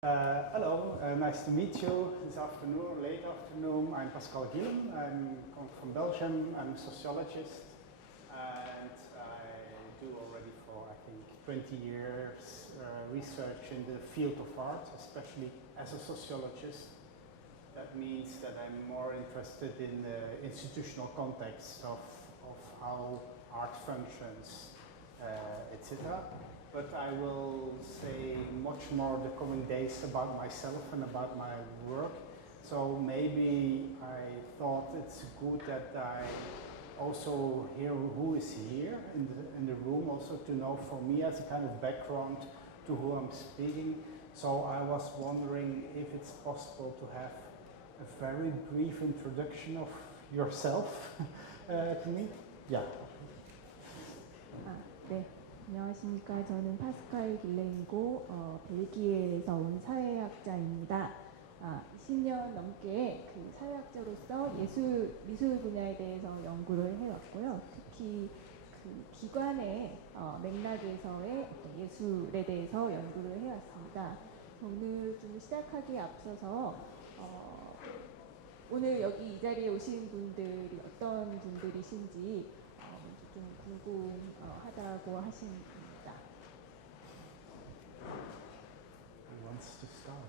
Hello, nice to meet you this afternoon, late afternoon. I'm Pascal Gielen. I'm from Belgium. I'm a sociologist, and I do already for, I think, 20 years research in the field of art, especially as a sociologist. That means that I'm more interested in the institutional context of how art functions, etc. But I will say much more the coming days about myself and about my work. So maybe I thought it's good that I also hear who is here in the room, also to know for me as a kind of background to who I'm speaking. So I was wondering if it's possible to have a very brief introduction of yourself to me. Yeah. 네. 안녕하십니까. 저는 파스칼 길렌이고 벨기에에서 온 사회학자입니다. 20년 넘게 그 사회학자로서 미술 분야에 대해서 연구를 해왔고요. 특히 그 기관의 맥락에서의 예술에 대해서 연구를 해왔습니다. 오늘 좀 시작하기에 앞서서 오늘 여기 이 자리에 오신 분들이 어떤 분들이신지 좀 궁금하다고 하십니다. Who wants to start?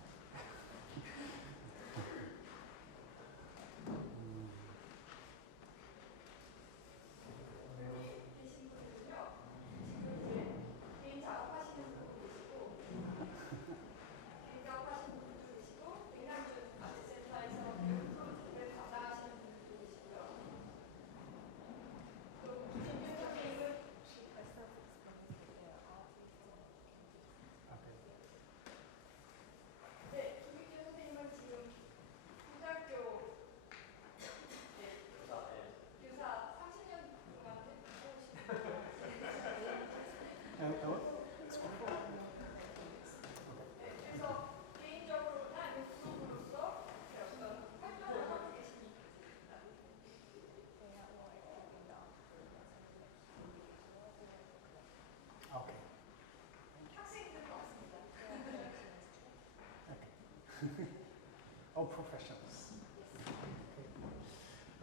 All professionals.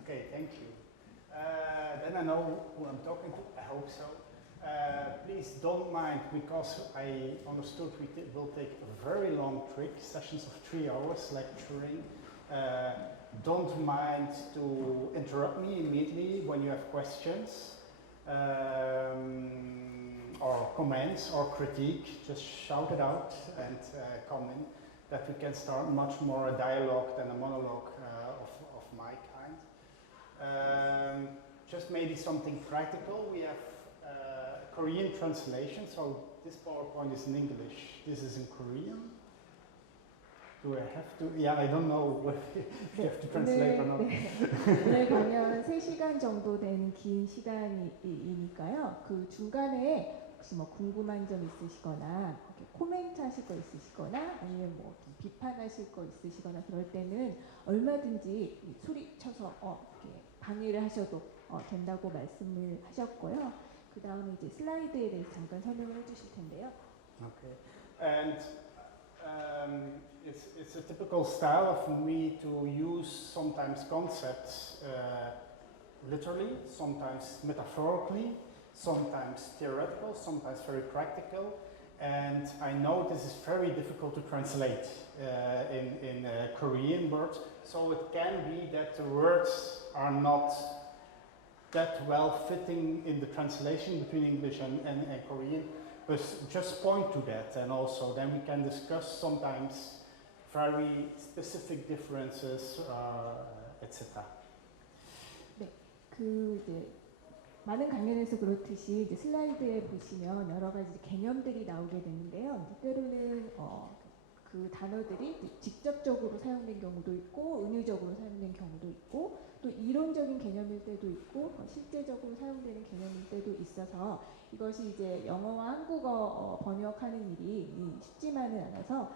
Okay, thank you. Then I know who I'm talking to, I hope so. Please don't mind, because I understood we will take a very long trick, sessions of 3 hours lecturing. Don't mind to interrupt me immediately when you have questions or comments or critique. Just shout it out and come in. That we can start much more a dialogue than a monologue of my kind. Just maybe something practical. We have Korean translation, so this PowerPoint is in English. This is in Korean. Do I have to? Yeah, I don't know if you have to translate or not. 오늘 강연은 3시간 정도 되는 긴 시간이니까요. 그 중간에 혹시 뭐 궁금한 점 있으시거나 코멘트 하실 거 있으시거나 아니면 뭐 비판하실 거 있으시거나 그럴 때는 얼마든지 소리쳐서 이렇게 방해를 하셔도 된다고 말씀을 하셨고요. 그 다음에 이제 슬라이드에 대해서 잠깐 설명을 해주실 텐데요. Okay, and it's a typical style of me to use sometimes concepts literally, sometimes metaphorically, sometimes theoretical, sometimes very practical. And I know this is very difficult to translate in Korean words, so it can be that the words are not that well fitting in the translation between English and Korean, but just point to that, and also then we can discuss sometimes very specific differences, etc. 네, 그 이제 많은 강연에서 그렇듯이 이제 슬라이드에 보시면 여러 가지 개념들이 나오게 되는데요. 때로는 그 단어들이 직접적으로 사용된 경우도 있고 은유적으로 사용된 경우도 있고 또 이론적인 개념일 때도 있고 실제적으로 사용되는 개념일 때도 있어서 이것이 이제 영어와 한국어 번역하는 일이 쉽지만은 않아서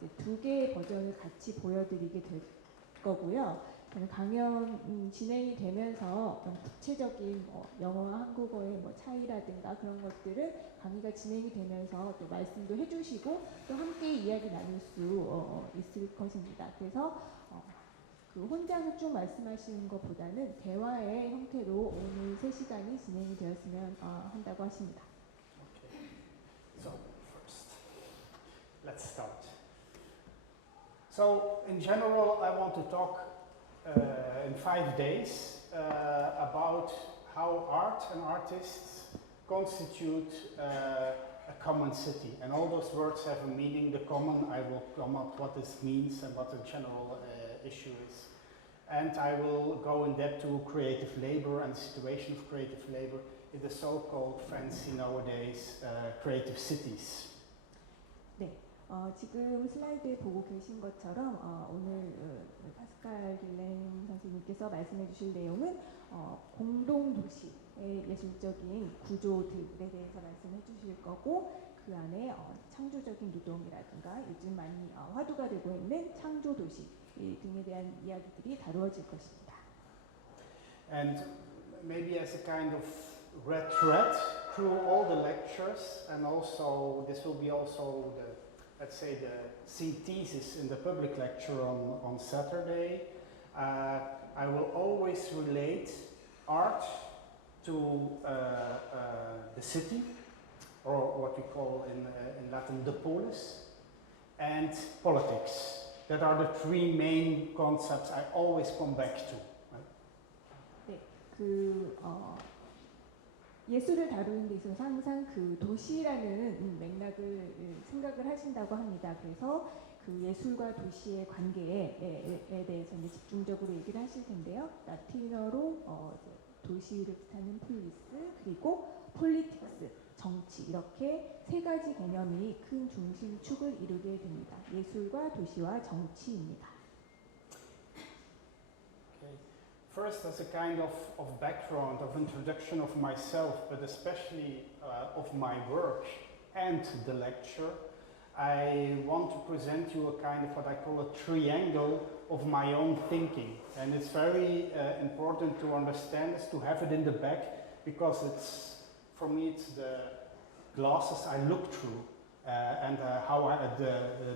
이제 2개의 버전을 같이 보여드리게 될 거고요. 강연 진행이 되면서 구체적인 영어와 한국어의 차이라든가 그런 것들을 강의가 진행이 되면서 또 말씀도 해주시고 또 함께 이야기 나눌 수 있을 것입니다. 그래서 그 혼자서 쭉 말씀하시는 것보다는 대화의 형태로 오늘 3시간이 진행이 되었으면 한다고 하십니다. Okay. So first, let's start. So in general, I want to talk in 5 days about how art and artists constitute a common city. And all those words have a meaning. The common, I will come up what this means and what the general issue is. And I will go in depth to creative labor and the situation of creative labor in the so-called fancy nowadays creative cities. 네, 지금 슬라이드에 보고 계신 것처럼 오늘 파스칼 길렌 선생님께서 말씀해 주실 내용은 공동도시의 예술적인 구조들에 대해서 말씀해 주실 거고 그 안에 창조적인 노동이라든가 요즘 많이 화두가 되고 있는 창조도시 등에 대한 이야기들이 다루어질 것입니다. And maybe as a kind of red thread through all the lectures, and also this will be also the, let's say, the synthesis in the public lecture on Saturday. I will always relate art to the city, or what we call in Latin the polis, and politics. That are the 3 main concepts I always come back to. Right? 네, 예술을 다루는 데 있어서 항상 그 도시라는 맥락을 생각을 하신다고 합니다. 그래서 그 예술과 도시의 관계에 대해서 이제 집중적으로 얘기를 하실 텐데요. 라틴어로 도시를 뜻하는 폴리스, 그리고 폴리틱스, 정치, 이렇게 3가지 개념이 큰 중심축을 이루게 됩니다. 예술과 도시와 정치입니다. Okay. First, as a kind of background, of introduction of myself, but especially of my work and the lecture, I want to present you a kind of what I call a triangle of my own thinking. And it's very important to understand this, to have it in the back, because it's, for me, it's the glasses I look through and how I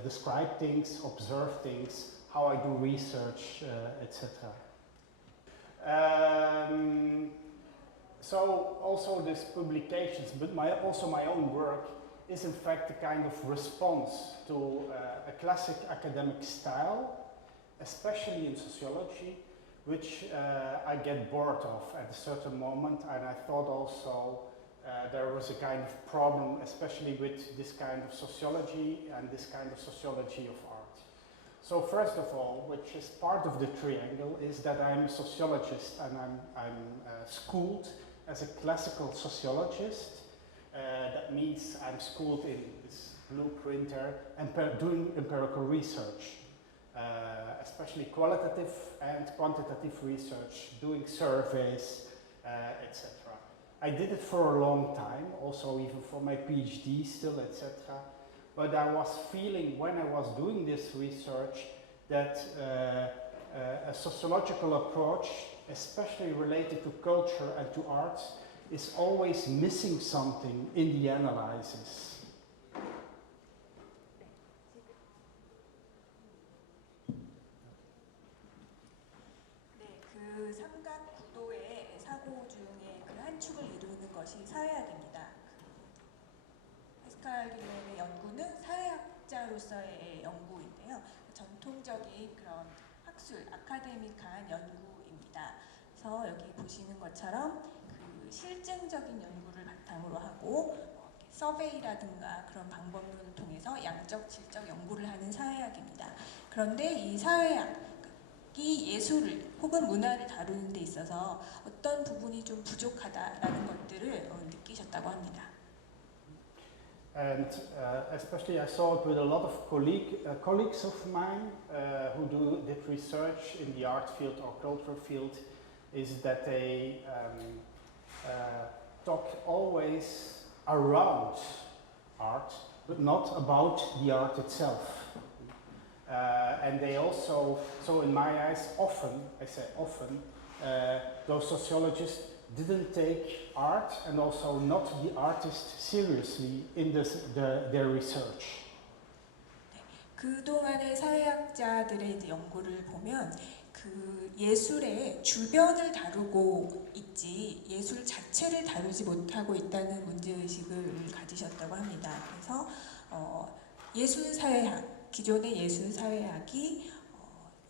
describe things, observe things, how I do research, etc. So also these publications, but also my own work, is in fact a kind of response to a classic academic style, especially in sociology, which I get bored of at a certain moment, and I thought also there was a kind of problem, especially with this kind of sociology and this kind of sociology of art. So first of all, which is part of the triangle, is that I'm a sociologist and I'm schooled as a classical sociologist. That means I'm schooled in this blueprinter and doing empirical research, especially qualitative and quantitative research, doing surveys, etc. I did it for a long time, also even for my PhD still, etc. But I was feeling when I was doing this research that a sociological approach, especially related to culture and to art, is always missing something in the analysis. 그 삼각 구도의 사고 중에 그 한 축을 이루는 것이 사회학입니다. 파스칼 길렌의 연구는 사회학자로서의 연구인데요. 전통적인 그런 학술, 아카데믹한 연구입니다. 그래서 여기 보시는 것처럼 그 실증적인 연구를 바탕으로 하고 서베이라든가 그런 방법론을 통해서 양적, 질적 연구를 하는 사회학입니다. 그런데 이 사회학 이 예술을 혹은 문화를 다루는 데 있어서 어떤 부분이 좀 부족하다라는 것들을 느끼셨다고 합니다. And especially I saw it with a lot of colleagues of mine who did research in the art field or cultural field, is that they talk always around art, but not about the art itself. And and they also, so in my eyes, often, I say often, those sociologists didn't take art and also not the artist seriously in their research. 그동안의 사회학자들의 이제 연구를 보면 그 예술의 주변을 다루고 있지 예술 자체를 다루지 못하고 있다는 문제의식을 가지셨다고 합니다. 그래서 예술사회학, 기존의 예술사회학이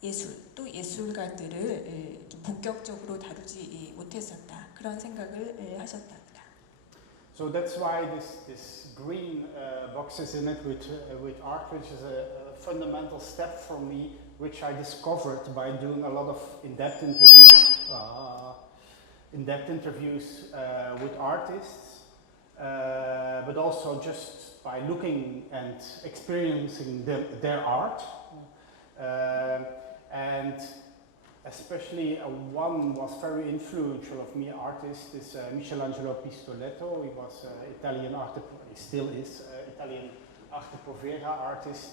예술 또 예술가들을 본격적으로 다루지 못했었다. 그런 생각을 하셨답니다. So that's why this green box is in it with art, which is a fundamental step for me, which I discovered by doing a lot of in-depth interviews with artists, but also just by looking and experiencing their art. And especially one was very influential of me, artist, is Michelangelo Pistoletto. He was Italian art, he still is Italian arte povera artist.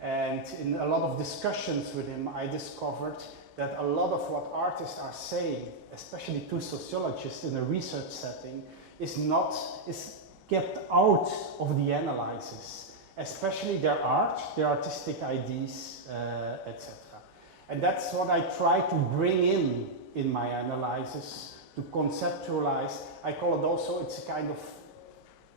And in a lot of discussions with him, I discovered that a lot of what artists are saying, especially to sociologists in a research setting, is kept out of the analysis, especially their art, their artistic ideas, etc. And that's what I try to bring in my analysis, to conceptualize. I call it also, it's a kind of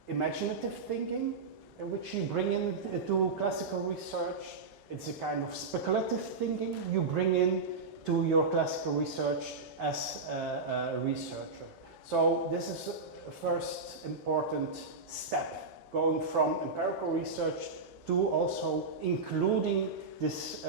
imaginative thinking, in which you bring into classical research. It's a kind of speculative thinking you bring in to your classical research as a researcher. So this is a first important step, going from empirical research to also including this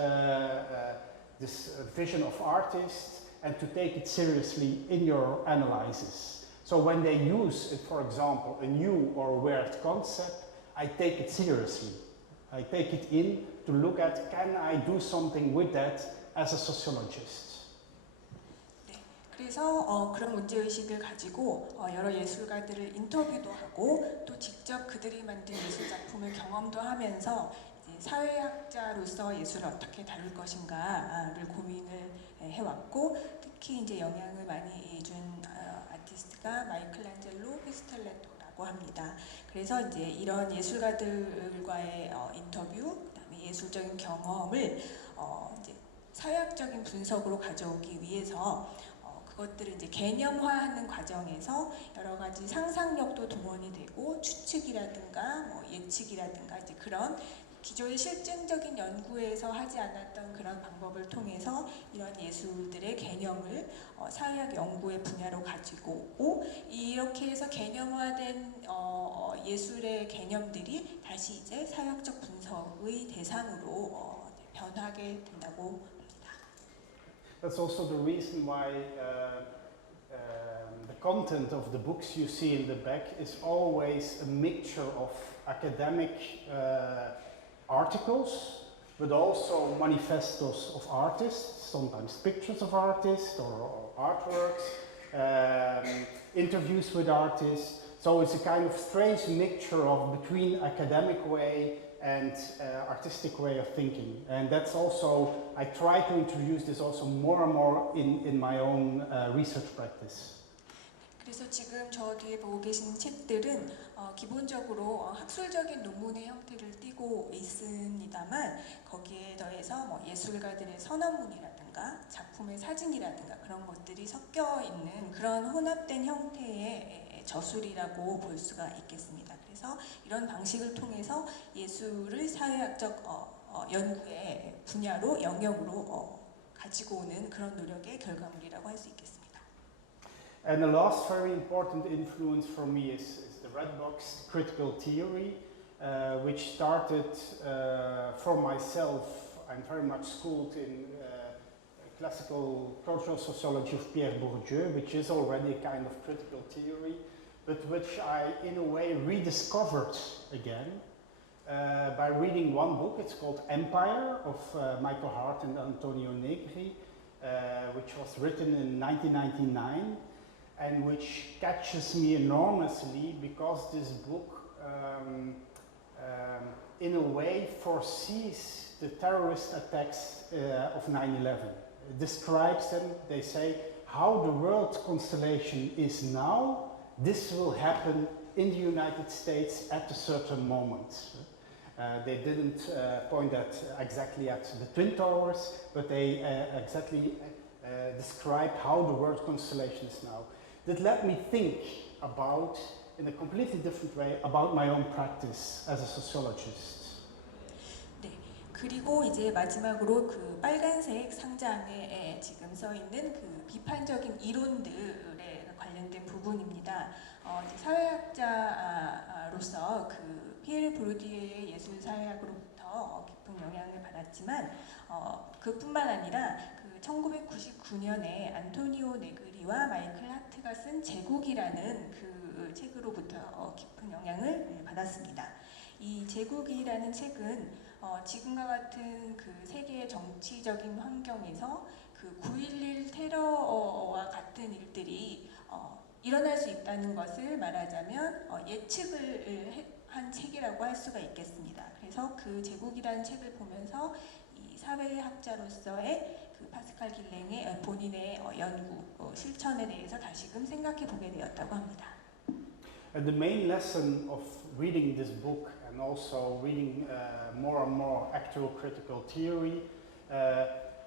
vision of artists and to take it seriously in your analysis. So when they use, for example, a new or weird concept, I take it seriously. I take it in to look at, can I do something with that as a sociologist? 네, 그래서 그런 문제의식을 가지고 여러 예술가들을 인터뷰도 하고 또 직접 그들이 만든 예술 작품을 경험도 하면서 사회학자로서 예술을 어떻게 다룰 것인가를 고민을 해왔고 특히 이제 영향을 많이 준 아티스트가 마이클란젤로 피스텔레토라고 합니다. 그래서 이제 이런 예술가들과의 인터뷰, 그다음에 예술적인 경험을 이제 사회학적인 분석으로 가져오기 위해서 그것들을 이제 개념화하는 과정에서 여러 가지 상상력도 동원이 되고 추측이라든가 뭐 예측이라든가 이제 그런 기존의 실증적인 연구에서 하지 않았던 그런 방법을 통해서 이런 예술들의 개념을 사회학 연구의 분야로 가지고 오고 이렇게 해서 개념화된 예술의 개념들이 다시 이제 사회학적 분석의 대상으로 변하게 된다고 합니다. That's also the reason why the content of the books you see in the back is always a mixture of academic articles, but also manifestos of artists, sometimes pictures of artists or artworks, interviews with artists. So it's a kind of strange mixture of between academic way and artistic way of thinking. And that's also, I try to introduce this also more and more in my own research practice. 그래서 지금 저 뒤에 보고 계신 책들은 기본적으로 학술적인 논문의 형태를 띠고 있습니다만 거기에 더해서 뭐 예술가들의 선언문이라든가 작품의 사진이라든가 그런 것들이 섞여 있는 그런 혼합된 형태의 저술이라고 볼 수가 있겠습니다. 그래서 이런 방식을 통해서 예술을 사회학적 연구의 분야로 영역으로 가지고 오는 그런 노력의 결과물이라고 할 수 있겠습니다. And the last very important influence for me is the red box critical theory, which started for myself. I'm very much schooled in classical cultural sociology of Pierre Bourdieu, which is already a kind of critical theory, but which I, in a way, rediscovered again by reading one book. It's called Empire of Michael Hart and Antonio Negri, which was written in 1999. And which catches me enormously because this book in a way foresees the terrorist attacks of 9/11. It describes them, they say, how the world constellation is now, this will happen in the United States at a certain moment. They didn't point that exactly at the Twin Towers, but they exactly described how the world constellation is now. That let me think about, in a completely different way, about my own practice as a sociologist. 네, 그리고 이제 마지막으로 그 빨간색 상장에 지금 써 있는 그 비판적인 이론들에 관련된 부분입니다. 이제 사회학자로서 그 피에르 브루디에의 예술 사회학으로부터 깊은 영향을 받았지만 그뿐만 아니라 그 1999년에 안토니오 네그리와 마이클 하트가 쓴 제국이라는 그 책으로부터 깊은 영향을 받았습니다. 이 제국이라는 책은 지금과 같은 그 세계의 정치적인 환경에서 그 9.11 테러와 같은 일들이 일어날 수 있다는 것을 말하자면 예측을 한 책이라고 할 수가 있겠습니다. 그래서 그 제국이라는 책을 보면서 이 사회학자로서의 그 파스칼 길랭의 본인의 연구, 실천에 대해서 다시금 생각해 보게 되었다고 합니다. And the main lesson of reading this book and also reading more and more actual critical theory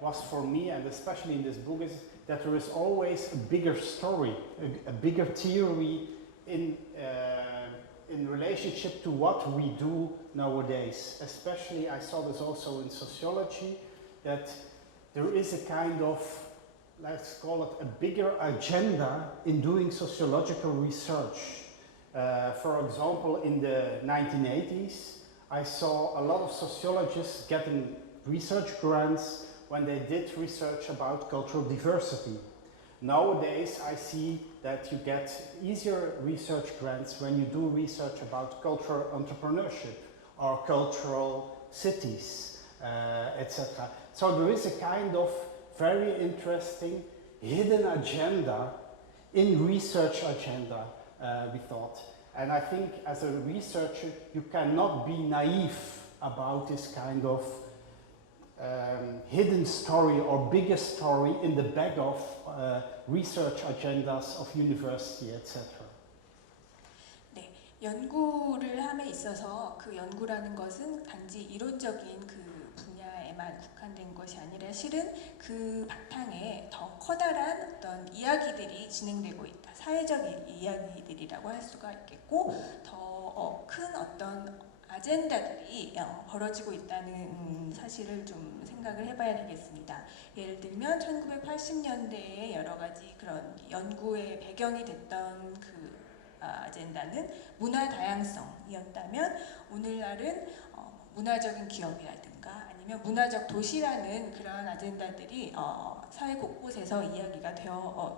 was for me, and especially in this book, is that there is always a bigger story, a bigger theory in relationship to what we do nowadays. Especially, I saw this also in sociology, that there is a kind of, let's call it, a bigger agenda in doing sociological research. For example, in the 1980s, I saw a lot of sociologists getting research grants when they did research about cultural diversity. Nowadays, I see that you get easier research grants when you do research about cultural entrepreneurship or cultural cities, etc. So there is a kind of very interesting hidden agenda in research agenda, we thought. And I think as a researcher, you cannot be naive about this kind of hidden story or bigger story in the back of research agendas of university, etc. 네, 연구를 함에 있어서 그 연구라는 것은 단지 이론적인 그 분야에만 국한된 것이 아니라 실은 그 바탕에 더 커다란 어떤 이야기들이 진행되고 있다. 사회적 이야기들이라고 할 수가 있겠고 더 큰 어떤 아젠다들이 벌어지고 있다는 사실을 좀 생각을 해봐야 되겠습니다. 예를 들면 1980년대에 여러 가지 그런 연구의 배경이 됐던 그 아젠다는 문화 다양성이었다면 오늘날은 문화적인 기업이라든가 아니면 문화적 도시라는 그런 아젠다들이 사회 곳곳에서 이야기가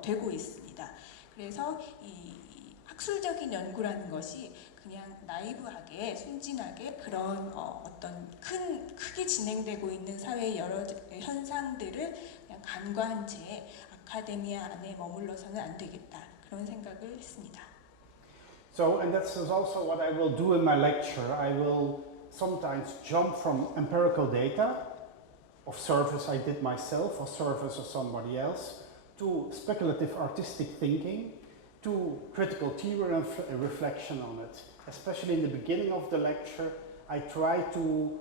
되고 있습니다. 그래서 이 학술적인 연구라는 것이 그냥 나이브하게 순진하게 그런 어떤 크게 진행되고 있는 사회의 여러 현상들을 그냥 간과한 채 아카데미아 안에 머물러서는 안 되겠다 그런 생각을 했습니다. So, and that's also what I will do in my lecture. I will sometimes jump from empirical data of surveys I did myself or surveys of somebody else to speculative artistic thinking to critical theory and reflection on it. Especially in the beginning of the lecture, I try to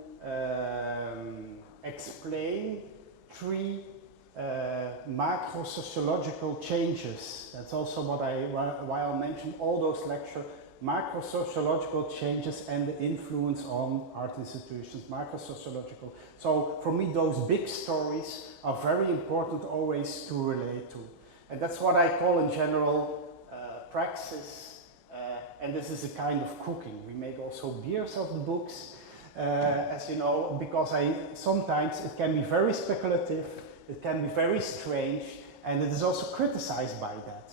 explain three macro-sociological changes. That's also why I'll mention all those lectures, macro-sociological changes and the influence on art institutions, macro-sociological. So for me, those big stories are very important always to relate to. And that's what I call in general praxis. And this is a kind of cooking. We make also beers of the books, as you know, because sometimes it can be very speculative, it can be very strange, and it is also criticized by that.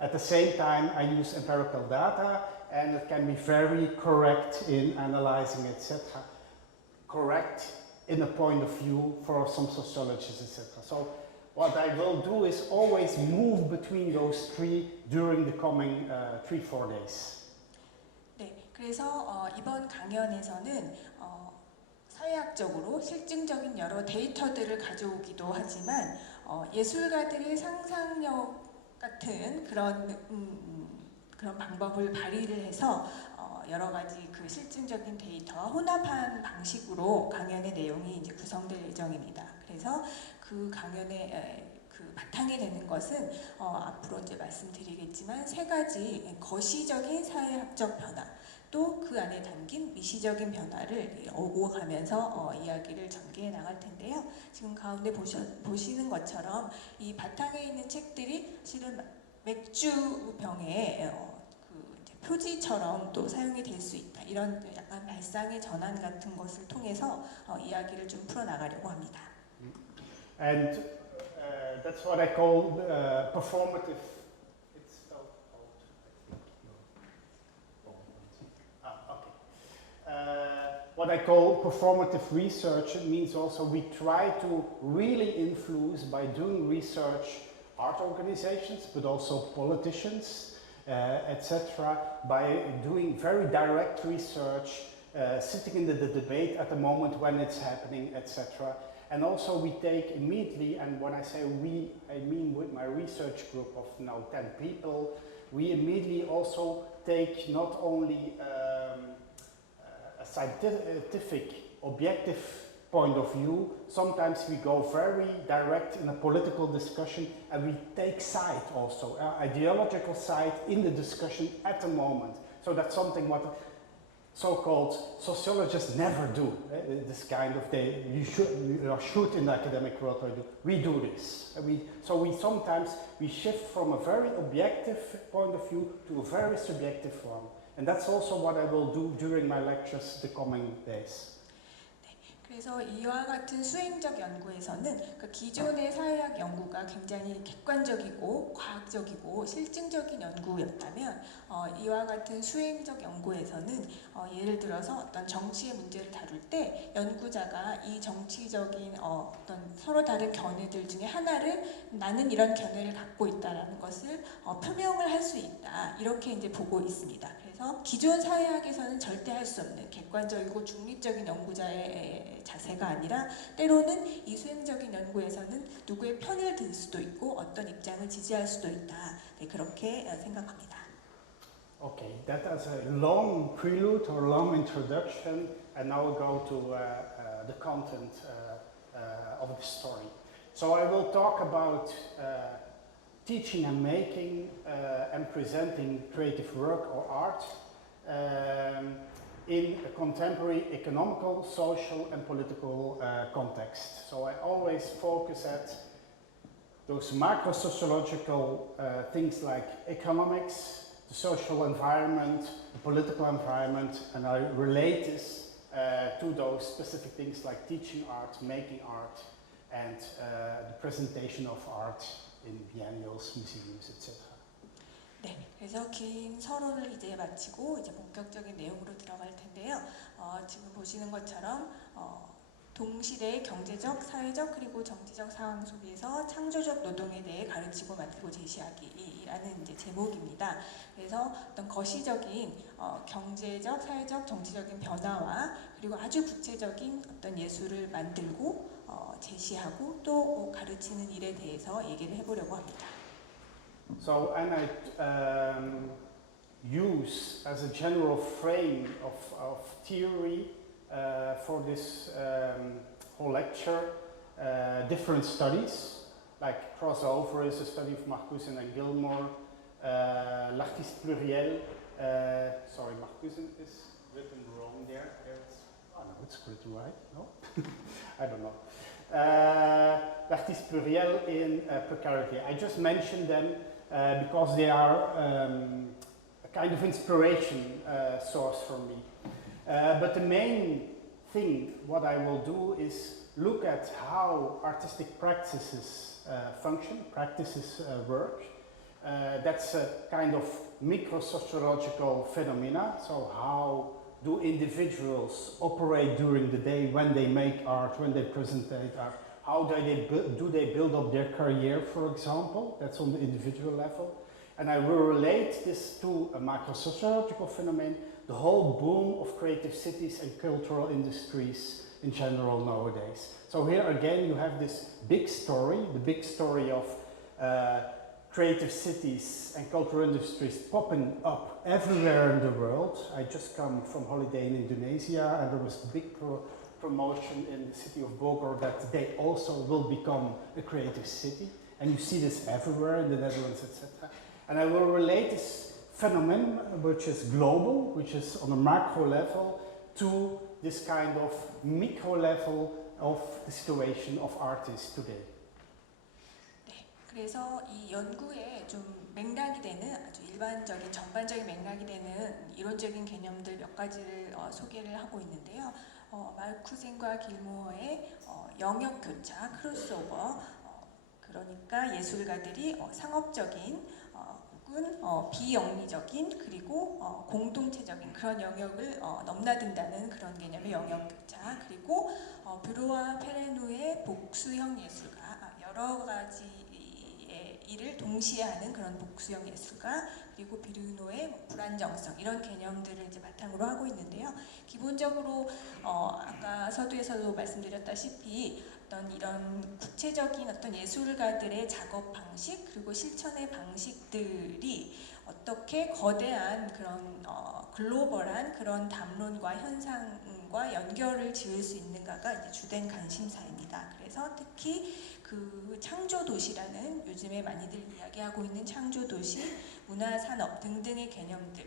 At the same time, I use empirical data, and it can be very correct in analyzing, etc. Correct in a point of view for some sociologists, etc. So what I will do is always move between those three during the coming 3-4 days. 네, 그래서 이번 강연에서는 사회학적으로 실증적인 여러 데이터들을 가져오기도 하지만 예술가들의 상상력 같은 그런 방법을 발휘를 해서 여러 가지 그 실증적인 데이터와 혼합한 방식으로 강연의 내용이 이제 구성될 예정입니다. 그래서 그 강연의 그 바탕이 되는 것은 앞으로 이제 말씀드리겠지만 세 가지 거시적인 사회학적 변화, 또 그 안에 담긴 미시적인 변화를 오고가면서 이야기를 전개해 나갈 텐데요. 지금 가운데 보시는 것처럼 이 바탕에 있는 책들이 실은 맥주병에 표지처럼 또 사용이 될 수 있다. 이런 약간 발상의 전환 같은 것을 통해서 이야기를 좀 풀어나가려고 합니다. And that's what I call performative. It's spelled what I call performative research. It means also we try to really influence by doing research art organizations, but also politicians, etc. By doing very direct research, sitting in the debate at the moment when it's happening, etc. And also we take immediately, and when I say we, I mean with my research group of now 10 people, we immediately also take not only a scientific, objective point of view, sometimes we go very direct in a political discussion and we take side also, ideological side in the discussion at the moment. So that's something what so-called sociologists never do. This kind of you should in the academic world we do this. So we sometimes shift from a very objective point of view to a very subjective one, and that's also what I will do during my lectures the coming days. 그래서 이와 같은 수행적 연구에서는 그 기존의 사회학 연구가 굉장히 객관적이고 과학적이고 실증적인 연구였다면 이와 같은 수행적 연구에서는 예를 들어서 어떤 정치의 문제를 다룰 때 연구자가 이 정치적인 어떤 서로 다른 견해들 중에 하나를 나는 이런 견해를 갖고 있다라는 것을 표명을 할 수 있다, 이렇게 이제 보고 있습니다. 그래서 기존 사회학에서는 절대 할 수 없는 객관적이고 중립적인 연구자의 자세가 아니라 때로는 이 수행적인 연구에서는 누구의 편을 들 수도 있고 어떤 입장을 지지할 수도 있다. 네, 그렇게 생각합니다. Okay, that is a long prelude or long introduction, and now we'll go to the content of the story. So I will talk about teaching and making and presenting creative work or art in a contemporary economical, social and political context. So I always focus at those macro-sociological things like economics, the social environment, the political environment, and I relate this to those specific things like teaching art, making art, and the presentation of art in biennials, museums, etc. 네, 그래서 긴 서론을 이제 마치고 이제 본격적인 내용으로 들어갈 텐데요. 지금 보시는 것처럼 동시대의 경제적, 사회적 그리고 정치적 상황 속에서 창조적 노동에 대해 가르치고 만들고 제시하기라는 이제 제목입니다. 그래서 어떤 거시적인 경제적, 사회적, 정치적인 변화와 그리고 아주 구체적인 어떤 예술을 만들고 제시하고 또 가르치는 일에 대해서 얘기를 해보려고 합니다. So, and I use as a general frame of theory for this whole lecture different studies, like Crossover is a study of Marcussen and Gilmore, L'artiste pluriel, sorry, Marcussen is written wrong there. Oh no, it's written right, no? I don't know. L'artiste pluriel in precarity. I just mentioned them because they are a kind of inspiration source for me. But the main thing what I will do is look at how artistic practices function, practices work. That's a kind of micro-sociological phenomena, so how do individuals operate during the day when they make art, when they present art? How do they build up their career, for example? That's on the individual level. And I will relate this to a macro-sociological phenomenon, the whole boom of creative cities and cultural industries in general nowadays. So here again you have this big story, the big story of creative cities and cultural industries popping up everywhere in the world. I just come from holiday in Indonesia, and there was a big promotion in the city of Bogor that they also will become a creative city. And you see this everywhere in the Netherlands, etc. And I will relate this phenomenon, which is global, which is on a macro level, to this kind of micro level of the situation of artists today. 네, 그래서 이 연구에 좀 맥락이 되는 아주 일반적인 전반적인 맥락이 되는 이론적인 개념들 몇 가지를 소개를 하고 있는데요. 마르쿠젠과 길모어의 영역 교차, 크로스오버, 그러니까 예술가들이 상업적인 혹은 비영리적인 그리고 공동체적인 그런 영역을 넘나든다는 그런 개념의 영역 교차, 그리고 뷰로와 페레누의 복수형 예술가, 여러 가지의 일을 동시에 하는 그런 복수형 예술가, 그리고 비르노의 불안정성, 이런 개념들을 이제 바탕으로 하고 있는데요. 기본적으로 아까 서두에서도 말씀드렸다시피 이런 구체적인 어떤 예술가들의 작업 방식 그리고 실천의 방식들이 어떻게 거대한 그런 글로벌한 그런 담론과 현상과 연결을 지을 수 있는가가 이제 주된 관심사입니다. 그래서 특히 그 창조도시라는 요즘에 많이들 이야기하고 있는 창조도시, 문화산업 등등의 개념들,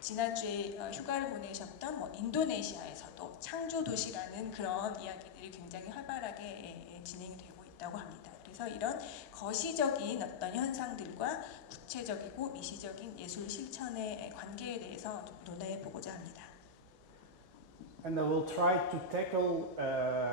지난주에 휴가를 보내셨던 인도네시아에서도 창조도시라는 그런 이야기들이 굉장히 활발하게 진행이 되고 있다고 합니다. 그래서 이런 거시적인 어떤 현상들과 구체적이고 미시적인 예술 실천의 관계에 대해서 좀 논해 보고자 합니다. And I will try to tackle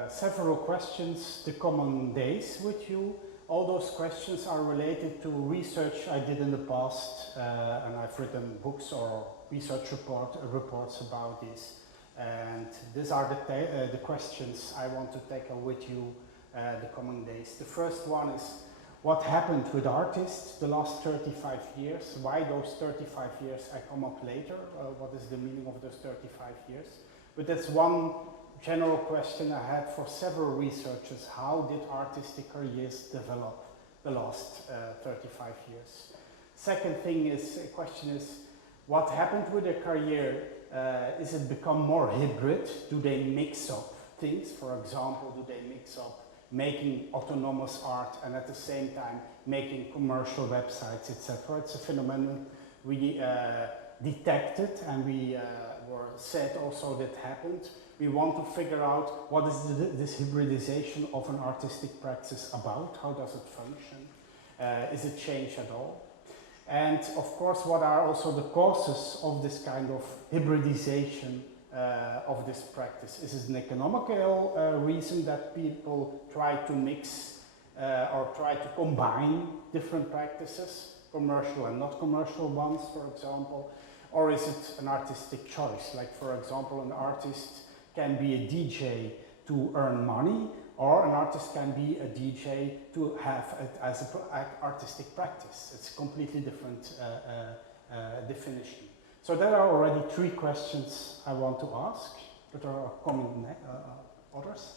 several questions the coming days with you. All those questions are related to research I did in the past, and I've written books or research reports about this. And these are the questions I want to tackle with you the coming days. The first one is, what happened with artists the last 35 years? Why those 35 years? I come up later. What is the meaning of those 35 years? But that's one general question I had for several researchers. How did artistic careers develop the last 35 years? Second question is, what happened with their career? Is it become more hybrid? Do they mix up things? For example, do they mix up making autonomous art and at the same time making commercial websites, etc.? It's a phenomenon we detected, and we were said also that happened. We want to figure out what is this hybridization of an artistic practice about? How does it function? Is it changed at all? And of course, what are also the causes of this kind of hybridization of this practice? Is it an economical reason that people try to mix or try to combine different practices, commercial and not commercial ones, for example? Or is it an artistic choice? Like, for example, an artist can be a DJ to earn money, or an artist can be a DJ to have it as an artistic practice. It's a completely different definition. So there are already 3 questions I want to ask, but there are coming others.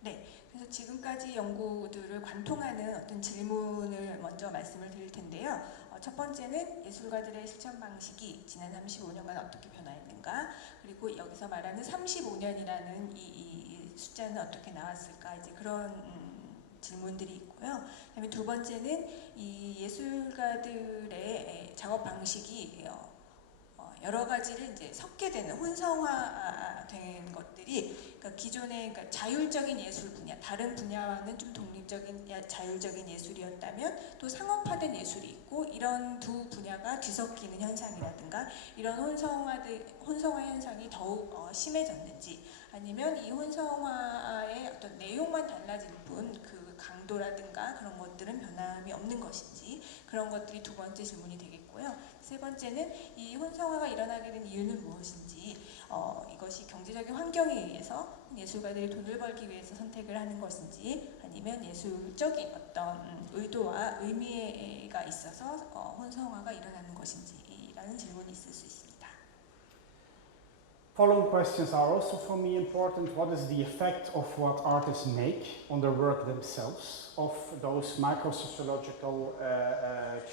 네, 그래서 지금까지 연구들을 관통하는 어떤 질문을 먼저 말씀을 드릴 텐데요. 첫 번째는 예술가들의 실천 방식이 지난 35년간 어떻게 변화했는가, 그리고 여기서 말하는 35년이라는 이 숫자는 어떻게 나왔을까, 이제 그런 질문들이 있고요. 그다음에 두 번째는 이 예술가들의 작업 방식이 여러 가지를 이제 섞게 되는 혼성화된 것들이, 그러니까 기존의 자율적인 예술 분야, 다른 분야와는 좀 독립적인 자율적인 예술이었다면 또 상업화된 예술이 있고, 이런 두 분야가 뒤섞이는 현상이라든가 이런 혼성화 현상이 더욱 심해졌는지, 아니면 이 혼성화의 어떤 내용만 달라질 뿐 그 강도라든가 그런 것들은 변함이 없는 것인지, 그런 것들이 두 번째 질문이 되겠고요. 세 번째는 이 혼성화가 일어나게 된 이유는 무엇인지, 이것이 경제적인 환경에 의해서 예술가들이 돈을 벌기 위해서 선택을 하는 것인지, 아니면 예술적인 어떤 의도와 의미가 있어서 혼성화가 일어나는 것인지라는 질문이 있을 수 있습니다. Following questions are also for me important. What is the effect of what artists make on their work themselves, of those micro-sociological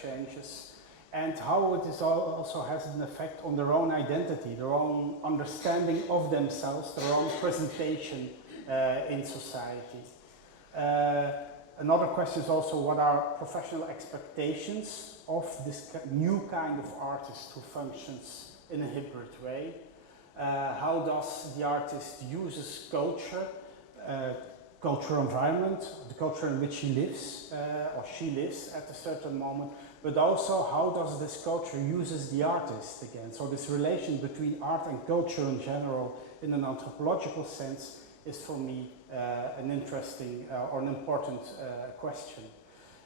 changes, and how it is also has an effect on their own identity, their own understanding of themselves, their own presentation in society. Another question is also what are professional expectations of this new kind of artist who functions in a hybrid way. How does the artist uses culture, cultural environment, the culture in which he lives or she lives at a certain moment, but also how does this culture uses the artist again. So this relation between art and culture in general in an anthropological sense is for me an interesting or an important question.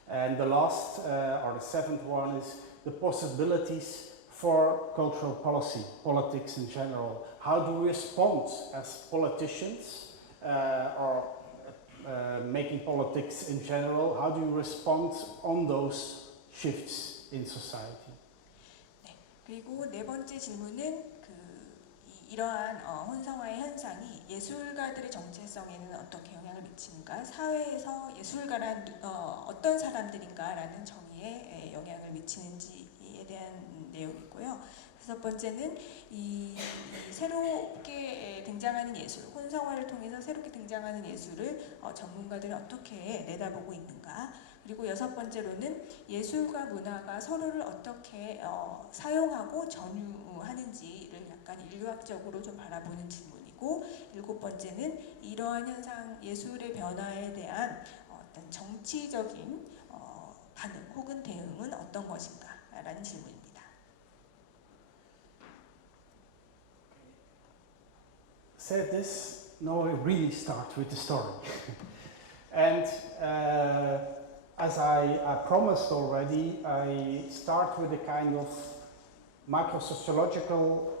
And the last or the seventh one is the possibilities for cultural policy, politics in general. How do we respond as politicians or making politics in general? How do you respond on those shifts in society? 네, 그리고 네 번째 질문은 이러한 혼성화의 현상이 예술가들의 정체성에는 어떻게 영향을 미치는가, 사회에서 예술가란 어떤 사람들인가라는 정의에 영향을 미치는지에 대한 내용이고요. 다섯 번째는 이 새롭게 등장하는 예술, 혼성화를 통해서 새롭게 등장하는 예술을 전문가들은 어떻게 내다보고 있는가. 그리고 여섯 번째로는 예술과 문화가 서로를 어떻게 사용하고 전유하는지를 약간 인류학적으로 좀 바라보는 질문이고, 일곱 번째는 이러한 현상, 예술의 변화에 대한 어떤 정치적인 반응 혹은 대응은 어떤 것인가 라는 질문입니다. Said this, now I really start with the story. And as I promised already, I start with a kind of micro-sociological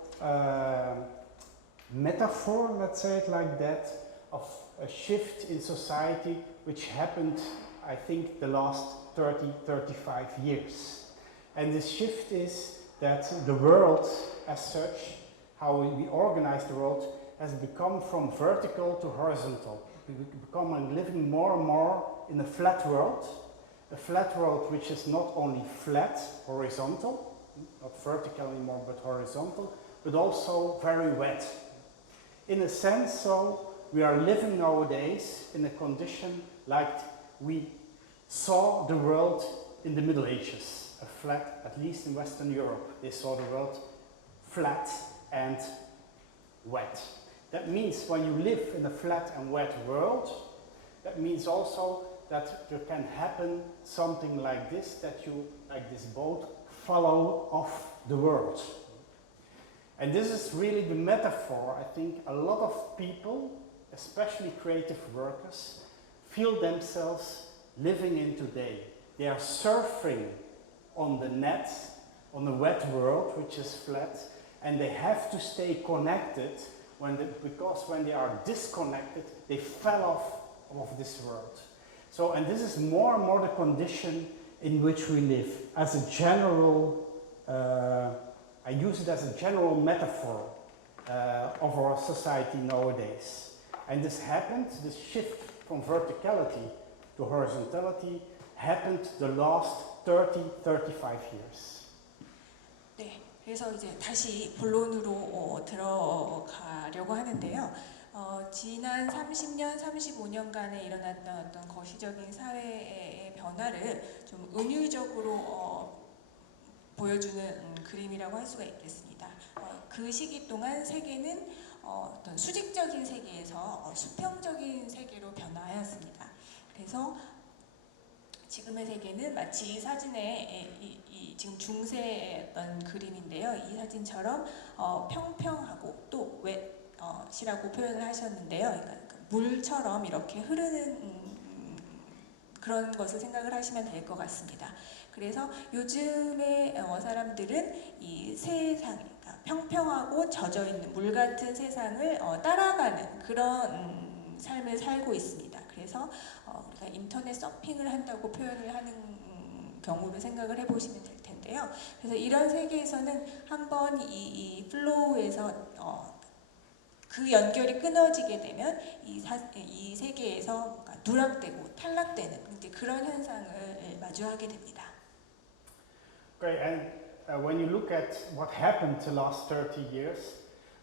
metaphor, let's say it like that, of a shift in society which happened, I think, the last 30-35 years. And this shift is that the world as such, how we organize the world, has become from vertical to horizontal. We become living more and more in a flat world which is not only flat, horizontal, not vertical anymore, but horizontal, but also very wet. In a sense, so we are living nowadays in a condition like we saw the world in the Middle Ages, a flat, at least in Western Europe, they saw the world flat and wet. That means when you live in a flat and wet world, that means also that there can happen something like this, that you, like this boat, follow off the world. And this is really the metaphor. I think a lot of people, especially creative workers, feel themselves living in today. They are surfing on the net, on the wet world, which is flat, and they have to stay connected because when they are disconnected, they fell off of this world. So, and this is more and more the condition in which we live. As a general, I use it as a general metaphor of our society nowadays. And this happened, this shift from verticality to horizontality happened the last 30-35 years. 네, 그래서 이제 다시 본론으로 들어가려고 하는데요. 지난 30년, 35년간에 일어났던 어떤 거시적인 사회의 변화를 좀 은유적으로 보여주는 그림이라고 할 수가 있겠습니다. 그 시기 동안 세계는 어떤 수직적인 세계에서 수평적인 세계로 변화하였습니다. 그래서 지금의 세계는 마치 이 사진의 지금 중세의 어떤 그림인데요. 이 사진처럼 평평하고 또 웻이라고 표현을 하셨는데요. 그러니까 물처럼 이렇게 흐르는 그런 것을 생각을 하시면 될 것 같습니다. 그래서 요즘의 사람들은 이 세상, 그러니까 평평하고 젖어있는 물 같은 세상을 따라가는 그런 삶을 살고 있습니다. 그래서 우리가 인터넷 서핑을 한다고 표현을 하는 경우를 생각을 해보시면 될 텐데요. 그래서 이런 세계에서는 한번 이 플로우에서 그 연결이 끊어지게 되면 이 세계에서 뭔가 누락되고 탈락되는 이제 그런 현상을 마주하게 됩니다. Okay, and when you look at what happened the last 30 years,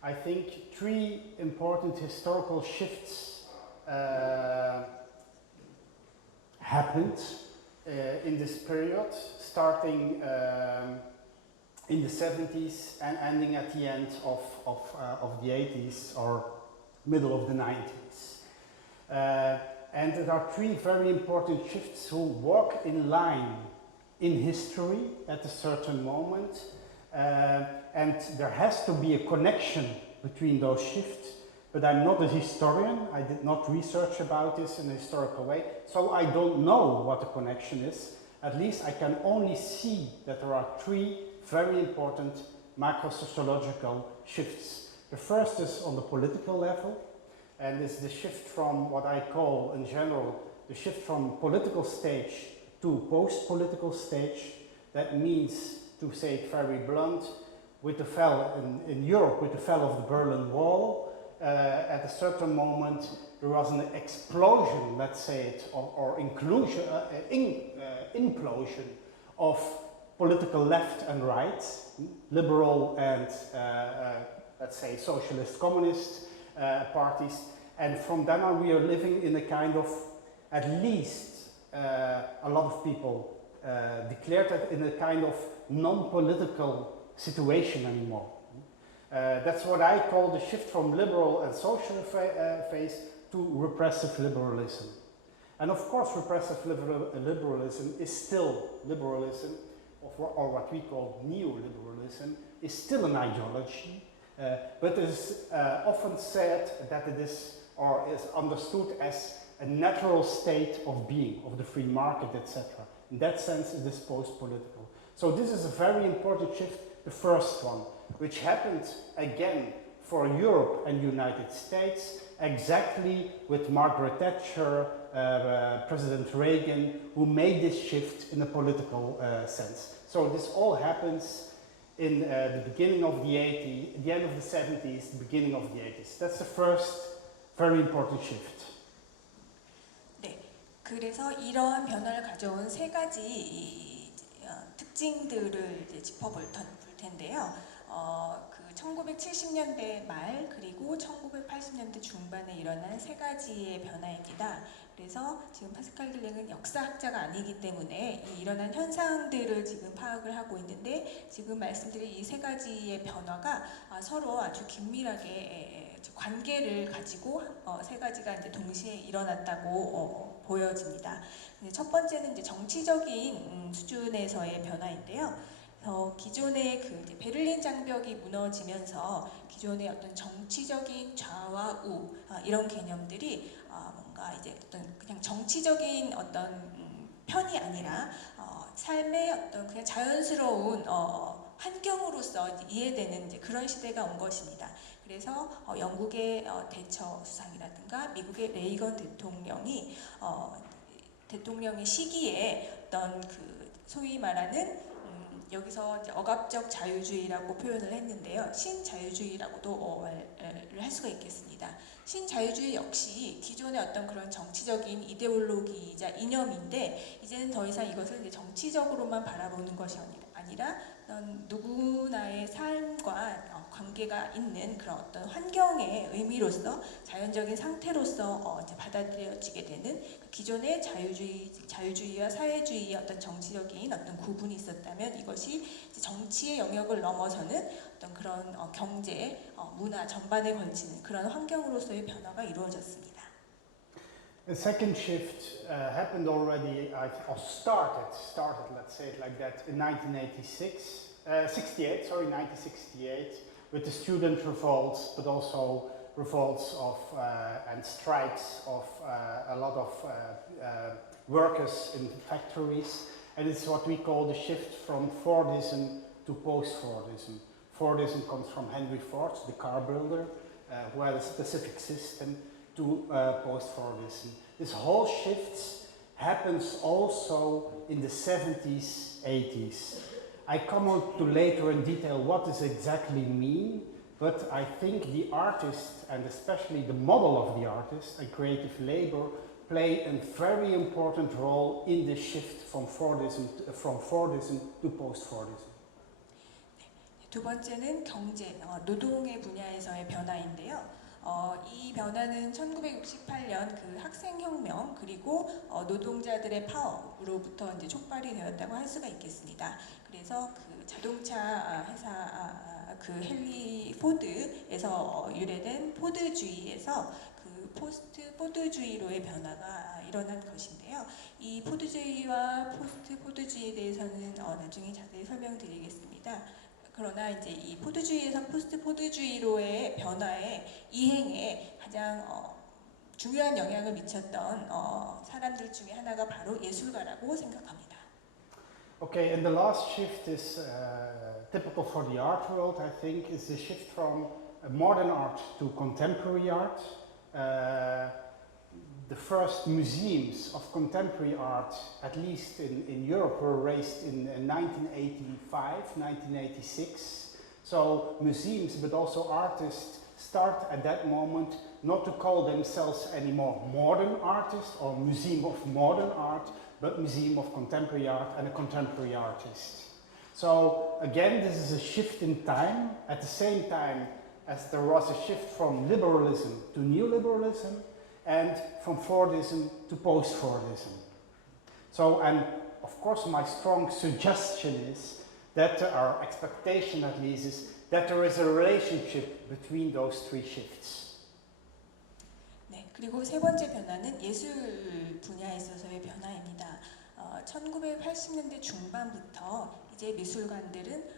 I think three important historical shifts happened in this period, starting in the 70s and ending at the end of the 80s or middle of the 90s. And there are three very important shifts who walk in line in history at a certain moment, and there has to be a connection between those shifts, but I'm not a historian, I did not research about this in a historical way, so I don't know what the connection is. At least I can only see that there are three very important macro-sociological shifts. The first is on the political level, and is the shift from what I call in general the shift from political stage to post-political stage. That means, to say it very blunt, with the fall in Europe, with the fall of the Berlin Wall, at a certain moment there was an explosion, let's say it, or inclusion, implosion of political left and right, liberal and let's say socialist communist parties, and from then on we are living in a kind of, at least a lot of people declared that, in a kind of non-political situation anymore. That's what I call the shift from liberal and social phase to repressive liberalism. And of course repressive liberalism is still liberalism, or what we call neoliberalism, is still an ideology, but it is often said that it is, or is understood as a natural state of being, of the free market, etc. In that sense, it is post-political. So this is a very important shift, the first one, which happened again for Europe and United States, exactly with Margaret Thatcher, President Reagan, who made this shift in a political sense. So this all happens in the beginning of the 80s, the end of the 70s, the beginning of the 80s. That's the first very important shift. 네, 그래서 이러한 변화를 가져온 세 가지 특징들을 이제 짚어볼 텐데요. 그 1970년대 말 그리고 1980년대 중반에 일어난 세 가지의 변화입니다. 그래서 지금 파스칼 길랭은 역사학자가 아니기 때문에 이 일어난 현상들을 지금 파악을 하고 있는데, 지금 말씀드린 이 세 가지의 변화가 서로 아주 긴밀하게 관계를 가지고 세 가지가 이제 동시에 일어났다고 보여집니다. 첫 번째는 이제 정치적인 수준에서의 변화인데요. 기존의 그 이제 베를린 장벽이 무너지면서 기존의 어떤 정치적인 좌와 우 이런 개념들이 뭔가 이제 어떤 그냥 정치적인 어떤 편이 아니라 삶의 어떤 그냥 자연스러운 환경으로서 이제 이해되는 이제 그런 시대가 온 것입니다. 그래서 영국의 대처 수상이라든가 미국의 레이건 대통령의 시기에 어떤 그 소위 말하는 여기서 이제 억압적 자유주의라고 표현을 했는데요. 신자유주의라고도 말을 할 수가 있겠습니다. 신자유주의 역시 기존의 어떤 그런 정치적인 이데올로기이자 이념인데, 이제는 더 이상 이것을 이제 정치적으로만 바라보는 것이 아니라 누구나의 삶과 관계가 있는 그런 어떤 환경의 의미로서, 자연적인 상태로서 이제 받아들여지게 되는, 기존의 자유주의와 사회주의의 어떤 정치적인 어떤 구분이 있었다면 이것이 이제 정치의 영역을 넘어서는 어떤 그런 경제, 문화 전반에 걸치는 그런 환경으로서의 변화가 이루어졌습니다. The second shift happened already, or started, let's say it like that, in 1968, with the student revolts, but also revolts of and strikes of a lot of workers in factories, and it's what we call the shift from Fordism to post-Fordism. Fordism comes from Henry Ford, the car builder, who had a specific system, to post-Fordism. This whole shift happens also in the 70s, 80s. I come on to later in detail what does exactly mean, but I think the artist, and especially the model of the artist and creative labor, play a very important role in the shift from Fordism to post-Fordism. 두 번째는 경제, 노동의 분야에서의 변화인데요. 이 변화는 1968년 그 학생혁명 그리고 노동자들의 파업으로부터 이제 촉발이 되었다고 할 수가 있겠습니다. 그래서 그 자동차 회사 그 헨리 포드에서 유래된 포드주의에서 그 포스트 포드주의로의 변화가 일어난 것인데요. 이 포드주의와 포스트 포드주의에 대해서는 나중에 자세히 설명드리겠습니다. 그러나 이제 이 포드주의에서 포스트 포드주의로의 변화의 이행에 가장 중요한 영향을 미쳤던 사람들 중에 하나가 바로 예술가라고 생각합니다. Okay, and the last shift is typical for the art world, I think, is the shift from modern art to contemporary art. The first museums of contemporary art, at least in Europe, were raised in 1985, 1986. So museums, but also artists, start at that moment not to call themselves anymore modern artists or museum of modern art, but museum of contemporary art and a contemporary artist. So again, this is a shift in time, at the same time as there was a shift from liberalism to neoliberalism, and from Fordism to post-Fordism. So, and of course my strong suggestion is that our expectation at least is that there is a relationship between those three shifts. 네, 그리고 세 번째 변화는 예술 분야에 있어서의 변화입니다. 1980년대 중반부터 이제 미술관들은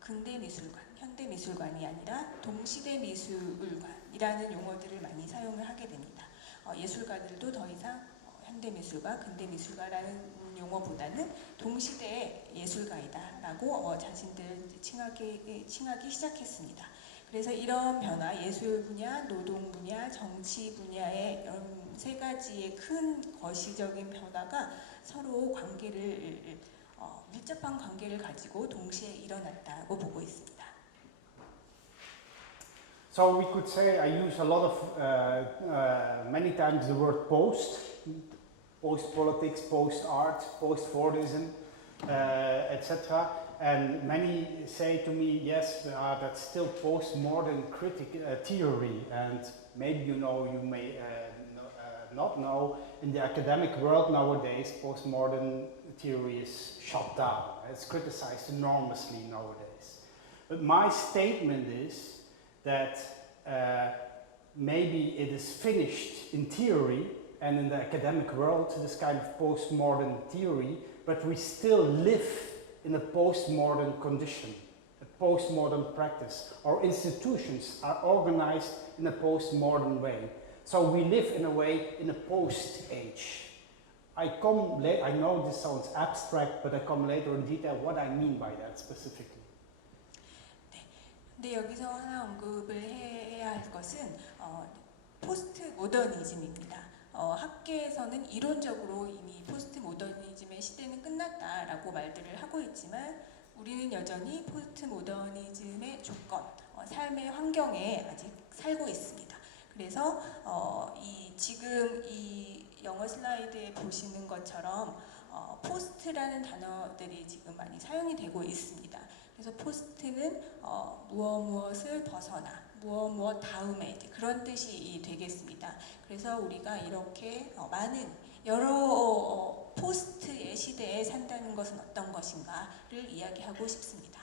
근대 미술관, 현대 미술관이 아니라 동시대 미술관이라는 용어들을 많이 사용을 하게 됩니다. 예술가들도 더 이상 현대 미술가, 근대 미술가라는 용어보다는 동시대의 예술가이다라고 자신들 칭하기 시작했습니다. 그래서 이런 변화, 예술 분야, 노동 분야, 정치 분야의 세 가지의 큰 거시적인 변화가 서로 관계를 밀접한 관계를 가지고 동시에 일어났다고 보고 있습니다. So we could say, I use a lot of, many times the word post-politics, post-art, post-Fordism, etc. And many say to me, yes, that's still post-modern theory. And maybe you may not know, in the academic world nowadays, post-modern theory is shut down. It's criticized enormously nowadays. But my statement is that maybe it is finished in theory and in the academic world, this kind of postmodern theory, but we still live in a postmodern condition, a postmodern practice. Our institutions are organized in a postmodern way. So we live in a way in a post-age. I know this sounds abstract, but I come later in detail what I mean by that specifically. 근데 여기서 하나 언급을 해야 할 것은 포스트 모더니즘입니다. 학계에서는 이론적으로 이미 포스트 모더니즘의 시대는 끝났다라고 말들을 하고 있지만 우리는 여전히 포스트 모더니즘의 조건, 삶의 환경에 아직 살고 있습니다. 그래서 지금 이 영어 슬라이드에 보시는 것처럼 포스트라는 단어들이 지금 많이 사용이 되고 있습니다. 그래서 포스트는 무엇을 벗어나, 무엇 다음에 그런 뜻이 되겠습니다. 그래서 우리가 이렇게 많은 여러 포스트의 시대에 산다는 것은 어떤 것인가를 이야기하고 싶습니다.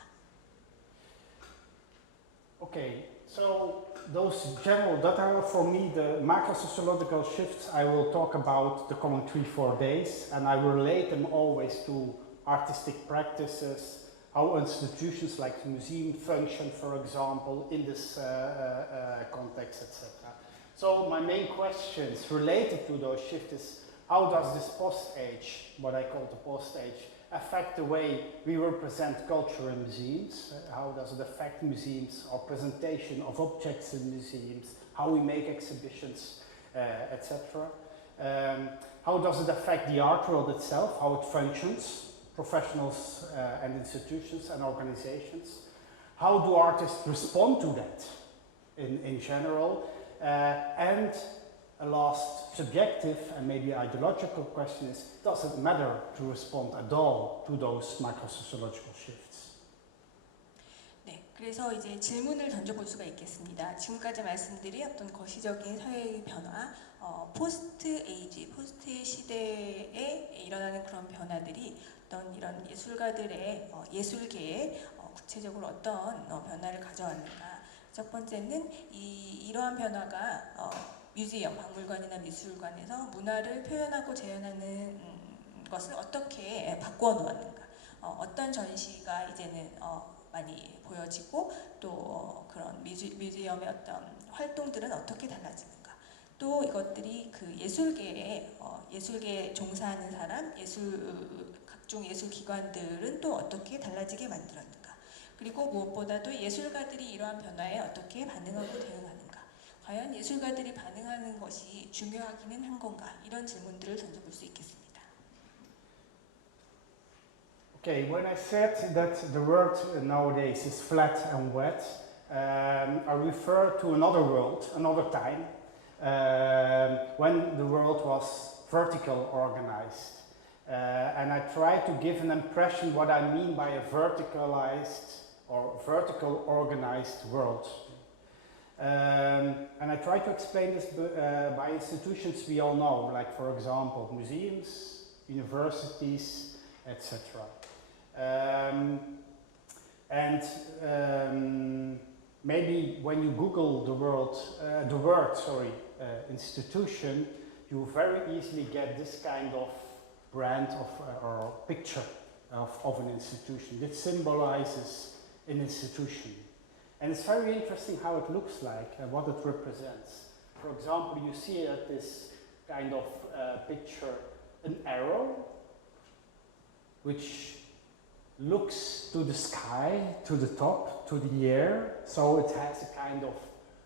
Okay, so those general, that are for me the macro-sociological shifts I will talk about the coming 3-4 days, and I will relate them always to artistic practices, how institutions like the museum function, for example, in this context, etc. So my main questions related to those shifts is, how does this post-age, what I call the post-age, affect the way we represent culture in museums? How does it affect museums, our presentation of objects in museums, how we make exhibitions, etc. How does it affect the art world itself, how it functions, professionals and institutions and organizations? How do artists respond to that in general? And a last subjective and maybe ideological question is, does it matter to respond at all to those microsociological shifts? 네, 그래서 이제 질문을 던져볼 수가 있겠습니다. 지금까지 말씀드린 어떤 거시적인 사회의 변화, 포스트 에이지, 포스트 시대에 일어나는 그런 변화들이 어떤 이런 예술가들의 예술계에 구체적으로 어떤 변화를 가져왔는가. 첫 번째는 이러한 변화가 뮤지엄, 박물관이나 미술관에서 문화를 표현하고 재현하는 것을 어떻게 바꾸어 놓았는가. 어떤 전시가 이제는 많이 보여지고 또 그런 뮤지엄의 어떤 활동들은 어떻게 달라지는가. 또 이것들이 그 예술계에 종사하는 사람, 각종 예술 기관들은 또 어떻게 달라지게 만들었는가. 그리고 무엇보다도 예술가들이 이러한 변화에 어떻게 반응하고 대응하는가. 과연 예술가들이 반응하는 것이 중요하기는 한 건가. 이런 질문들을 던져볼 수 있겠습니다. Okay, when I said that the world nowadays is flat and wet, I refer to another world, another time, when the world was vertical organized. And I try to give an impression what I mean by a verticalized or vertical organized world. And I try to explain this by institutions we all know, like for example museums, universities, etc. Maybe when you Google the word institution, you very easily get this kind of brand or picture of an institution. It symbolizes an institution. And it's very interesting how it looks like and what it represents. For example, you see at this kind of picture an arrow which looks to the sky, to the top, to the air. So it has a kind of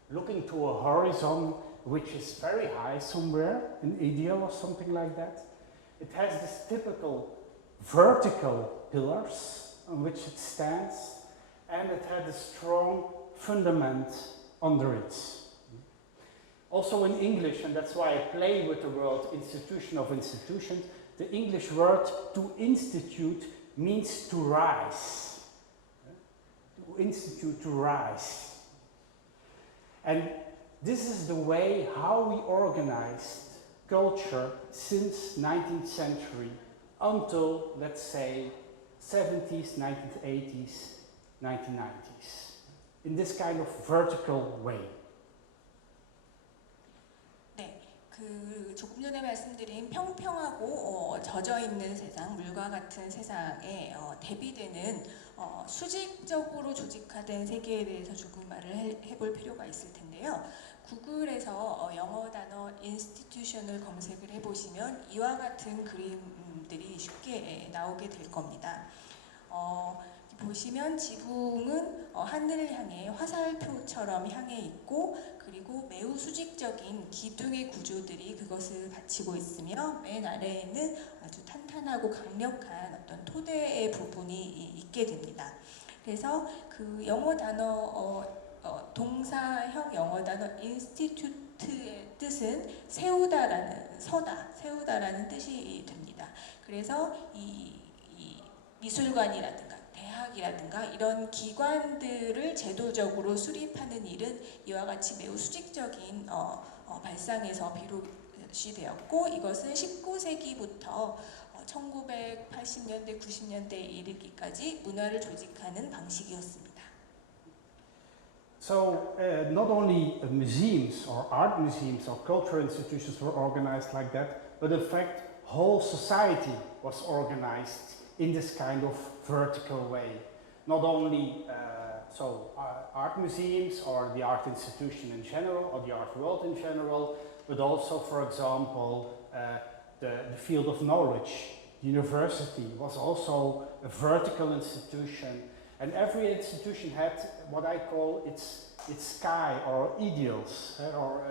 looking to a horizon which is very high somewhere, an ideal or something like that. It has this typical vertical pillars on which it stands, and it had a strong fundament under it. Also in English, and that's why I play with the word institution of institutions, the English word to institute means to rise. To institute, to rise. And this is the way how we organized culture since 19th century until, let's say, 70s, 1980s, 1990s. In this kind of vertical way. 조금 전에 말씀드린 평평하고 젖어있는 세상, 물과 같은 세상에 대비되는 수직적으로 조직화된 세계에 대해서 조금 말을 해볼 필요가 있을 텐데요. 구글에서 영어 단어 institution을 검색을 해보시면 이와 같은 그림들이 쉽게 나오게 될 겁니다. 보시면 지붕은 하늘을 향해 화살표처럼 향해 있고, 그리고 매우 수직적인 기둥의 구조들이 그것을 받치고 있으며 맨 아래에는 아주 탄탄하고 강력한 어떤 토대의 부분이 있게 됩니다. 그래서 그 영어 단어 동사형 영어 단어 institute의 뜻은 세우다라는 뜻이 됩니다. 그래서 이 미술관이라든가 대학이라든가 이런 기관들을 제도적으로 수립하는 일은 이와 같이 매우 수직적인 발상에서 비롯이 되었고, 이것은 19세기부터 1980년대, 90년대에 이르기까지 문화를 조직하는 방식이었습니다. So not only museums or art museums or cultural institutions were organized like that, but in fact whole society was organized in this kind of vertical way. Not only art museums or the art institution in general or the art world in general, but also, for example, the field of knowledge. The university was also a vertical institution, and every institution had what I call its sky or ideals or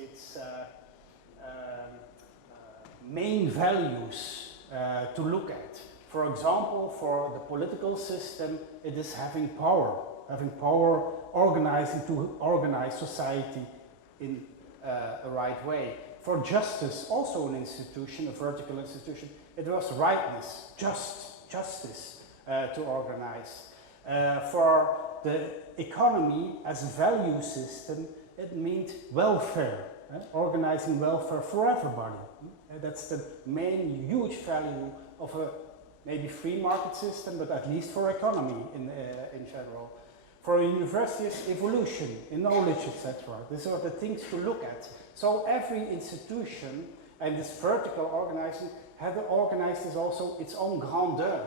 its main values to look at. For example, for the political system, it is having power, having power, organizing to organize society in a right way. For justice, also an institution, a vertical institution, it was rightness, justice to organize. For the economy as a value system, it meant welfare, organizing welfare for everybody. That's the main huge value of a maybe free market system, but at least for economy in general. For universities, evolution in knowledge, etc. These are the things to look at. So every institution and this vertical organizing had organized as also its own grandeur,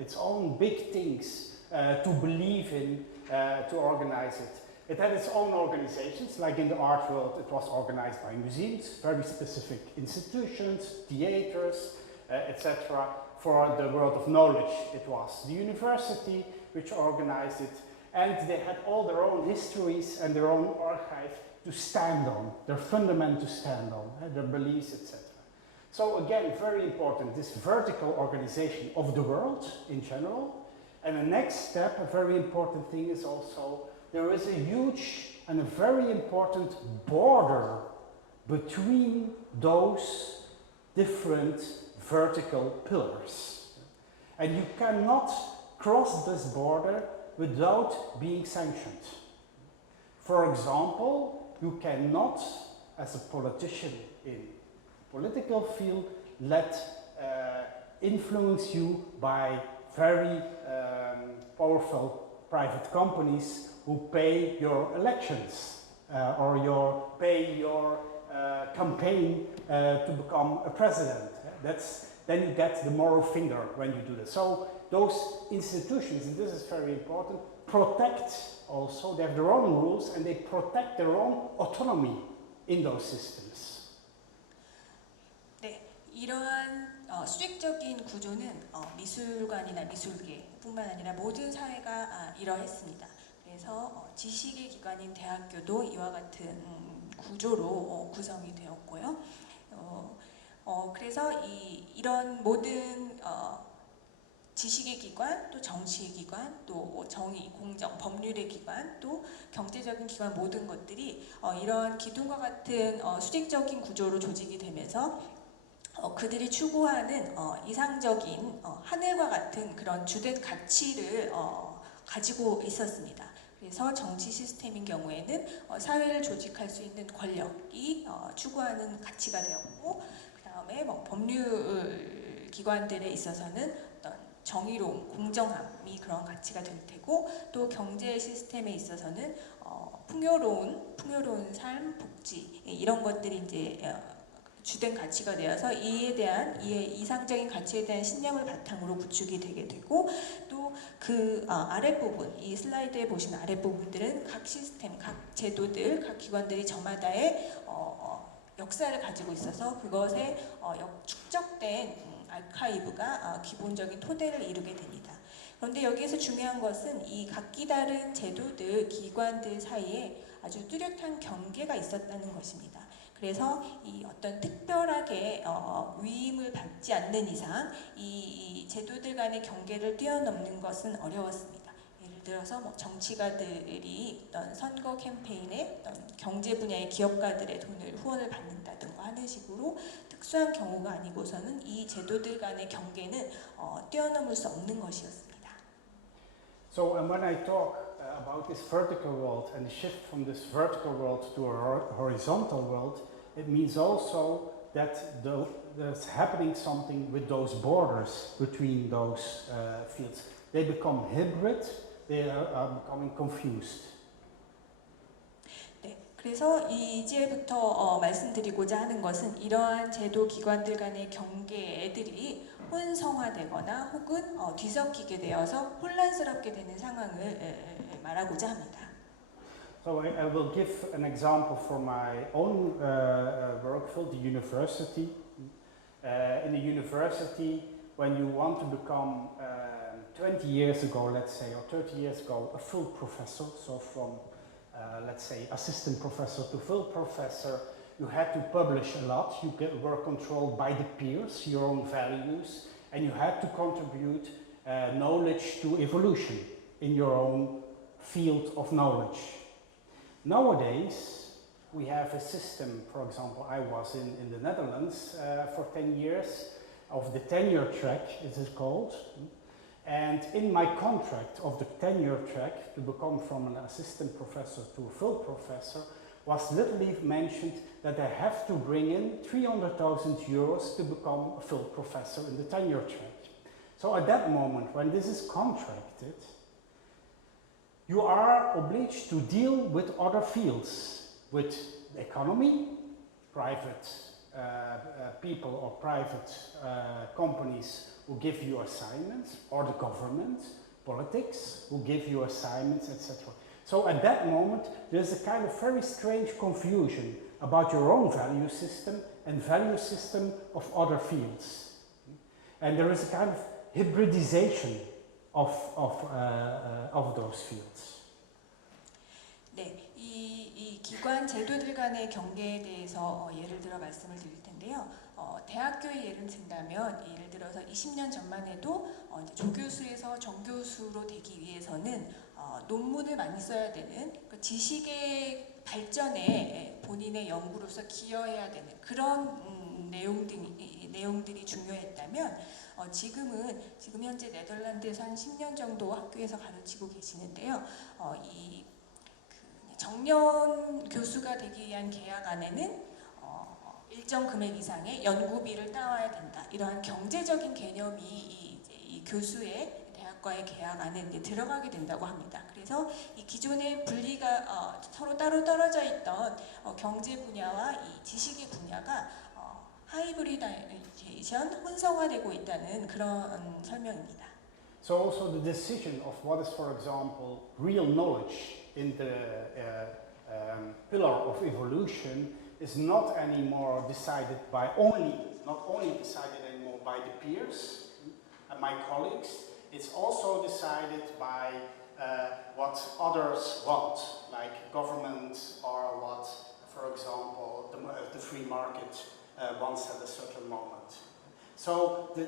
its own big things to believe in, to organize it. It had its own organizations, like in the art world, it was organized by museums, very specific institutions, theaters, etc. For the world of knowledge, it was the university which organized it, and they had all their own histories and their own archive to stand on, their fundament to stand on, their beliefs, etc. So again, very important, this vertical organization of the world in general. And the next step, a very important thing is also, there is a huge and a very important border between those different vertical pillars. And you cannot cross this border without being sanctioned. For example, you cannot, as a politician in the political field, let influence you by very powerful private companies who pay your elections or pay your campaign to become a president. Then you get the moral finger when you do that. So those institutions, and this is very important, protect also, they have their own rules and they protect their own autonomy in those systems. 네, 이러한 수직적인 구조는 미술관이나 미술계뿐만 아니라 모든 사회가 이러했습니다. 그래서 지식의 기관인 대학교도 이와 같은 구조로 구성이 되었고요. 그래서 이런 모든 지식의 기관, 또 정치의 기관, 또 정의, 공정, 법률의 기관, 또 경제적인 기관 모든 것들이 이런 기둥과 같은 수직적인 구조로 조직이 되면서 그들이 추구하는 이상적인 하늘과 같은 그런 주된 가치를 가지고 있었습니다. 그래서 정치 시스템인 경우에는 사회를 조직할 수 있는 권력이 추구하는 가치가 되었고, 그 다음에 법률 기관들에 있어서는 어떤 정의로움, 공정함이 그런 가치가 될 테고, 또 경제 시스템에 있어서는 풍요로운 삶, 복지 이런 것들이 이제 주된 가치가 되어서 이의 이상적인 가치에 대한 신념을 바탕으로 구축이 되게 되고, 또 그 아랫부분, 이 슬라이드에 보시는 아랫부분들은 각 시스템, 각 제도들, 각 기관들이 저마다의 역사를 가지고 있어서 그것에 축적된 아카이브가 기본적인 토대를 이루게 됩니다. 그런데 여기에서 중요한 것은 이 각기 다른 제도들, 기관들 사이에 아주 뚜렷한 경계가 있었다는 것입니다. 그래서 이 어떤 특별하게 위임을 받지 않는 이상 이 제도들 간의 경계를 뛰어넘는 것은 어려웠습니다. 예를 들어서 정치가들이 어떤 선거 캠페인에 어떤 경제 분야의 기업가들의 후원을 받는다든가 하는 식으로 특수한 경우가 아니고서는 이 제도들 간의 경계는 뛰어넘을 수 없는 것이었습니다. So when I talk about this vertical world and shift from this vertical world to a horizontal world, it means also that there's happening something with those borders between those fields. They become hybrid, they are becoming confused. 네, 그래서 이제부터 말씀드리고자 하는 것은 이러한 제도 기관들 간의 경계들이 혼성화되거나 혹은 뒤섞이게 되어서 혼란스럽게 되는 상황을 말하고자 합니다. So I will give an example from my own work field, the university. In the university, when you want to become 20 years ago, let's say, or 30 years ago, a full professor, so from, let's say, assistant professor to full professor, you had to publish a lot, you were controlled by the peers, your own values, and you had to contribute knowledge to evolution in your own field of knowledge. Nowadays, we have a system, for example, I was in the Netherlands for 10 years, of the tenure track, it is called. And in my contract of the tenure track, to become from an assistant professor to a full professor, was literally mentioned that I have to bring in 300,000 euros to become a full professor in the tenure track. So at that moment, when this is contracted, you are obliged to deal with other fields, with the economy, private people or private companies who give you assignments, or the government, politics, who give you assignments, etc. So at that moment, there's a kind of very strange confusion about your own value system and value system of other fields. And there is a kind of hybridization of those fields. 네, 이 기관 제도들 간의 경계에 대해서 예를 들어 말씀을 드릴 텐데요. 대학교의 예를 든다면 예를 들어서 20년 전만 해도 이제 조교수에서 정교수로 되기 위해서는 논문을 많이 써야 되는 그 지식의 발전에 본인의 연구로서 기여해야 되는 그런 내용들이 중요했다면 지금 현재 네덜란드에서 한 10년 정도 학교에서 가르치고 계시는데요. 정년 교수가 되기 위한 계약 안에는 일정 금액 이상의 연구비를 따와야 된다. 이러한 경제적인 개념이 이 교수의 대학과의 계약 안에 들어가게 된다고 합니다. 그래서 이 기존의 분리가 서로 따로 떨어져 있던 경제 분야와 이 지식의 분야가 하이브리다이제이션, 혼성화되고 있다는 그런 설명입니다. So also the decision of what is, for example, real knowledge in the pillar of evolution is not anymore decided by not only decided anymore by the peers and my colleagues, it's also decided by what others want, like government or what, for example, the free market wants at a certain moment. So the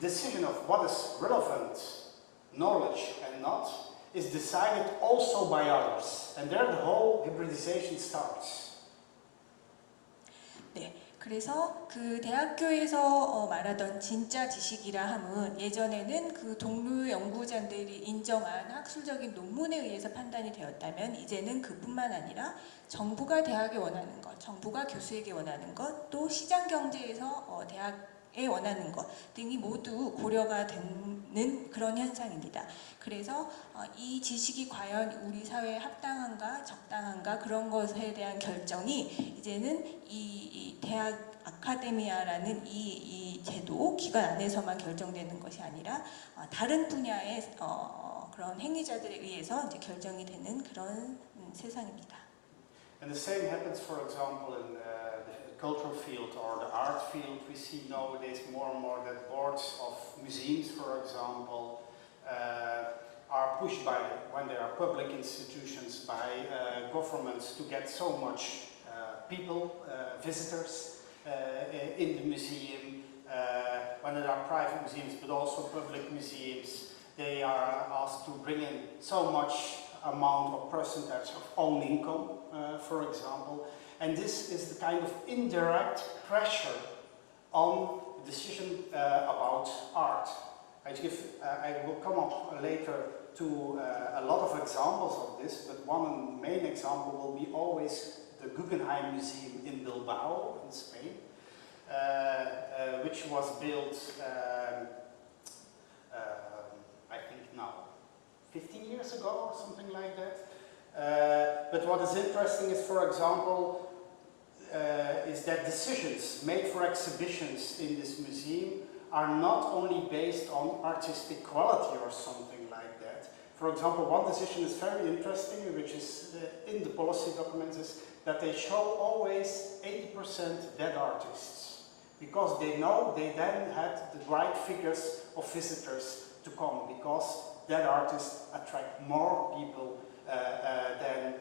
decision of what is relevant knowledge and not is decided also by others, and there the whole hybridization starts. 네, 그래서 그 대학교에서 말하던 진짜 지식이라 함은 예전에는 그 동료 연구자들이 인정한 학술적인 논문에 의해서 판단이 되었다면 이제는 그뿐만 아니라 정부가 대학에 원하는 것, 정부가 교수에게 원하는 것, 또 시장 경제에서 대학에 원하는 것 등이 모두 고려가 되는 그런 현상입니다. 그래서 이 지식이 과연 우리 사회에 합당한가 적당한가 그런 것에 대한 결정이 이제는 이 대학 아카데미아라는 이 제도 기관 안에서만 결정되는 것이 아니라 다른 분야의 그런 행위자들에 의해서 이제 결정이 되는 그런 세상입니다. And the same happens, for example, in the cultural field or the art field. We see nowadays more and more that boards of museums, for example, are pushed by, when they are public institutions, by governments to get so much people, visitors in the museum. When there are private museums but also public museums, they are asked to bring in so much amount or percentage of own income, for example. And this is the kind of indirect pressure on decision about art. I will come up later to a lot of examples of this, but one main example will be always the Guggenheim Museum in Bilbao, in Spain, which was built, I think now, 15 years ago or something like that. But what is interesting is, for example, is that decisions made for exhibitions in this museum are not only based on artistic quality or something like that. For example, one decision is very interesting, which is in the policy documents, is that they show always 80% dead artists, because they know they then had the right figures of visitors to come, because dead artists attract more people than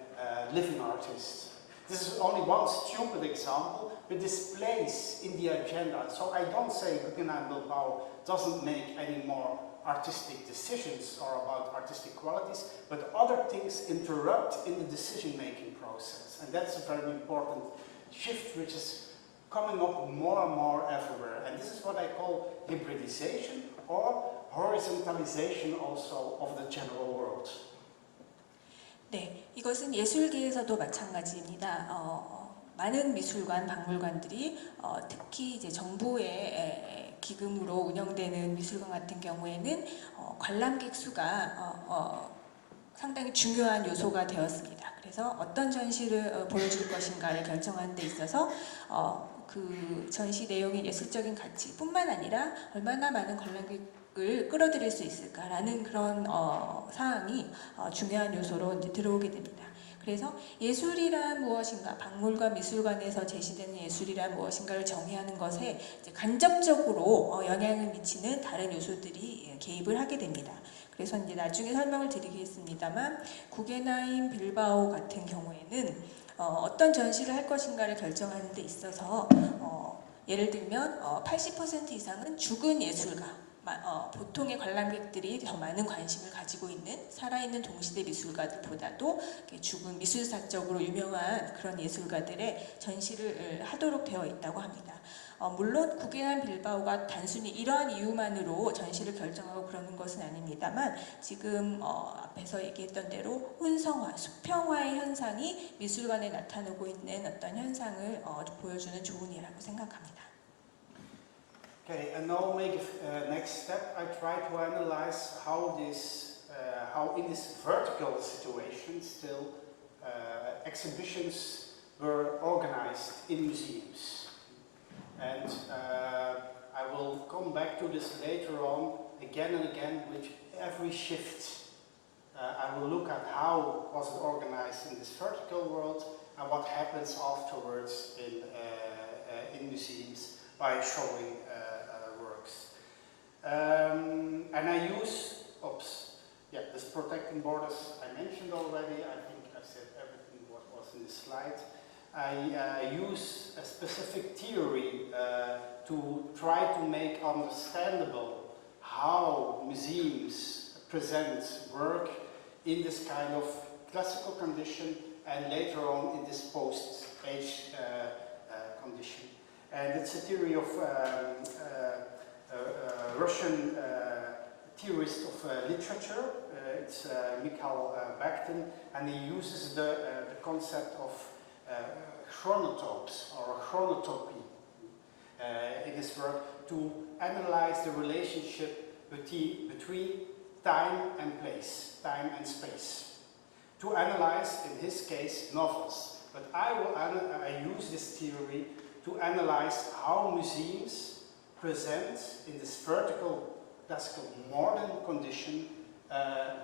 living artists. This is only one stupid example, but this plays in the agenda. So I don't say Guggenheim Bilbao doesn't make any more artistic decisions or about artistic qualities, but other things interrupt in the decision-making process. And that's a very important shift which is coming up more and more everywhere. And this is what I call hybridization or horizontalization also of the general world. 네, 이것은 예술계에서도 마찬가지입니다. 많은 미술관, 박물관들이 특히 이제 정부의 기금으로 운영되는 미술관 같은 경우에는 관람객 수가 상당히 중요한 요소가 되었습니다. 그래서 어떤 전시를 보여줄 것인가를 결정하는 데 있어서 그 전시 내용의 예술적인 가치뿐만 아니라 얼마나 많은 관람객을 끌어들일 수 있을까라는 그런 사항이 중요한 요소로 이제 들어오게 됩니다. 그래서 예술이란 무엇인가, 박물관, 미술관에서 제시되는 예술이란 무엇인가를 정의하는 것에 이제 간접적으로 영향을 미치는 다른 요소들이 개입을 하게 됩니다. 그래서 이제 나중에 설명을 드리겠습니다만 구겐하임 빌바오 같은 경우에는 어떤 전시를 할 것인가를 결정하는 데 있어서 예를 들면 80% 이상은 죽은 예술가, 보통의 관람객들이 더 많은 관심을 가지고 있는 살아있는 동시대 미술가들보다도 죽은 미술사적으로 유명한 그런 예술가들의 전시를 하도록 되어 있다고 합니다. 물론 구겐하임 빌바오가 단순히 이러한 이유만으로 전시를 결정하고 그러는 것은 아닙니다만 지금 앞에서 얘기했던 대로 혼성화, 수평화의 현상이 미술관에 나타나고 있는 어떤 현상을 보여주는 좋은 예라고 생각합니다. Okay, and now make next step. I try to analyze how in this vertical situation still exhibitions were organized in museums. And I will come back to this later on again and again with every shift. I will look at how was it organized in this vertical world and what happens afterwards in museums by showing works. And I use, this protecting borders I mentioned already. I think I said everything what was in the slide. I use a specific theory to try to make understandable how museums present work in this kind of classical condition and later on in this post-age condition. And it's a theory of Russian theorist of literature. It's Mikhail Bakhtin, and he uses the concept of chronotopes or chronotopy in his work to analyze the relationship between time and place, time and space. To analyze, in his case, novels. But I use this theory to analyze how museums present in this vertical, classical, modern condition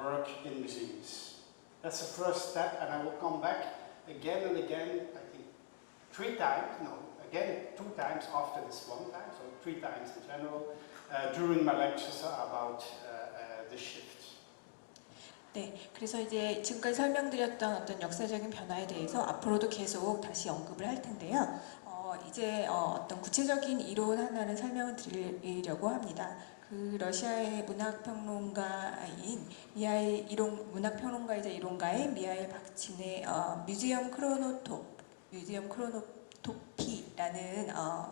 work in museums. That's the first step, and I will come back again and again, I think 2 times after this one time, so 3 times in general, during my lectures about the shift. 네, 그래서 이제 지금까지 설명드렸던 어떤 역사적인 변화에 대해서 앞으로도 계속 다시 언급을 할 텐데요. 이제 어떤 구체적인 이론 하나를 설명을 드리려고 합니다. 그 러시아의 문학평론가인 문학평론가이자 이론가인 미하일 박친의 뮤지엄 크로노토피라는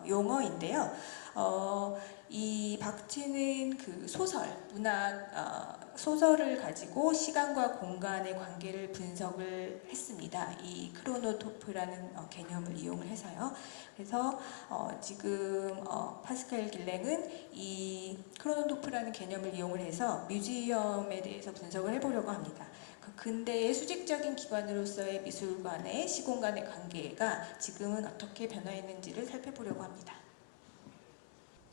용어인데요. 이 박친은 그 소설을 가지고 시간과 공간의 관계를 분석을 했습니다. 이 크로노토프라는 개념을 이용을 해서요. 그래서 지금 파스칼 길랭은 이 크로노토프라는 개념을 이용을 해서 뮤지엄에 대해서 분석을 해보려고 합니다. 그 근대의 수직적인 기관으로서의 미술관의 시공간의 관계가 지금은 어떻게 변화했는지를 살펴보려고 합니다.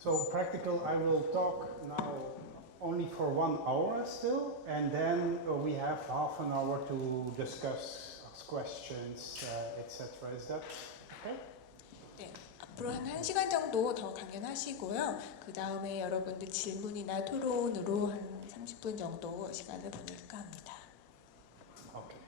So practical, I will talk now only for 1 hour still, and then we have half an hour to discuss, ask questions, etc. Is that okay? 네, 앞으로 한 1시간 정도 더 강연하시고요. 그 다음에 여러분들 질문이나 토론으로 한 30분 정도 시간을 보낼까 합니다. Okay.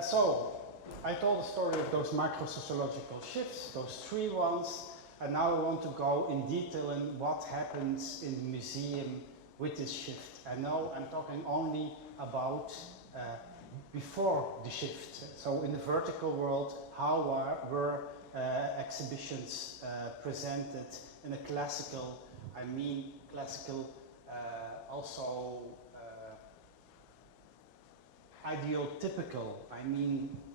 So I told the story of those micro-sociological shifts, those 3 ones, and now I want to go in detail in what happens in the museum with this shift. And now I'm talking only about before the shift. So in the vertical world, how were exhibitions presented in a classical, also ideotypical,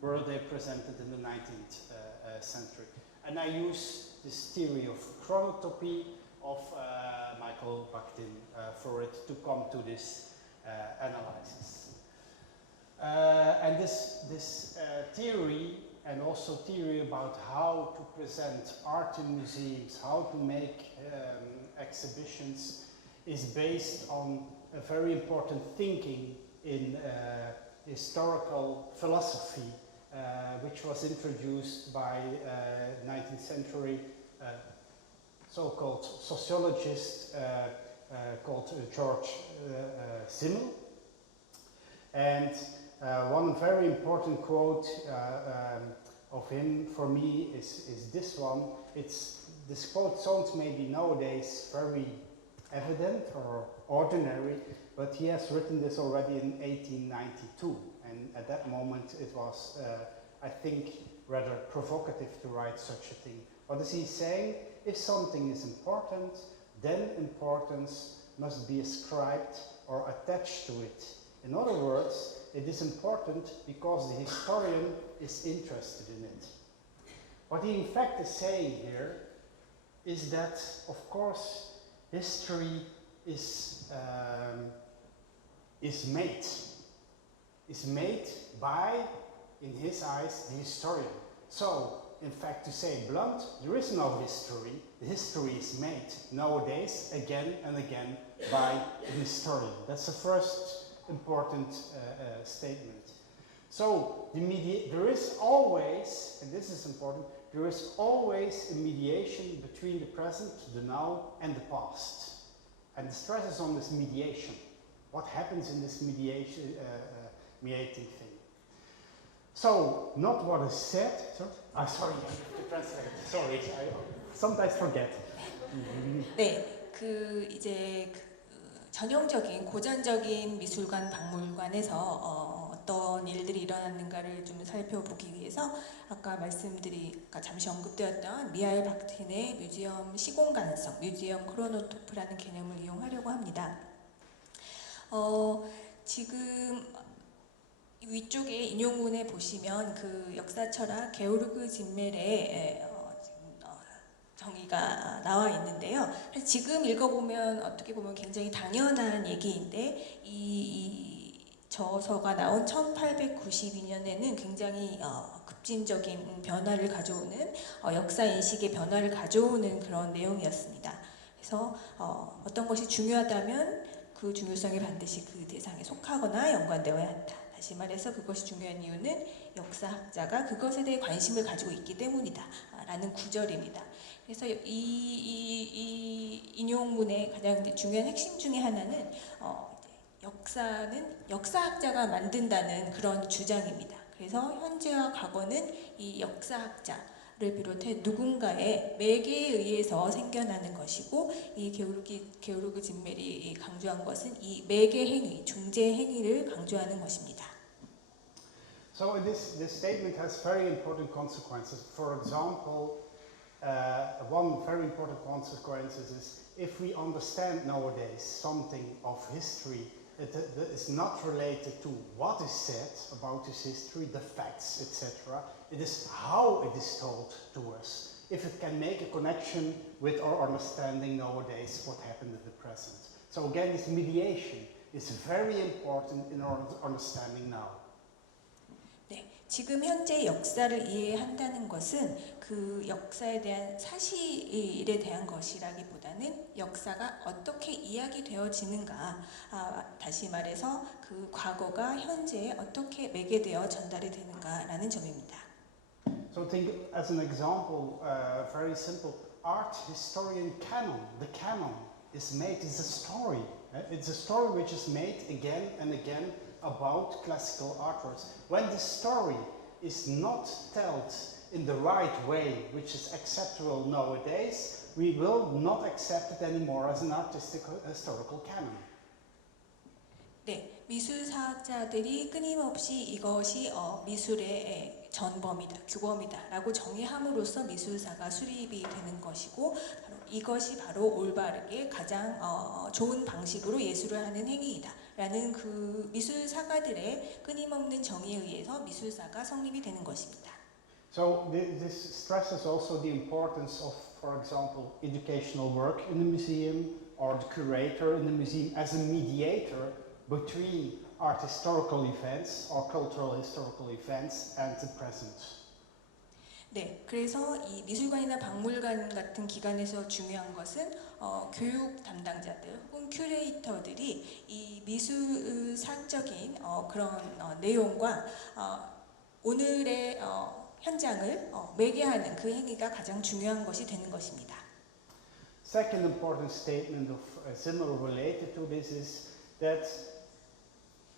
were they presented in the 19th century? And I use this theory of chronotopy of Michael Bakhtin for it to come to this analysis. And this theory, and also theory about how to present art in museums, how to make exhibitions, is based on a very important thinking in historical philosophy, which was introduced by 19th century so-called sociologist called George Simmel. And one very important quote of him for me is this one. This quote sounds maybe nowadays very evident or ordinary, but he has written this already in 1892, and at that moment it was, I think, rather provocative to write such a thing. What is he saying? If something is important, then importance must be ascribed or attached to it. In other words, it is important because the historian is interested in it. What he in fact is saying here is that, of course, history is made by, in his eyes, the historian. So, in fact, to say it blunt, there is no history. The history is made nowadays again and again by the historian. That's the first important statement. So, there is always, and this is important, there is always a mediation between the present, the now, and the past. And the stress is on this mediation. What happens in this mediating thing? So, not what is said. Sorry, I have to translate. Sorry, I sometimes forget. 네, 이제 전형적인 고전적인 미술관 박물관에서 어떤 일들이 일어났는가를 좀 살펴보기 위해서 아까 잠시 언급되었던 미하일 바크틴의 뮤지엄 시공간성, 뮤지엄 크로노토프라는 개념을 이용하려고 합니다. 지금 위쪽에 인용문에 보시면 그 역사 철학 게오르그 진멜의 정의가 나와 있는데요. 지금 읽어보면 어떻게 보면 굉장히 당연한 얘기인데 이 저서가 나온 1892년에는 굉장히 급진적인 변화를 가져오는 역사 인식의 변화를 가져오는 그런 내용이었습니다. 그래서 어떤 것이 중요하다면 그 중요성이 반드시 그 대상에 속하거나 연관되어야 한다. 다시 말해서 그것이 중요한 이유는 역사학자가 그것에 대해 관심을 가지고 있기 때문이다 라는 구절입니다. 그래서 이 인용문의 가장 중요한 핵심 중에 하나는 역사는 역사학자가 만든다는 그런 주장입니다. 그래서 현재와 과거는 이 역사학자를 비롯해 누군가의 매개에 의해서 생겨나는 것이고 이 게오르그 진멜이 강조한 것은 이 매개 행위, 중재 행위를 강조하는 것입니다. So this statement has very important consequences. For example, one very important consequence is if we understand nowadays something of history that is not related to what is said about this history, the facts, etc. It is how it is told to us. If it can make a connection with our understanding nowadays what happened in the present. So again, this mediation is very important in our understanding now. 지금 현재 역사를 이해한다는 것은 그 역사에 대한 사실에 대한 것이라기보다는 역사가 어떻게 이야기되어지는가, 다시 말해서 그 과거가 현재에 어떻게 매개되어 전달이 되는가라는 점입니다. So think as an example, very simple, art historian canon. The canon is made, is a story. It's a story which is made again and again about classical artworks. When the story is not told in the right way, which is acceptable nowadays, we will not accept it anymore as an artistic historical canon. 네, 미술사학자들이 끊임없이 이것이 미술의 전범이다, 규범이다라고 정의함으로써 미술사가 수립이 되는 것이고 이것이 바로 올바르게 가장 좋은 방식으로 예술을 하는 행위이다라는 그 미술사가들의 끊임없는 정의에 의해서 미술사가 성립이 되는 것입니다. So this stresses also the importance of, for example, educational work in the museum or the curator in the museum as a mediator between art historical events or cultural historical events and the present. 네, 그래서 이 미술관이나 박물관 같은 기관에서 중요한 것은 교육 담당자들 혹은 큐레이터들이 이 미술사적인 그런 내용과 오늘의 현장을 매개하는 그 행위가 가장 중요한 것이 되는 것입니다. Second important statement of similar related to this is that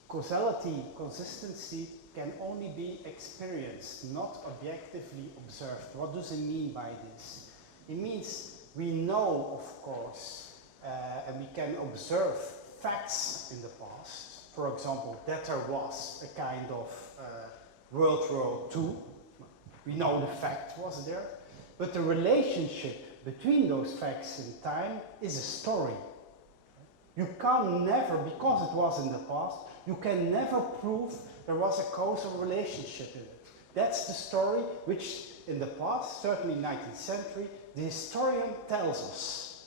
causality, consistency can only be experienced, not objectively observed. What does it mean by this? It means we know, of course, and we can observe facts in the past. For example, that there was a kind of World War II. We know the fact was there. But the relationship between those facts in time is a story. You can never, because it was in the past, you can never prove there was a causal relationship in it. That's the story which in the past, certainly 19th century, the historian tells us.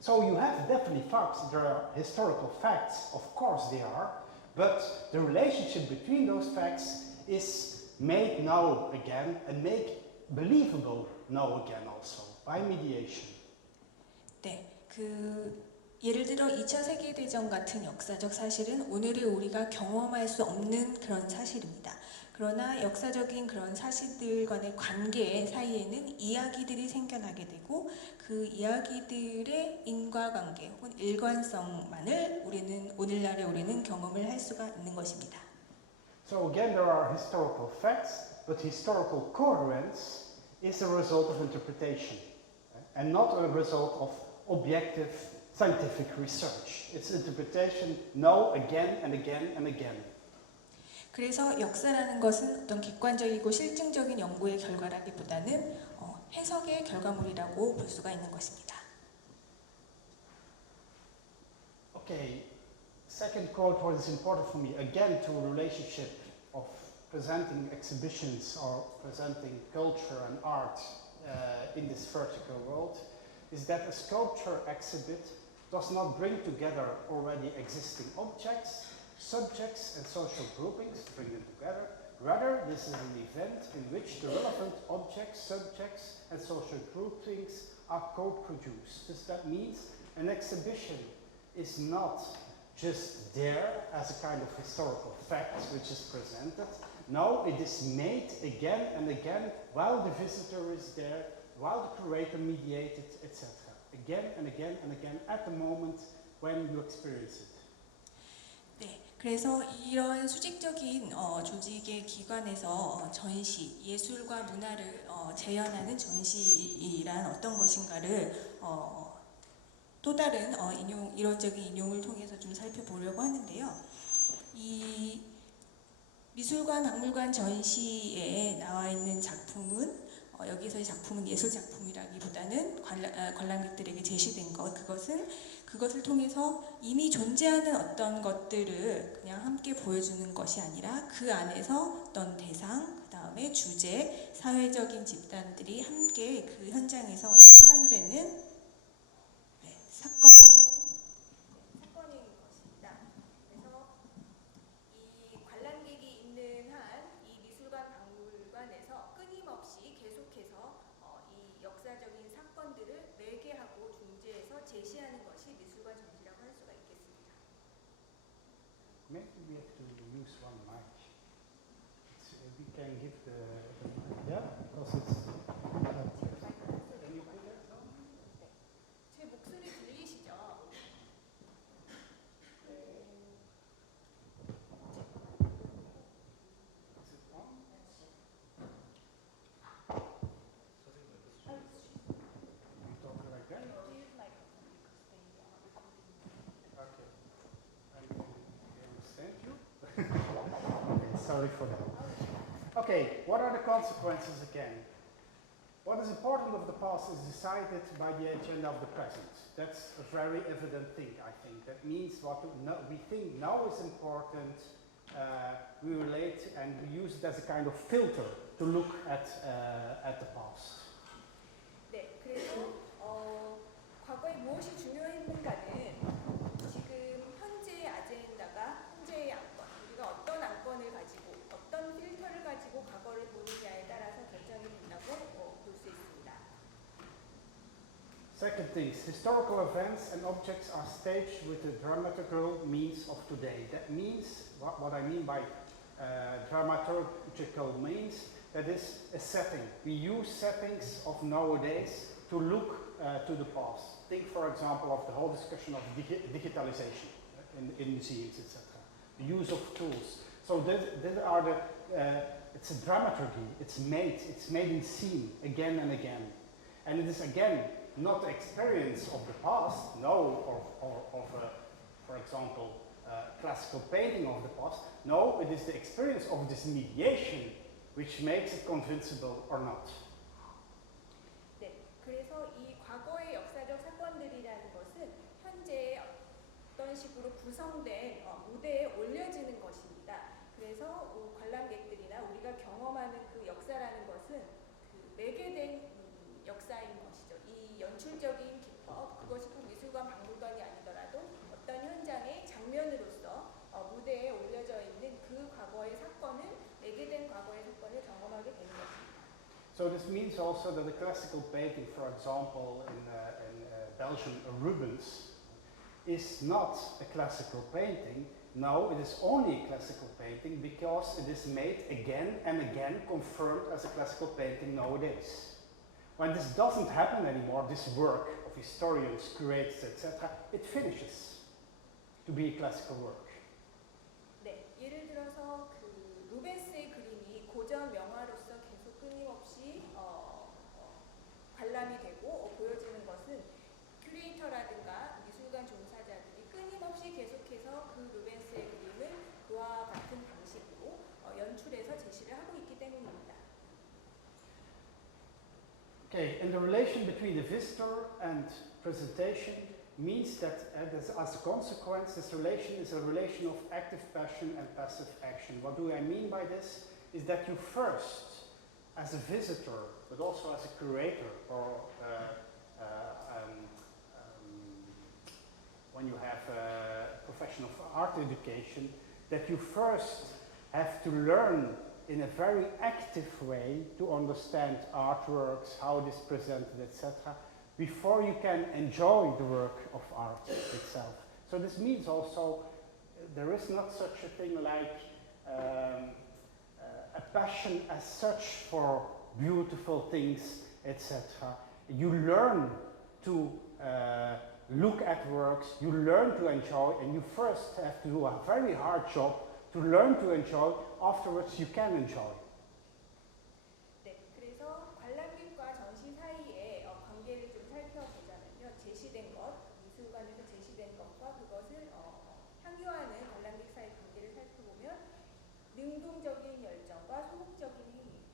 So you have definitely facts, there are historical facts, of course they are, but the relationship between those facts is made now again and made believable now again also by mediation. 네, 예를 들어 2차 세계대전 같은 역사적 사실은 오늘의 우리가 경험할 수 없는 그런 사실입니다. 그러나 역사적인 그런 사실들 간의 관계 사이에는 이야기들이 생겨나게 되고 그 이야기들의 인과관계 혹은 일관성만을 오늘날의 우리는 경험을 할 수가 있는 것입니다. So again there are historical facts, but historical coherence is a result of interpretation and not a result of objective scientific research. It's interpretation now, again and again and again. 그래서 역사라는 것은 어떤 객관적이고 실증적인 연구의 결과라기보다는 해석의 결과물이라고 볼 수가 있는 것입니다. Okay, second quote what is important for me, again to a relationship of presenting exhibitions or presenting culture and art in this vertical world, is that a sculpture exhibit does not bring together already existing objects, subjects and social groupings, bring them together. Rather, this is an event in which the relevant objects, subjects and social groupings are co-produced. That means an exhibition is not just there as a kind of historical fact which is presented. No, it is made again and again while the visitor is there, while the curator mediated, etc. Again and again and again at the moment when you experience it. 네, 그래서 이런 수직적인 조직의 기관에서 전시, 예술과 문화를 재현하는 전시란 어떤 것인가를 또 다른 이론적인 인용을 통해서 좀 살펴보려고 하는데요. 이 미술관, 박물관 전시에 나와 있는 작품은 여기서의 작품은 예술 작품이라기보다는 관람객들에게 제시된 그것을 통해서 이미 존재하는 어떤 것들을 그냥 함께 보여주는 것이 아니라 그 안에서 어떤 대상, 그 다음에 주제, 사회적인 집단들이 함께 그 현장에서 생산되는 사건인 것입니다. 그래서 이 관람객이 있는 한 이 미술관, 박물관에서 끊임없이 계속해서 이 역사적인 사건들을 매개하고 중재해서 제시하는 것이 미술관 전시라고 할 수가 있겠습니다. Maybe we have to use one mic. We can give the mic, yeah, because it's. Can you put it on? 제 목소리 들리시죠? Is it on? sorry for that. Okay, what are the consequences again? What is important of the past is decided by the agenda of the present. That's a very evident thing, I think. That means what we think now is important, we relate and we use it as a kind of filter to look at the past. 네, 그래서 과거에 무엇이 중요했는가는 지금 현재의 아젠다가 현재의 안건, 우리가 어떤 안건을 가지고 어떤 필터를 가지고 과거를 보느냐에 따라서 결정이 된다고 볼 수 있습니다. Second thing, historical events and objects are staged with the dramaturgical means of today. That means, what I mean by dramaturgical means, that is a setting. We use settings of nowadays to look to the past. Think, for example, of the whole discussion of digitalization in museums, etc. The use of tools. So these are the, it's a dramaturgy, it's made in scene again and again. And it is again, not the experience of the past, no, or of, for example, classical painting of the past. No, it is the experience of this mediation which makes it convincible or not. 네, 그래서 이 과거의 역사적 사건들이라는 것은 현재 어떤 식으로 구성된 무대에 올려지는 것입니다. 그래서 관람객들이나 우리가 경험하는 그 역사라는 것은 그 매개된 역사인 것이죠. 이 연출적인 기법, 그것이 꼭 미술관 박물관이 아니더라도 어떤 현장의 장면으로서 무대에 올려져 있는 그 과거의 사건을, 매개된 과거의 사건을 경험하게 되는 것입니다. So this means also that the classical painting, for example, in Belgium, Rubens, is not a classical painting. No, it is only a classical painting because it is made again and again, confirmed as a classical painting nowadays. When this doesn't happen anymore, this work of historians, curators, etc., it finishes to be a classical work. 네, 예를 들어서 그 루벤스의 그림이 고전 명화로서 계속 끊임없이 관람이 되고 보여지는 것은 큐레이터라든가 미술관 종사자들이 끊임없이 계속해서 그 루벤스의 그림을 그와 같은 방식으로 연출해서 제시를 하고 있기 때문입니다. Okay, and the relation between the visitor and presentation means that as a consequence, this relation is a relation of active passion and passive action. What do I mean by this? Is that you first, as a visitor, but also as a curator, or when you have a profession of art education, that you first have to learn in a very active way to understand artworks, how it is presented, etc., before you can enjoy the work of art itself. So this means also there is not such a thing like a passion as such for beautiful things, etc. You learn to look at works, you learn to enjoy, and you first have to do a very hard job to learn to enjoy. Afterwards you can enjoy. 네, 그래서 관람객과 전시 사이의 관계를 좀 살펴보자면요. 제시된 것, 미술관에서 제시된 것과 그것을 향유하는 관람객 사이 관계를 살펴보면 능동적인 열정과 소극적인 행위,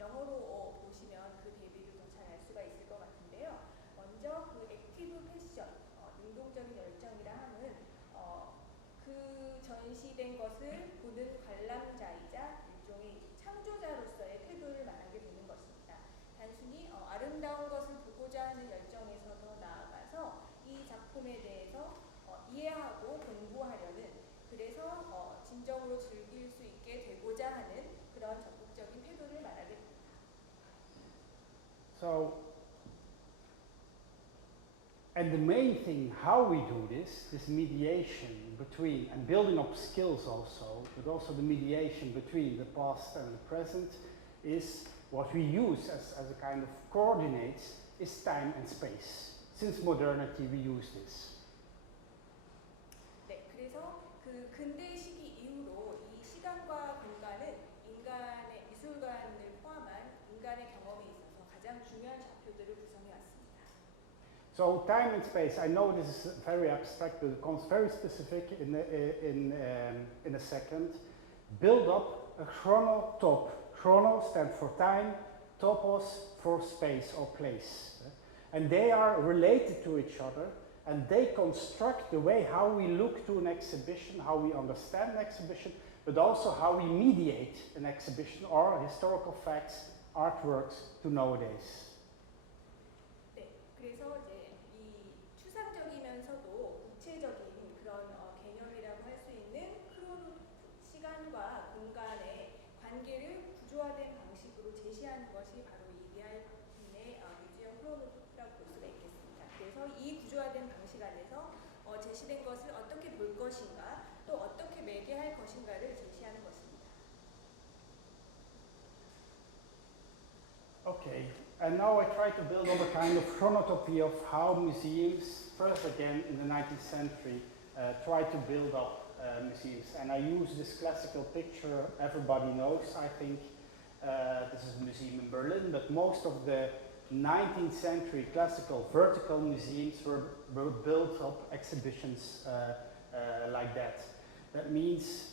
영어로 보시면 그 대비를 더 잘 알 수가 있을 것 같은데요. 먼저 그 액티브 패션, 능동적인 열정이라 함은 그 전시된 것을 보는 관람자이자 일종의 창조자로서의 태도를 말하게 되는 것입니다. 단순히 아름다운 것을 보고자 하는 열정에서 더 나아가서 이 작품에 대해서 이해하고 공부하려는, 그래서 진정으로 즐길 수 있게 되고자 하는 그런 적극적인 태도를 말하게 됩니다. So, and the main thing how we do this mediation between, and building up skills also, but also the mediation between the past and the present, is what we use as a kind of coordinates, is time and space. Since modernity we use this. 네, 그래서 그 근대 시기 이후로 이 시간과 공간은 인간의 미술관을 포함한 인간의 경험에 있어서 가장 중요한 좌표들을 구성해 왔습니다. So time and space, I know this is very abstract, but it becomes very specific in a second. Build up a chronotop. Chrono stands for time, topos for space or place. And they are related to each other, and they construct the way how we look to an exhibition, how we understand an exhibition, but also how we mediate an exhibition or historical facts, artworks to nowadays. 네, 그래서 이제 이 추상적이면서도 구체적인 그런 개념이라고 할 수 있는 크로노토프, 시간과 공간의 관계를 구조화된 방식으로 제시하는 것이 바로 이 미알핀의 뮤지엄 크로노토프라고 볼 수가 있겠습니다. 그래서 이 구조화된 방식 안에서 제시된 것을 어떻게 볼 것인가, 또 어떻게 매개할 것인가를 제시하는 것입니다. Okay, and now I try to build on a kind of chronotopy of how museums, first again in the 19th century, try to build up museums. And I use this classical picture everybody knows, I think. This is a museum in Berlin, but most of the 19th century classical vertical museums were built up exhibitions like that. That means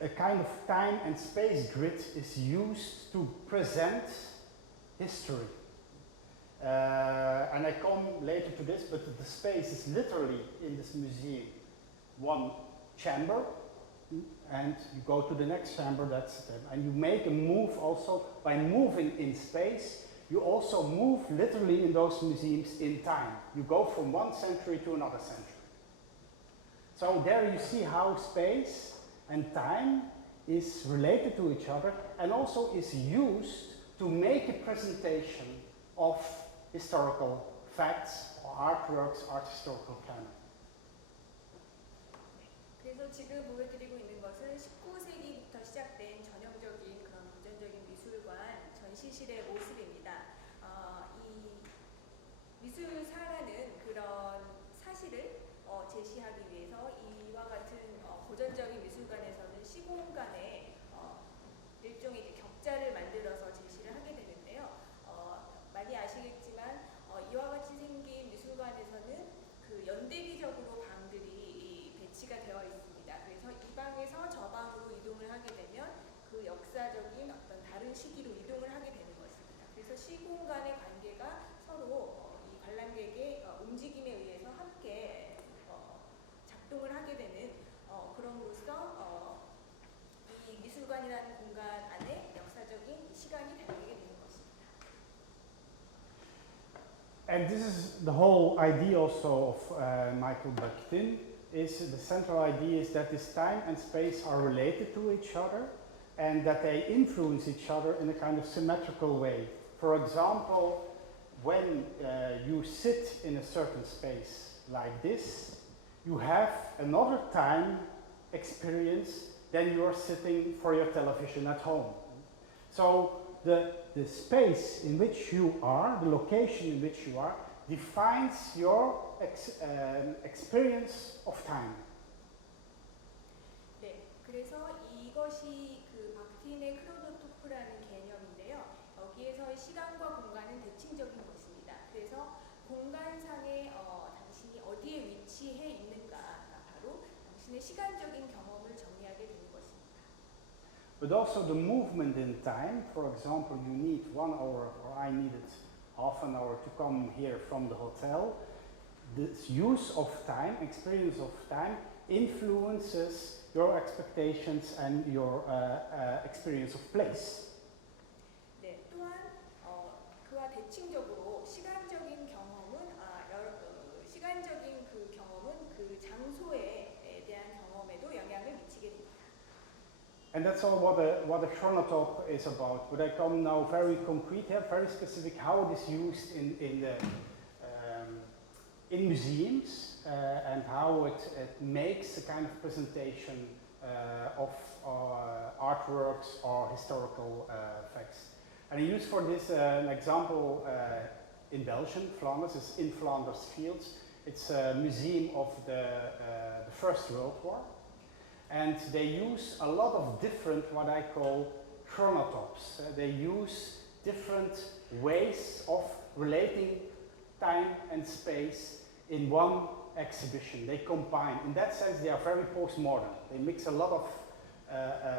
a kind of time and space grid is used to present history. And I come later to this, but the space is literally in this museum one chamber, and you go to the next chamber, that's it. And you make a move also by moving in space. You also move literally in those museums in time. You go from one century to another century. So there you see how space and time is related to each other and also is used to make a presentation of historical facts or artworks, art historical canon. 그래서 지금 보여드리고 있는 것은 19세기부터 시작된 전형적인 그런 고전적인 미술관 전시실의 모습입니다. 이 미술사라는 그런 사실을 제시하기 위해서 이와 같은 고전적인 미술관에서는 시공간에 일종의 이제 격자를 만들어서 제시를 하게 되는데요. 많이 아시겠지만 이와 같이 생긴 미술관에서는 그 연대기적으로 방들이 배치가 되어 있습니다. 그래서 이 방에서 저 방으로 이동을 하게 되면 그 역사적인 어떤 다른 시기로 이동을 하게 되는 것입니다. 그래서 시공간의 관계가 서로 이 관람객의 움직임에 의해서 함께 작동을 하게 되는 그럼으로써 이 미술관이라는 공간 안에 역사적인 시간이 달리게 되는 것입니다. And this is the whole idea also of Michael Bakhtin. Is the central idea is that this time and space are related to each other and that they influence each other in a kind of symmetrical way. For example, when you sit in a certain space like this, you have another time experience than you are sitting for your television at home. So the space in which you are, the location in which you are, defines your experience of time. 네, 그래서 이것이 그 박틴의 크로노토프라는 개념인데요. 여기에서의 시간과 공간은 대칭적인 것입니다. 그래서 공간상에 당신이 어디에 위치해 있는가가 바로 당신의 시간적인 경험을 정리하게 되는 것입니다. But also the movement in time. For example, you need 1 hour, or I needed half an hour to come here from the hotel. This use of time, experience of time, influences your expectations and your experience of place. 네, 또한 그와 대칭적으로 시간적인 경험은 시간적인 그 경험은 그 장소에 대한 경험에도 영향을 미치게 됩니다. And that's all what a chronotop is about. But I come now very concrete here, very specific how it is used in museums and how it makes a kind of presentation of artworks or historical facts. And I use for this an example in Belgium, Flanders, it's in Flanders Fields. It's a museum of the First World War. And they use a lot of different, what I call, chronotops. They use different ways of relating time and space in one exhibition. They combine. In that sense, they are very postmodern. They mix a lot of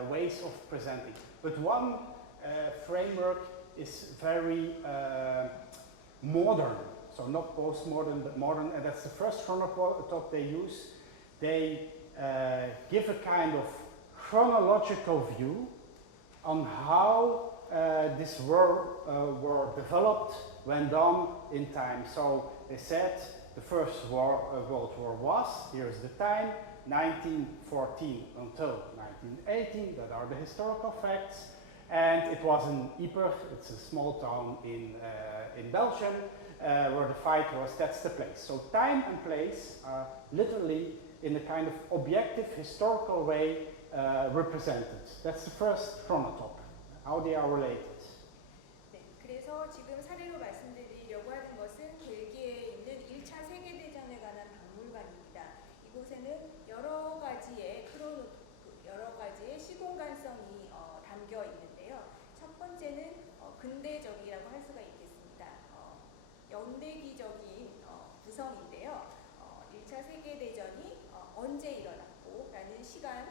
ways of presenting. But one framework is very modern. So not postmodern, but modern. And that's the first chronotop they use. They give a kind of chronological view on how this war developed, went on in time. So they said the First World War was, here's the time, 1914 until 1918, that are the historical facts. And it was in Ypres, it's a small town in Belgium, where the fight was, that's the place. So time and place are literally in a kind of objective, historical way represented. That's the first chronotop, how they are related. 네, 그래서 지금 사례로 말씀드리려고 하는 것은 벨기에에 있는 1차 세계대전에 관한 박물관입니다. 이곳에는 여러 가지의 시공간성이 담겨 있는데요. 첫 번째는 근대적이라고 할 수가 있겠습니다. 연대기적인 구성인데요. 1차 세계대전이 언제 일어났고 라는 시간,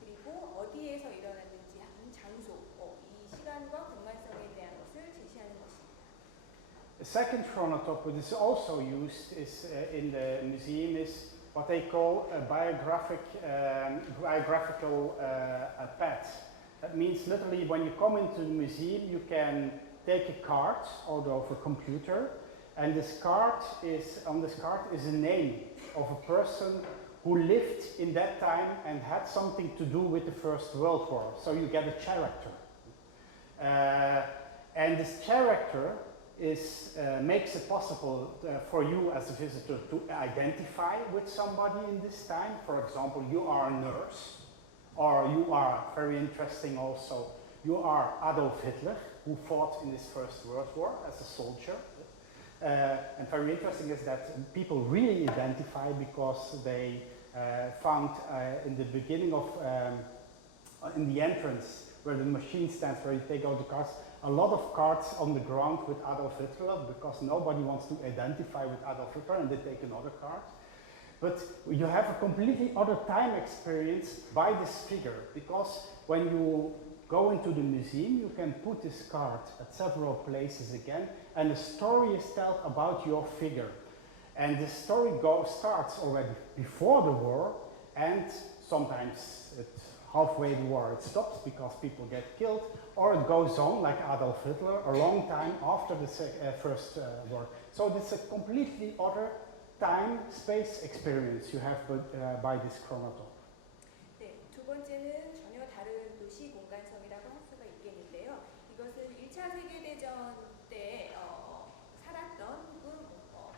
그리고 어디에서 일어났는지 하는 장소, 이 시간과 공간성에 대한 것을 제시하는 것입니다. The second chronotop, which is also used is, in the museum, is what they call a biographical path. That means literally when you come into the museum, you can take a card out of a computer, and this card is, on this card is a name of a person who lived in that time and had something to do with the First World War. So you get a character. And this character makes it possible for you as a visitor to identify with somebody in this time. For example, you are a nurse, or you are, very interesting also, you are Adolf Hitler, who fought in this First World War as a soldier. And very interesting is that people really identify because they found in the beginning of, in the entrance where the machine stands, where you take out the cards, a lot of cards on the ground with Adolf Hitler, because nobody wants to identify with Adolf Hitler, and they take another card. But you have a completely other time experience by this figure, because when you go into the museum, you can put this card at several places again, and a story is told about your figure. And the story starts already before the war, and sometimes halfway the war it stops because people get killed, or it goes on like Adolf Hitler a long time after the First War. So it's a completely other time, space experience you have by this chronotop. 네, 두 번째는 전혀 다른 도시 공간성이라고 할 수가 있겠는데요. 이것은 1차 세계대전 때 살았던 혹은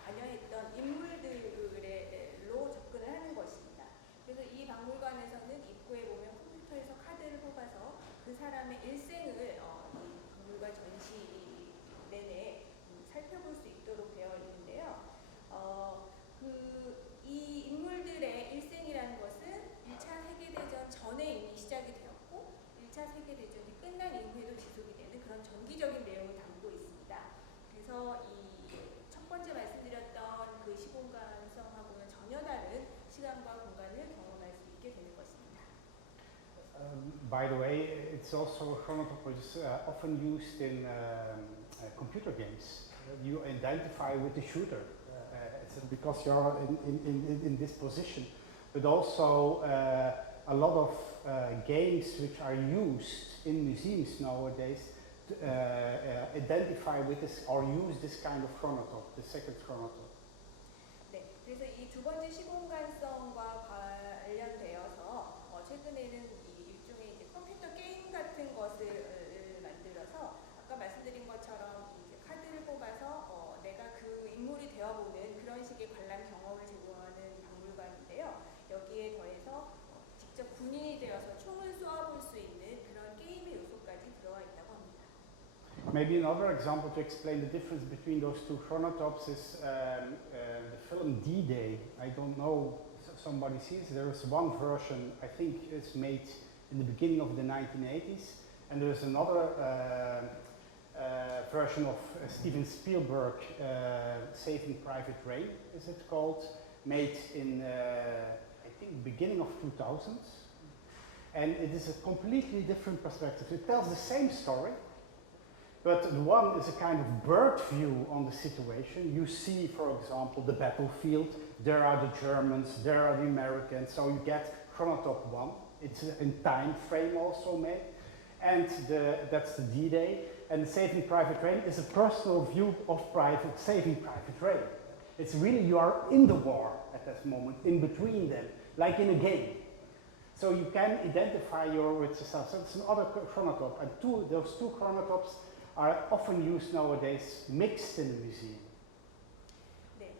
관여했던 인물들로 접근을 하는 것입니다. 그래서 이 박물관에서는 입구에 보면 컴퓨터에서 카드를 뽑아서 그 사람의 일생을 이 박물관 전시 내내 살펴볼 수 있도록 되어 있는데요. 이 인물들의 일생이라는 것은 1차 세계대전 전에 이미 시작이 되었고 1차 세계대전이 끝난 이후에도 지속이 되는 그런 전기적인 내용을 담고 있습니다. 그래서 이 첫 번째 말씀드렸던 그 시공간성하고는 전혀 다른 시간과 공간을 경험할 수 있게 되는 것입니다. By the way, it's also a chronotop which is often used in computer games. You identify with the shooter because you're in this position. But also a lot of games which are used in museums nowadays to identify with this or use this kind of chronotop, the second chronotop. 네, 그래서 이 두 번째 시공간성과 관련되어서 최근에는 이 일종의 이제 컴퓨터 게임 같은 것을 만들어서 아까 말씀드린 것처럼 이제 카드를 뽑아서 내가 그 인물이 되어보는 그런 식의 관람 경험을 제공하는 박물관인데요. 여기에 더해서 직접 군인이 되어서 총을 쏘아볼 수 있는 그런 게임의 요소까지 들어와 있다고 합니다. Maybe another example to explain the difference between those two chronotops is the film D-Day. I don't know if somebody sees. There is one version, I think it's made in the beginning of the 1980s, and there's another version of Steven Spielberg, Saving Private Ryan, is it called, made in, I think, beginning of 2000s. And it is a completely different perspective. It tells the same story, but the one is a kind of bird view on the situation. You see, for example, the battlefield. There are the Germans, there are the Americans. So you get chronotop 1. It's in time frame also made. And that's the D-Day. And the Saving Private Ryan is a personal view of Saving Private Ryan. It's really, you are in the war at that moment, in between them, like in a game. So you can identify with yourself. So it's another chronotop. And those two chronotops are often used nowadays, mixed in the museum. 네,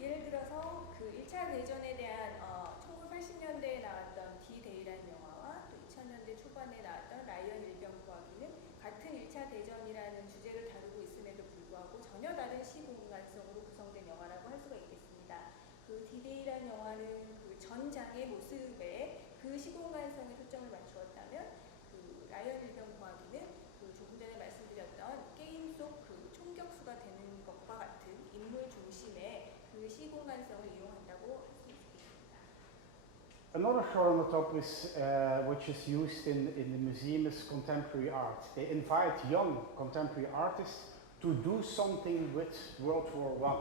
예를 들어서 1차 대전에 대한 1980년대에 나왔던 D-Day라는 영화와 또 2000년대 초반에 나왔던 라이언 일병구하기는 같은 1차 대전이라는 주제를 다루고 있음에도 불구하고 전혀 다른 시공간성으로 구성된 영화라고 할 수가 있겠습니다. D-Day라는 영화는 전장의 모습에 시공간성에 초점을 맞추었다면 라이언 일병구하기는 조금 전에 말씀드렸던 게임 속 총격수가 되는 것과 같은 인물 중심의 시공간성을 이용한다고 할 수 있습니다. Another chronotop which is used in the museum is contemporary art. They invite young contemporary artists to do something with World War I.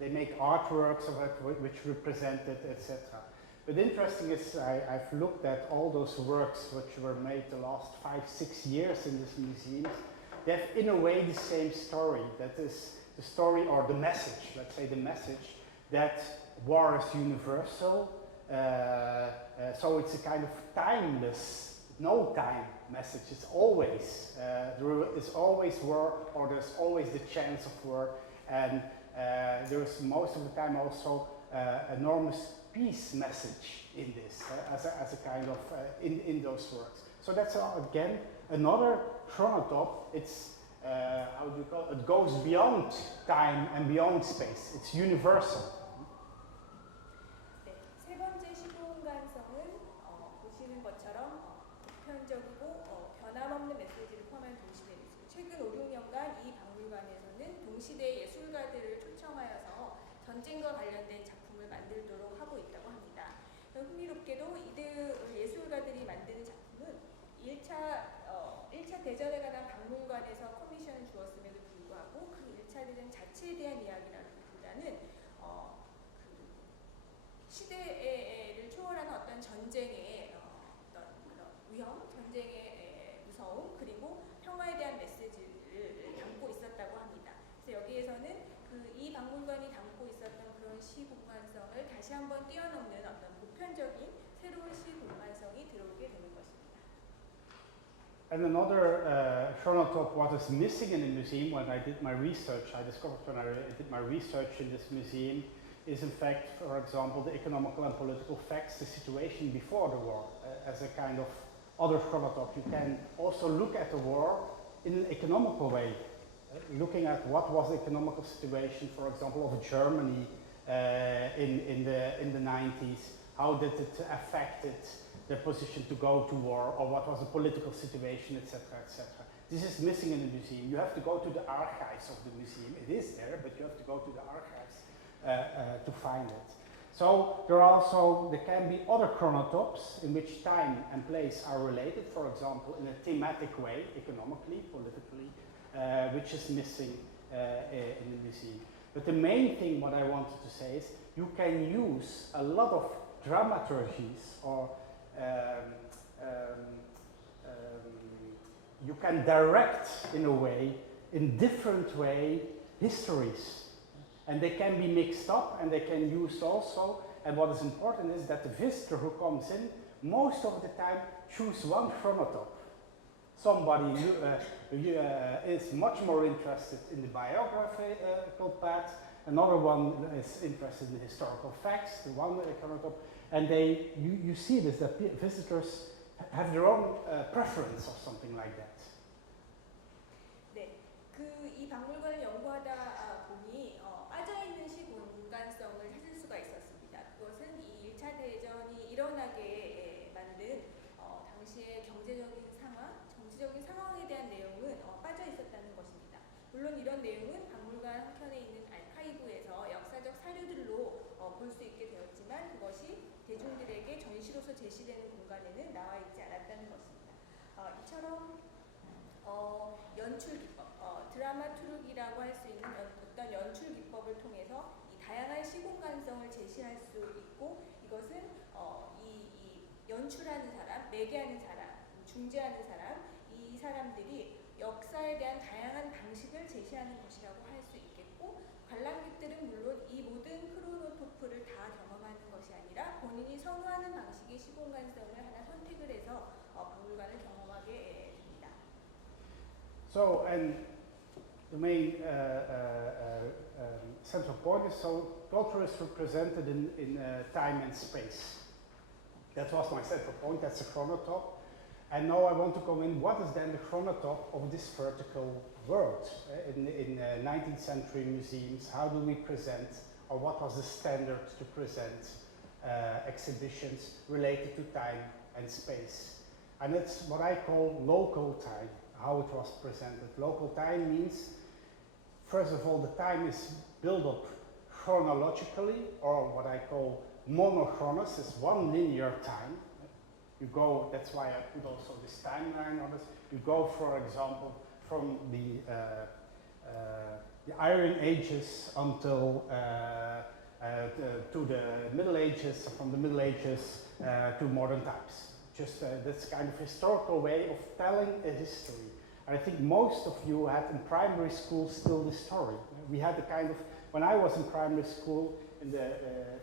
They make artworks of it which represent it, etc. But interesting is I've looked at all those works which were made the last 5-6 years in this museum. They have in a way the same story. That is the story or the message, let's say the message that war is universal. So it's a kind of timeless, no time message. It's always, there is always war, or there's always the chance of war. And there's most of the time also enormous peace message in this, as a kind of, in those works. So that's again another chronotop. It's, how do you call it? It goes beyond time and beyond space. It's universal. 네, 세 번째 시공간성은 보시는 것처럼 보편적이고 변함없는 메시지를 포함한 동시대 미술. 최근 5-6년간 이 박물관에서는 동시대 예술가들을 초청하여서 전쟁과 관련된 작품을 만들도록 하고 있다고 합니다. 흥미롭게도 이들 예술가들이 만드는 작품은 1차 대전에 관한 박물관에서 커미션을 주었음에도 불구하고 그 1차 대전 자체에 대한 이야기라기보다는 시대를 초월하는 어떤 전쟁의 어떤 위험, 전쟁의 무서움, 그리고 평화에 대한 메시지를 담고 있었다고 합니다. 그래서 여기에서는 이 박물관이 담고 있었던 그런 시공간성을 다시 한번 뛰어넘는 어떤 보편적인 새로운 시공간성이 들어오게 되는 것입니다. And another chronotop, what is missing in the museum when I did my research, I discovered when I did my research in this museum, is in fact, for example, the economical and political facts, the situation before the war, as a kind of other chronotop. You can also look at the war in an economical way, looking at what was the economical situation, for example, of Germany in the 90s, how did it affect their position to go to war, or what was the political situation, etc., etc. This is missing in the museum. You have to go to the archives of the museum. It is there, but you have to go to the archives to find it. So there can be other chronotops in which time and place are related, for example, in a thematic way, economically, politically, which is missing in the museum. But the main thing what I wanted to say is you can use a lot of dramaturgies, or you can direct in a way, in different way, histories. And they can be mixed up and they can use also, and what is important is that the visitor who comes in, most of the time choose one chronotop. Somebody is much more interested in the biographical path, another one is interested in the historical facts, the one chronotop, and you see this, that visitors have their own preference or something like that. 네, 이 박물관을 연구하다 보니 빠져있는 시공간성을 찾을 수가 있었습니다. 그것은 이 1차 대전이 일어나게 만든 당시의 경제적인 상황, 정치적인 상황에 대한 내용은 빠져 있었다는 것입니다. 물론 이런 내용은 박물관 한켠에 있는 아카이브에서 역사적 사료들로 볼 수 있게 되었지만 그것이 대중들에게 전시로서 제시되는 공간에는 나와 있지 않았다는 것입니다. 이처럼 연출 기법, 드라마투르기라고 할 수 있는 어떤 연출 기법을 통해서 이 다양한 시공간성을 제시할 수 있고 이것은 이 연출하는 사람, 매개하는 사람, 중재하는 사람, 이 사람들이 역사에 대한 다양한 방식을 제시하는 것이라고 할 수 있겠고 관람객들은 물론 이 모든 크로노토프를 다 경험하는 것이 아니라 본인이 선호하는 방식의 시공간성을 하나 선택을 해서 박물관을 경험하게 됩니다. So, and the main central point is, so culture is represented in time and space. That was my central point, that's the chronotop. And now I want to come in, what is then the chronotop of this vertical world? In 19th century museums, how do we present, or what was the standard to present exhibitions related to time and space? And it's what I call local time, how it was presented. Local time means, first of all, the time is built up chronologically, or what I call monochronos, is one linear time. You go, that's why I put also this timeline on this. You go, for example, from the Iron Ages until to the Middle Ages, from the Middle Ages to modern times. Just this kind of historical way of telling a history. And I think most of you had in primary school still the story. We had a kind of, when I was in primary school, in the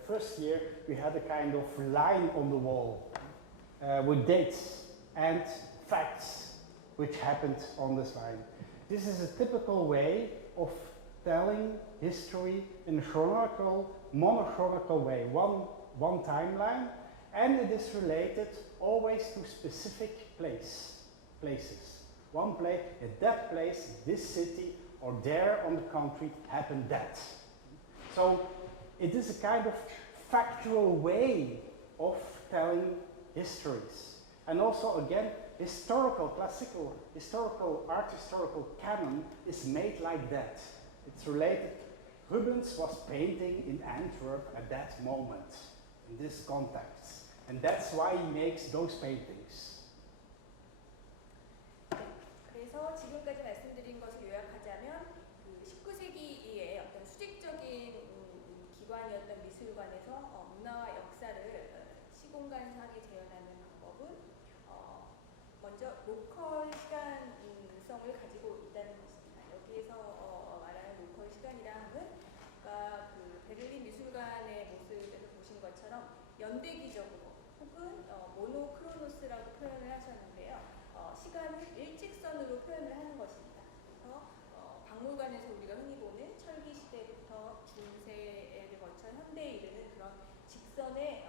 first year, we had a kind of line on the wall with dates and facts which happened on this line. This is a typical way of telling history in a chronological, monochronological way, one timeline, and it is related always to specific places. One place, at that place, this city, or there on the country, happened that. So it is a kind of factual way of telling histories. And also, again, historical, classical, historical, art historical canon is made like that. It's related. Rubens was painting in Antwerp at that moment, in this context. And that's why he makes those paintings. 그래서 지금까지 말씀드린 것을 요약하자면 그 19세기의 어떤 수직적인 기관이었던 미술관에서 문화와 역사를 시공간상에 재현하는 방법은 먼저 로컬 시간성을 가지고 있다는 것입니다. 여기에서 말하는 로컬 시간이라 함은 아까 그 베를린 미술관의 모습에서 보신 것처럼 연대기적으로 혹은 모노크로노스라고 표현을 하셨는데요. 시간을 일직선으로 표현을 하는 것입니다. 그래서 박물관에서 우리가 흔히 보는 철기 시대부터 중세를 거쳐 현대에 이르는 그런 직선의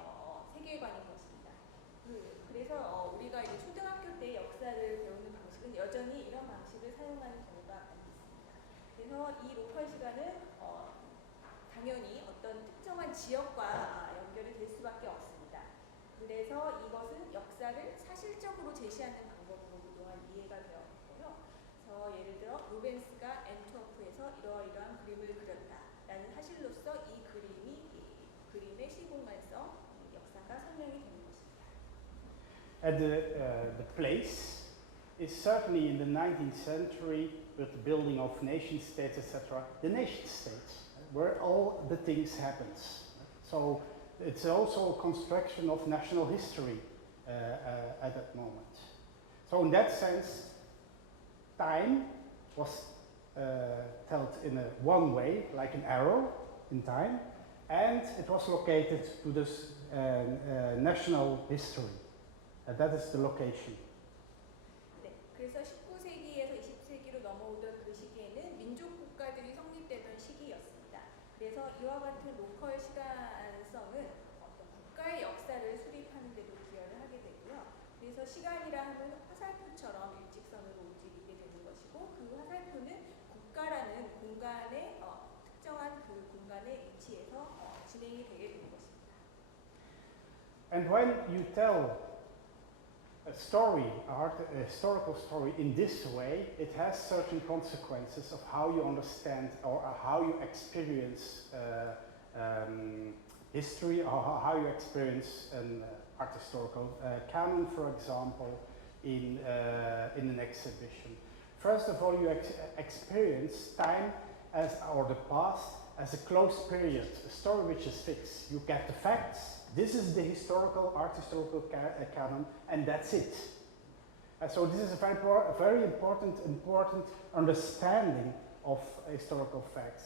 세계관인 것입니다. 그래서 우리가 이제 초등학교 때 역사를 배우는 방식은 여전히 이런 방식을 사용하는 경우가 많이 있습니다. 그래서 이 로컬 시간은 당연히 어떤 특정한 지역과 연결이 될 수밖에 없습니다. 그래서 이것은 역사를 사실적으로 제시하는 방법으로 그동안 이해가 되었고요. 그래서 예를 들어 루벤스가 앤트워프에서 이러이러한 그림을 그렸다라는 사실로서 이 그림의 시공간성, 역사가 설명이 되는 것입니다. And the place is certainly in the 19th century with the building of nation states, etc. The nation states, where all the things happens. So it's also a construction of national history at that moment. So in that sense, time was told in one way, like an arrow in time, and it was located to this national history. That is the location. 네, 그래서 19세기에서 20세기로 넘어오던 그 시기에는 민족 국가들이 성립되던 시기였습니다. 그래서 이와 같은 로컬 시간성은 어떤 국가의 역사를 수립하는 데도 기여를 하게 되고요. 그래서 시간이라 하면 화살표처럼 일직선으로 움직이게 되는 것이고 그 화살표는 국가라는 공간의 특정한 그 공간의 위치에서 진행이 되게 되는 것입니다. And when you tell a story, a historical story in this way, it has certain consequences of how you understand or how you experience history, or how you experience an art historical canon, for example, in an exhibition. First of all, you experience time as, or the past as a closed period, a story which is fixed. You get the facts, this is the art historical canon, and that's it. So this is a very important understanding of historical facts.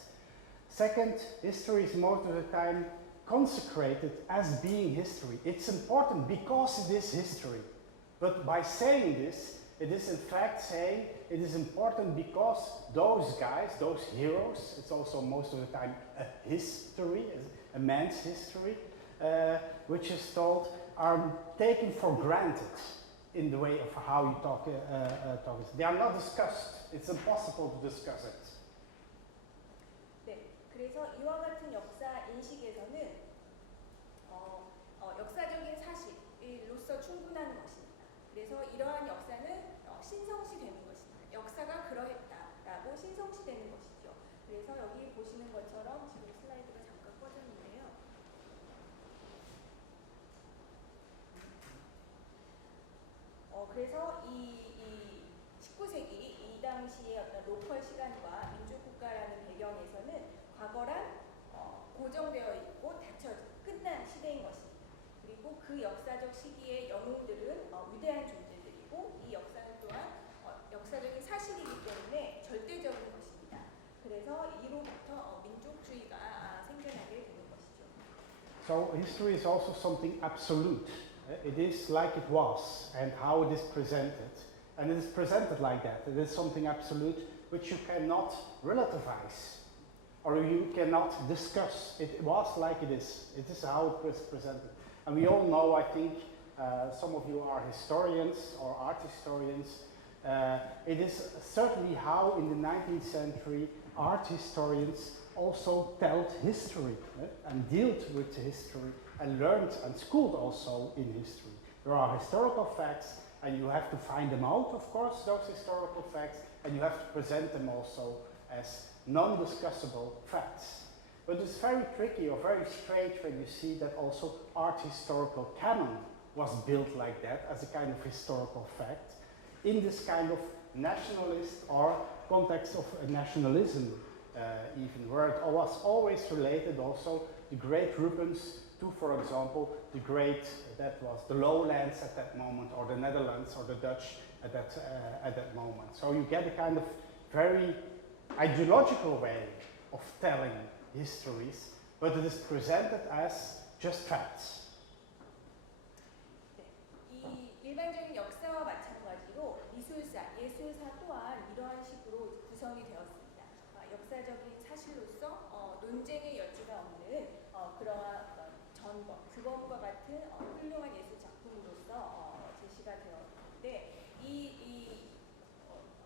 Second, history is most of the time consecrated as being history. It's important because it is history. But by saying this, it is in fact saying it is important because those guys, those heroes, it's also most of the time a history, a man's history, which is told, are taken for granted in the way of how you talk. They are not discussed. It's impossible to discuss it. 네, 그래서 이와 같은 역사 인식에서는 역사적인 사실로서 충분한 것입니다. 그래서 이러한 역사는 신성시되는 것입니다. 역사가 그러했다라고 신성시되는 것이죠. 그래서 여기 보시는 것처럼 지금 슬라이드가 잠깐 꺼졌는데요. 그래서 이 19세기 이 당시의 어떤 로컬 시간과 민족국가라는 배경에서는 과거란 고정되어 있고 끝난 시대인 것입니다. 그리고 그 역사적 시기의 영웅들은 위대한 존재들이고 이 역사는 또한 역사적인 사실이기 때문에 절대적인 것입니다. 그래서 이로부터 민족주의가 생겨나게 되는 것이죠. So history is also something absolute. It is like it was and how it is presented. And it is presented like that. It is something absolute which you cannot relativize or you cannot discuss. It was like it is. It is how it was presented. And we all know, I think, some of you are historians or art historians. It is certainly how in the 19th century art historians also told history and dealt with history and learned and schooled also in history. There are historical facts and you have to find them out, of course, those historical facts, and you have to present them also as non-discussable facts. But it's very tricky or very strange when you see that also art historical canon was built like that as a kind of historical fact in this kind of nationalist or context of nationalism even, where it was always related also the great Rubens to, for example, the great, that was the lowlands at that moment, or the Netherlands or the Dutch at that moment. So you get a kind of very ideological way of telling histories, but it is presented as just facts. 네, 이 일반적인 역사와 마찬가지로 예술사 또한 이러한 식으로 구성이 되었습니다. 역사적인 사실로서 논쟁의 여지가 없는 그러한 주범과 같은 훌륭한 예술 작품으로서 제시가 되었는데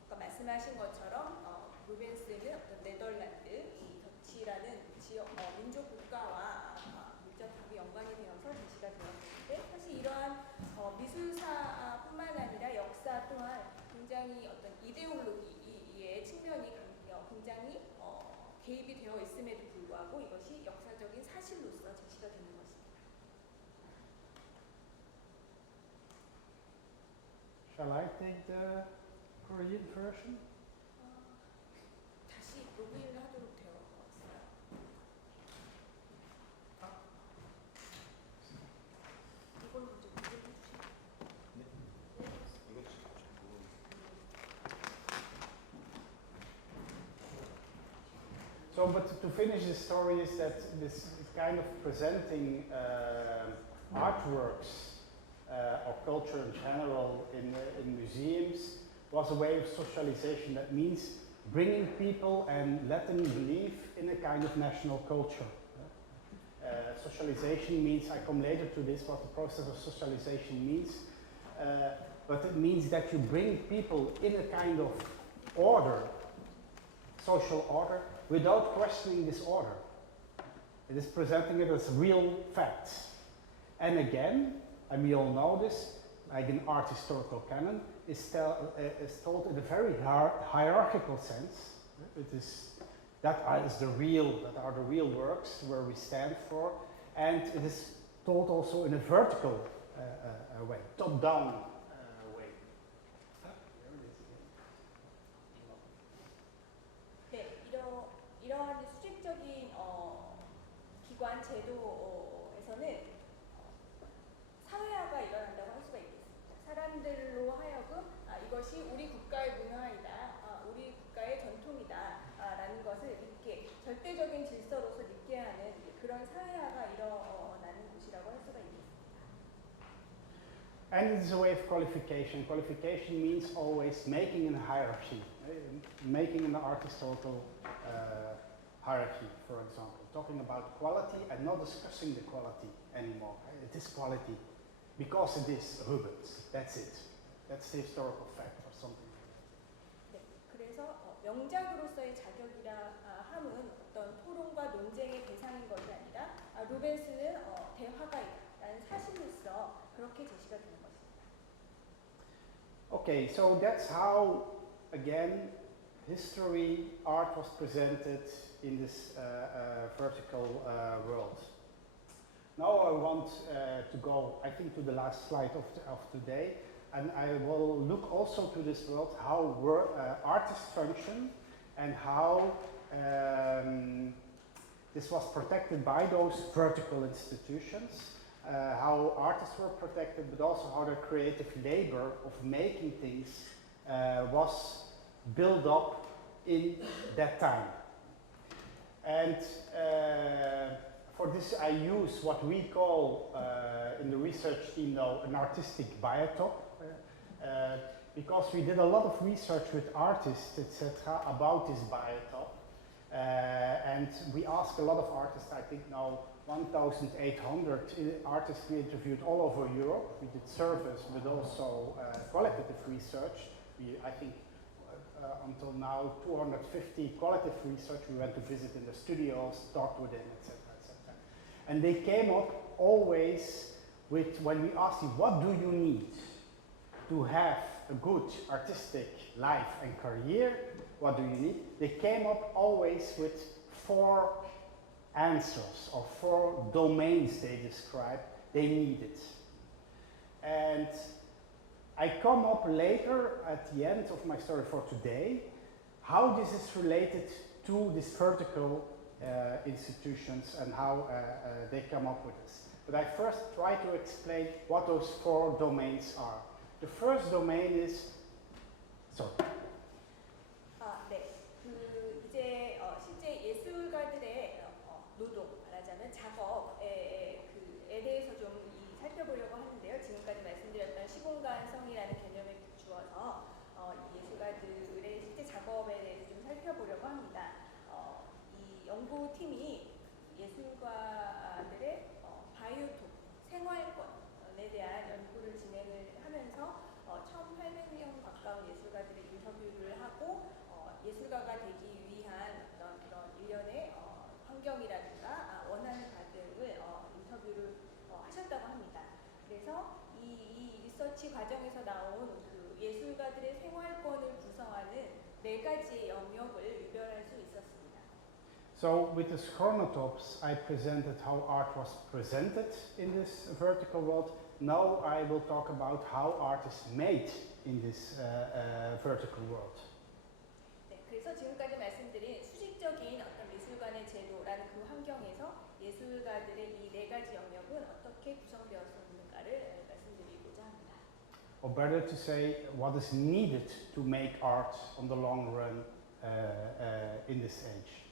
아까 말씀하신 것처럼 루벤스는 어떤 네덜란드, 이 더치라는 지역 민족 국가와 밀접하게 연관이 되어서 제시가 되었는데 사실 이러한 미술사뿐만 아니라 역사 또한 굉장히 어떤 이데올로기의 측면이 굉장히 개입이 되어 있음에도 불구하고 이것이 역사적인 사실로서 제시가 되는 것입니다. Shall I take the Korean version? 다시 로그인을 하도록 되어 있어요. 이걸 먼저 문제해 주시죠. So, but to finish the story is that this kind of presenting artworks or culture in general in museums was a way of socialization. That means bringing people and letting them believe in a kind of national culture. Socialization means, I come later to this, what the process of socialization means, but it means that you bring people in a kind of order, social order, without questioning this order. It is presenting it as real facts. And again, and we all know this, like an art historical canon, is told in a very hierarchical sense. It is that are the real works where we stand for, And it is told also in a vertical way, top-down way. 네, 이러한 수직적인 기관 제도에서는 사회화가 일어난다고 할 수가 있겠습니다. 사람들로 하여금 이것이 우리 국가의 문화이다, 우리 국가의 전통이다 라는 것을 믿게, 절대적인 질서로서 믿게 하는 그런 사회화가 일어나는 곳이라고 할 수가 있겠습니다. And it is a way of qualification. Qualification means always making a hierarchy, making an art historical hierarchy, for example. Talking about quality and not discussing the quality anymore. It is quality because it is Rubens. That's it. That's the historical fact or something. 네, 그래서 명작으로서의 자격이라 함은 어떤 토론과 논쟁의 대상인 것이 아니라 루벤스는 대화가이다라는 사실로서 그렇게 제시가 되는 것입니다. Okay, so that's how, again, history, art was presented in this vertical world. Now I want to go, I think, to the last slide of today, and I will look also to this world, how artists function, and how this was protected by those vertical institutions, how artists were protected, but also how the creative labor of making things was built up in that time. And for this I use what we call in the research team now an artistic biotop, because we did a lot of research with artists, etc., about this biotop. And we asked a lot of artists, I think now 1,800 artists we interviewed all over Europe. We did surveys, but also qualitative research. I think until now 250 qualitative research. We went to visit in the studios, talked with them, etc., etc. And they came up always with, when we asked them, what do you need to have a good artistic life and career? What do you need? They came up always with 4 answers or 4 domains they described they needed. And I come up later at the end of my story for today, how this is related to these vertical institutions and how they come up with this. But I first try to explain what those 4 domains are. The first domain is, sorry. 네, 이제 실제 예술가들의 노동, 말하자면 작업에 대해서 좀 살펴보려고 하는데요. 지금까지 말씀드렸던 시공간성이라는 개념에 비추어서 이 예술가들의 실제 작업에 대해서 좀 살펴보려고 합니다. 이 연구팀이 예술가들의 바이오톱, 생활권에 대한 연구를 진행을 하면서 1,800명 가까운 예술가들의 인터뷰를 하고 예술가가 되기 위한 어떤 그런 일련의 환경이라든가 원하는 바 등을 인터뷰를 하셨다고 합니다. 그래서 이 리서치 과정에서 나온 그 예술가들의 생활권을 구성하는 4가지 영역을 유별할 수 있었습니다. So with the chronotops, I presented how art was presented in this vertical world. Now I will talk about how art is made in this vertical world. 네, 그래서 지금까지 말씀드린 수직적인 어떤 미술관의 제도라는 그 환경에서 예술가들의 이 4가지 영역은 어떻게 구성되었는가를 말씀드리고자 합니다. Or better to say, what is needed to make art on the long run in this age.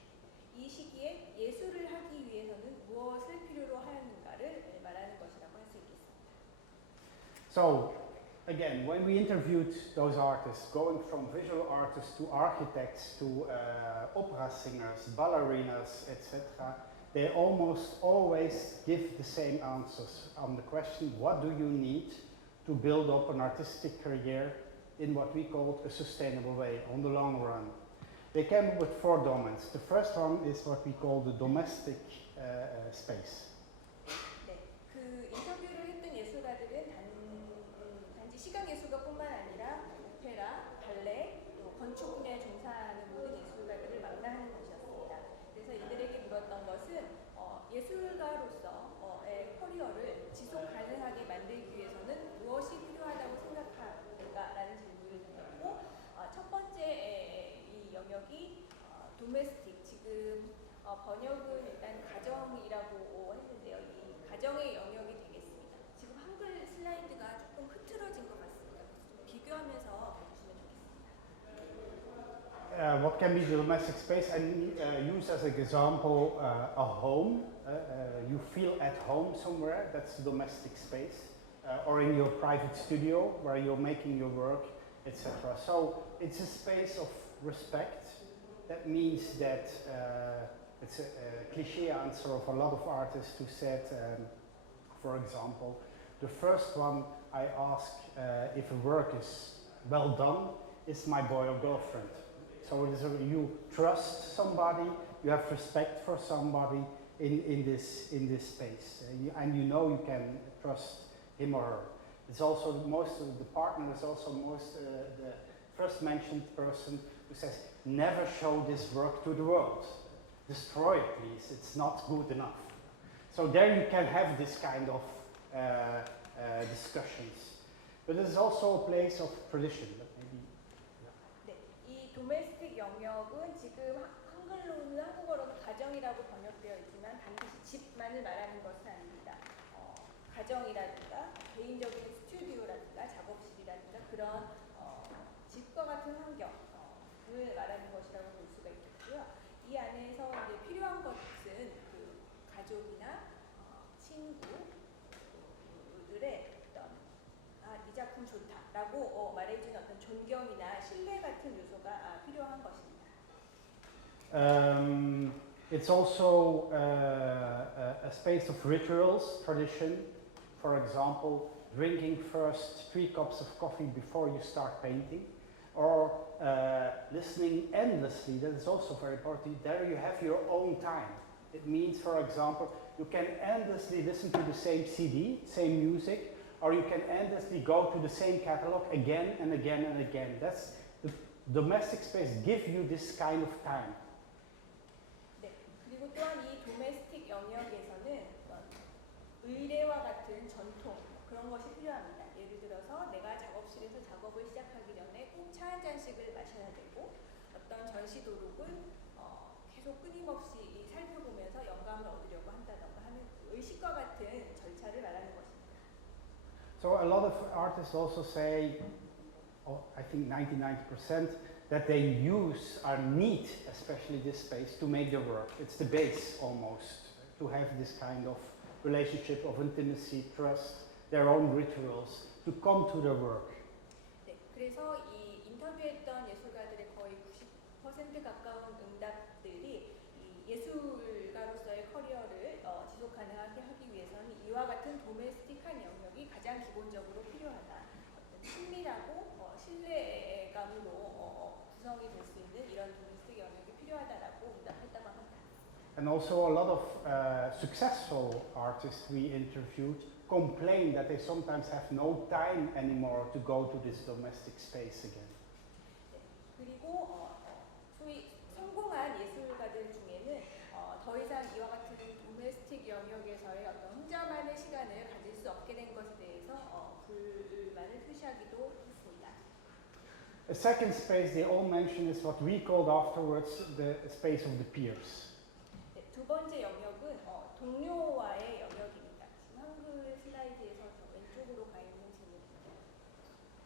이 시기에 예술을 하기 위해서는 무엇을 필요로 하였는가를 말하는 것이라고 할 수 있겠습니다. So, again, when we interviewed those artists, going from visual artists to architects to opera singers, ballerinas, etc., they almost always give the same answers on the question, what do you need to build up an artistic career in what we call a sustainable way, on the long run? They came up with 4 domains. The first one is what we call the domestic space. 네, 그 인터뷰를 했던 예술가들은 단지 시각예술가뿐만 아니라 오페라, 발레, 또 건축 분야에 종사하는 모든 예술가들을 망라하는 것이었습니다. 그래서 이들에게 물었던 것은 예술가로서 만들기 위해서는 무엇이 필요하다고 생각하는가라는 질문을 드렸고 첫 번째 이 영역이 도메스틱, 지금 번역은 일단 가정이라고 했는데요. 이 가정의 영역이 되겠습니다. 지금 한글 슬라이드가 조금 흐트러진 것 같습니다. 좀 비교하면서 봐주시면 좋겠습니다. What can be the domestic space? And use as an example a home. You feel at home somewhere, that's the domestic space. Or in your private studio where you're making your work, etc. So it's a space of respect. That means that it's a cliche answer of a lot of artists who said, for example, the first one I ask if a work is well done is my boy or girlfriend. So it is you trust somebody, you have respect for somebody in this space, and you know you can trust him or her. It's also the partner is also the first mentioned person who says, never show this work to the world. Destroy it, please. It's not good enough. So there you can have this kind of discussions. But it's also a place of tradition. 네, 이 도메스틱 영역은 지금 한글로는 한국어로는 가정이라고 번역되어 있지만 반드시 집만을 말하는 것은 아닙니다. 가정이라든가 개인적인 스튜디오라든가 작업실이라든가 그런 집과 같은 환경을 말하는 것이라고 볼 수가 있겠고요. 이 안에서 이제 필요한 것은 그 가족이나 친구들의 어떤 이 작품 좋다라고 말해주는 어떤 존경이나 신뢰 같은 요소가 필요한 것입니다. It's also a space of rituals, tradition. For example, drinking first 3 cups of coffee before you start painting, or listening endlessly. That is also very important. There you have your own time. It means, for example, you can endlessly listen to the same CD, same music, or you can endlessly go to the same catalog again and again and again. That's the domestic space gives you this kind of time. 네, 그리고 또한 이 도메스틱 영역에서는 의례와 같은 전통 그런 것이 필요합니다. 예를 들어서 내가 작업실에서 작업을 시작하기 전에 꼭 차 한 잔씩을 마셔야 되고 어떤 전시 도록은 계속 끊임없이 살펴보면서 영감을 얻으려고 한다던가 하는 의식과 같은 절차를 말하는 것입니다. So a lot of artists also say, I think 90% that they use or need, especially this space, to make their work. It's the base almost to have this kind of relationship of intimacy, trust, their own rituals to come to their work. 네, 그래서 이 인터뷰했던 예술가들의 거의 90% 가까운 응답들이 이 예술가로서의 커리어를 지속 가능하게 하기 위해서는 이와 같은 도메스틱한 영역이 가장 기본적으로 필요하다. 어떤 친밀하고 신뢰감으로 구성이 될 수 있는 이런 도메스틱 영역이 필요하다라고 응답했다고 합니다. And also a lot of successful artists we interviewed complain that they sometimes have no time anymore to go to this domestic space again. 네, 그리고 소위 성공한 예술가들 중에는 더 이상 이와 같은 도메스틱 영역에서의 어떤 혼자만의 시간을 가질 수 없게 된 것에 대해서 불만을 표시하기도 했습니다. A second space they all mention is what we called afterwards the space of the peers. 네, 두 번째 영역은 동료와의 영역입니다. 지금 한글 슬라이드에서 저 왼쪽으로 가 있는 질문입니다.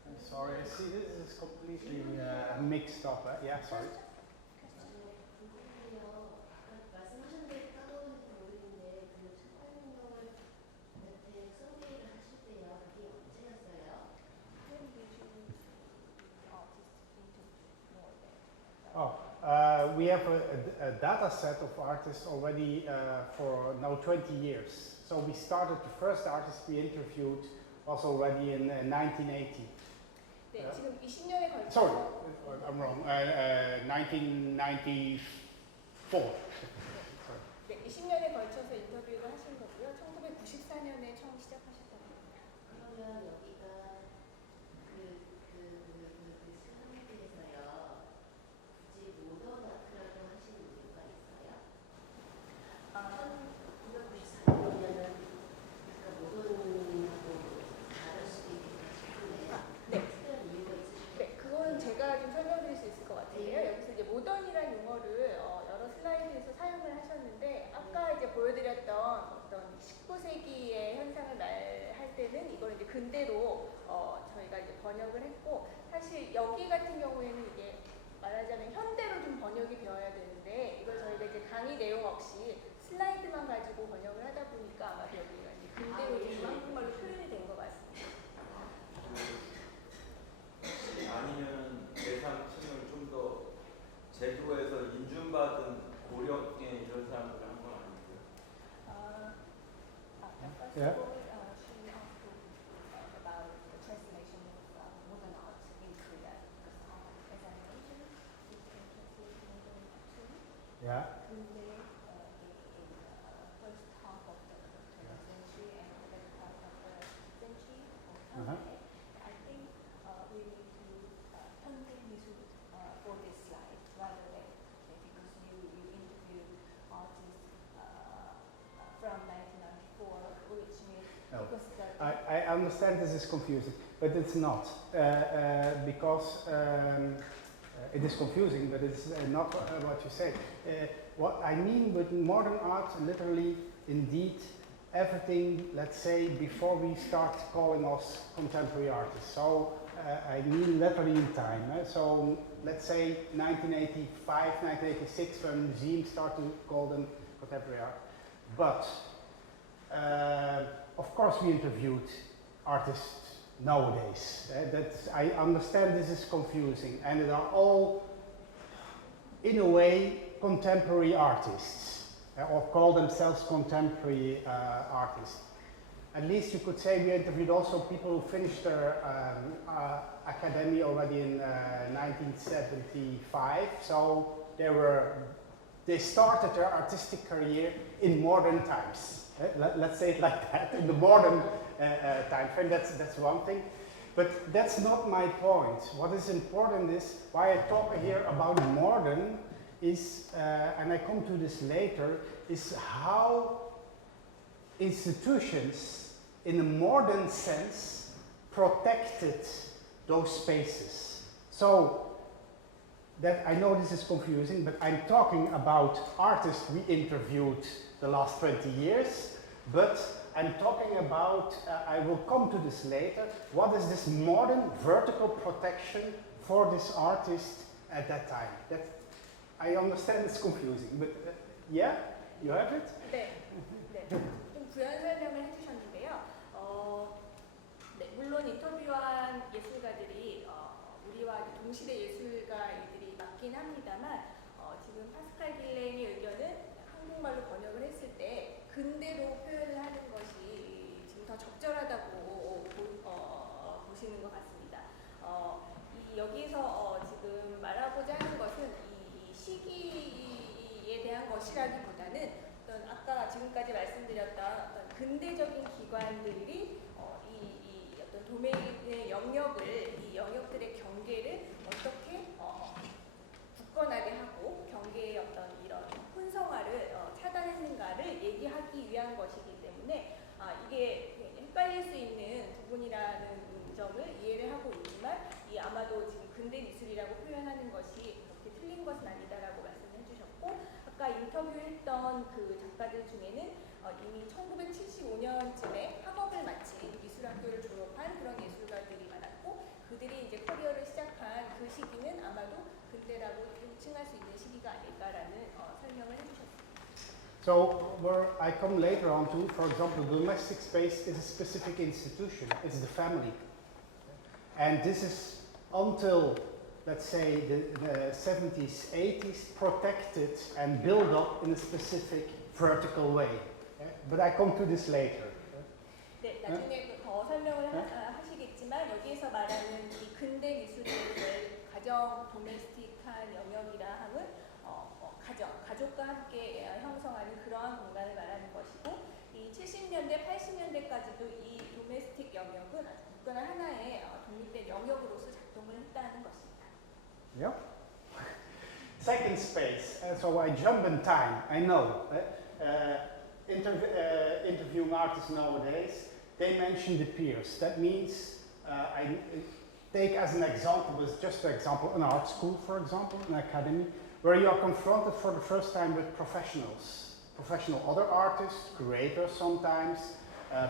I'm sorry, I see this is completely mixed up. Yeah, sorry. We have a data set of artists already for now 20 years. So we started, the first artist we interviewed was already in 1980. 네, 지금 20년에 걸쳐. Sorry, I'm wrong. 1994. 네, 20년에 걸쳐서 인터뷰를 하신 거고요. 1994년에 처음 시작하셨다고 합니다. 그러면 여기가 슬라이드에서요. 굳이 모던 아트라고 하시는 이유가 있어요? 1994년이면은 그러니까 모던하고 근대로 저희가 이제 번역을 했고, 사실 여기 같은 경우에는 이게 말하자면 현대로 좀 번역이 되어야 되는데 이걸 저희가 이제 강의 내용 없이 슬라이드만 가지고 번역을 하다 보니까 아마 여기가 이제 근대로 좀 한국말로 표현이 된 것 같습니다. 아니면 대상층을 좀 더 제도에서 인준받은 고령의 이런 사람들 한 건 아니고요. Yeah. About the translation of modern art in Korea, because as I mentioned, it's been translated in modern art too. Yeah. 근데 in the first half of the 20th century and the latter part of the century of I think we need to 현대 미술 for this slide rather than because you interviewed artists from 1994, which means No. because the I understand this is confusing, but it's not because it is confusing, but it's not what you say. What I mean with modern art, literally, indeed, everything, let's say, before we start calling us contemporary artists. So I mean literally in time. So let's say 1985, 1986, when museums start to call them contemporary art. But of course, we interviewed artists nowadays. I understand this is confusing, and they are all, in a way, contemporary artists, or call themselves contemporary artists. At least you could say we interviewed also people who finished their academy already in 1975. So they started their artistic career in modern times. Let's say it like that, in the modern time frame. That's one thing. But that's not my point. What is important is, why I talk here about modern is, and I come to this later, is how institutions, in a modern sense, protected those spaces. So, that I know this is confusing, but I'm talking about artists we interviewed the last 20 years, but I'm talking about, I will come to this later, what is this modern vertical protection for this artist at that time? I understand it's confusing, but yeah, you have it? 네, 좀 부연 설명을 해주셨는데요. 네, 물론 인터뷰한 예술가들이 우리와 동시대 예술가들이 맞긴 합니다만 지금 파스칼 길렌의 의견은 한국말로 번역을 했을 때 근대로 표현을 하는 것이 지금 더 적절하다고 보시는 것 같습니다. 여기서 지금 말하고자 하는 것은 이 시기에 대한 것이라기보다는 어떤 아까 지금까지 말씀드렸던 어떤 근대적인 기관들이 이 어떤 도메인의 영역을, 이 영역들의 경계를 어떻게 굳건하게 하고 경계의 어떤 이런 혼성화를 차단했는가를 얘기하기 위한 것이기 때문에 이게 헷갈릴 수 있는 부분이라는 점을 이해를 하고 있지만 아마도 지금 근대 미술이라고 표현하는 것이 그렇게 틀린 것은 아니다라고 말씀해 주셨고, 아까 인터뷰했던 그 작가들 중에는 이미 1975년쯤에 학업을 마친 미술학교를 졸업한 그런 예술가들이 많았고, 그들이 이제 커리어를 시작한 그 시기는 아마도 근대라고 칭할 수 있는 시기가 아닐까라는 설명을 해주셨습니다. So where I come later on to, for example, domestic space is a specific institution. It's the family, and this is until, let's say, the 70s, 80s, protected and built up in a specific vertical way. But I come to this later. 네, 나중에 더 설명을 하시겠지만 여기에서 말하는 이 근대 미술의 가정 도메스틱한 영역이라 함은 가족과 함께 형성하는 그러한 공간을 말하는 것이고, 이 70년대, 80년대까지도 이 도메스틱 영역은 굳건한 하나의 독립된 영역으로서 작동을 했다는 것입니다. Yeah. Second space. So I jump in time. I know. Interviewing artists nowadays, they mention the peers. That means I take as an example, just an example, an art school, for example, an academy, where you are confronted for the first time with professionals, professional other artists, curators sometimes,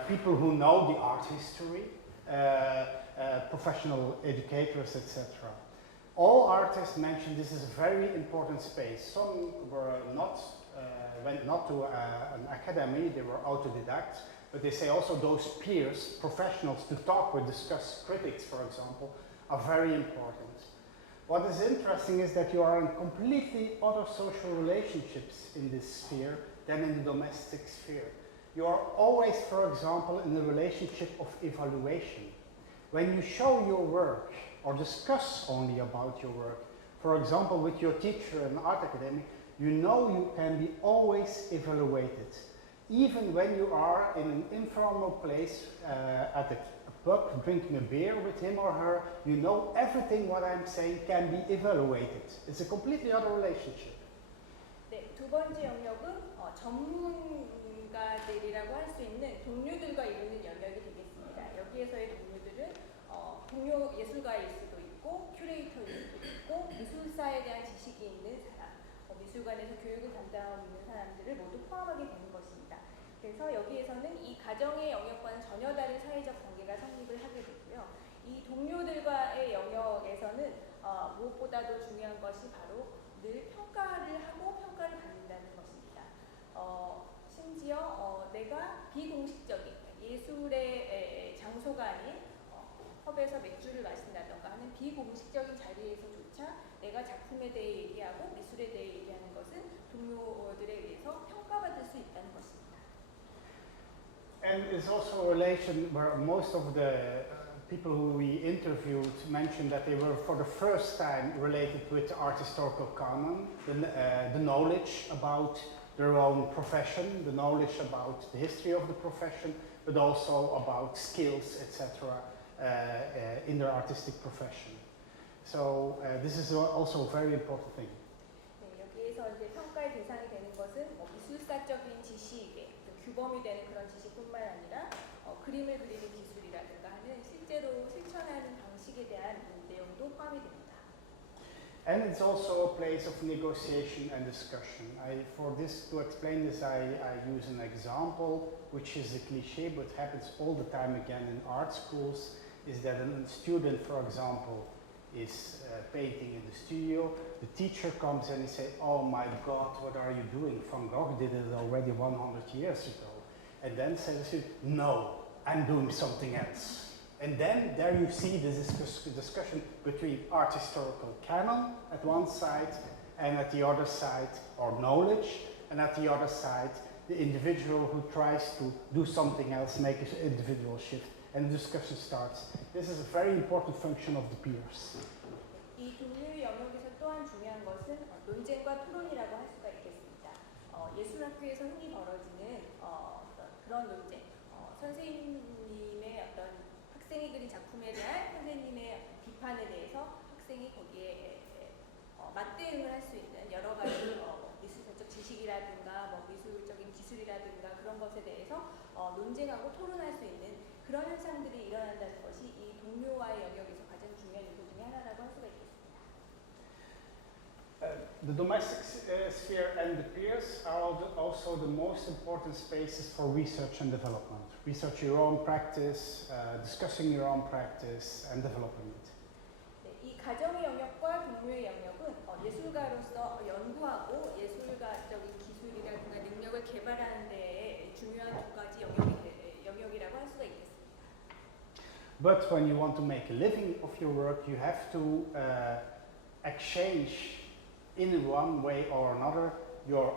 people who know the art history, professional educators, etc. All artists mentioned this is a very important space. Some went not to an academy, they were autodidacts, but they say also those peers, professionals to talk with, discuss, critics for example, are very important. What is interesting is that you are in completely other social relationships in this sphere than in the domestic sphere. You are always, for example, in a relationship of evaluation. When you show your work or discuss only about your work, for example, with your teacher in art academy, you know you can be always evaluated. Even when you are in an informal place at a pub drinking a beer with him or her, you know everything what I'm saying can be evaluated. It's a completely other relationship. 네, 두 번째 영역은 전문가들이라고 할 수 있는 동료들과 이루는 영역이 되겠습니다. 여기에서의 동료들은 동료 예술가일 수도 있고 큐레이터일 수도 있고 미술사에 대한 지식이 있는 사람, 미술관에서 교육을 담당하고 있는 사람들을 모두 포함하게 되는 것입니다. 그래서 여기에서는 이 가정의 영역과는 전혀 다른 사회적 관계가 성립을 하게 되고요. 이 동료들과의 영역에서는 무엇보다도 중요한 것이 바로 늘 평가를 하고 평가를 받는다는 것입니다. 심지어 내가 비공식적인 예술의 장소가 아닌 펍에서 맥주를 마신다던가 하는 비공식적인 자리에서조차 내가 작품에 대해 얘기하고 미술에 대해 얘기하는 것은 동료들에 의해서 평가받을 수 있다는 것입니다. And it's also a relation where most of the people who we interviewed mentioned that they were for the first time related with the art historical canon, the knowledge about their own profession, the knowledge about the history of the profession, but also about skills, etc. In their artistic profession. So this is also a very important thing. 네, 여기에서 이제 평가의 대상이 되는 것은 미술사적인 지식에 규범이 되는 그런 지식뿐만 아니라 그림을 그리는 기술이라든가 하는 실제로 실천하는 방식에 대한 내용도 포함이 됩니다. And it's also a place of negotiation and discussion. For this, to explain this, I use an example, which is a cliché, but happens all the time again in art schools, is that a student, for example, is painting in the studio. The teacher comes and he says, "Oh my God, what are you doing? Van Gogh did it already 100 years ago." And then says, "No, I'm doing something else." And then there you see this discussion between art historical canon at one side and at the other side, or knowledge, and at the other side, the individual who tries to do something else, make an individual shift, and the discussion starts. This is a very important function of the peers. 이 동료의 영역에서 또한 중요한 것은 논쟁과 토론이라고 할 수가 있겠습니다. 예술학교에서 흔히 벌어지는 그런 논쟁, 선생님의 어떤 학생이 그린 작품에 대한 선생님의 비판에 대해서 학생이 거기에 맞대응을 할 수 있는 여러 가지 미술사적 지식이라든가 미술적인 기술이라든가 그런 것에 대해서 논쟁하고 토론할 수 있는 그런 현상들이 일어난다는 것이 이 동료와의 영역에서 가장 중요한 요소 중에 하나라고 할 수가 있겠습니다. The domestic sphere and the peers are also the most important spaces for research and development. Research your own practice, discussing your own practice, and developing it. 네, 이 가정의 영역과 동료의 영역은 예술가로서 연구하고 예술가적인 기술이라든가 능력을 개발하는 데에 중요한 두 가지 영역이라고 할 수가 있겠습니다. But when you want to make a living of your work, you have to exchange in one way or another your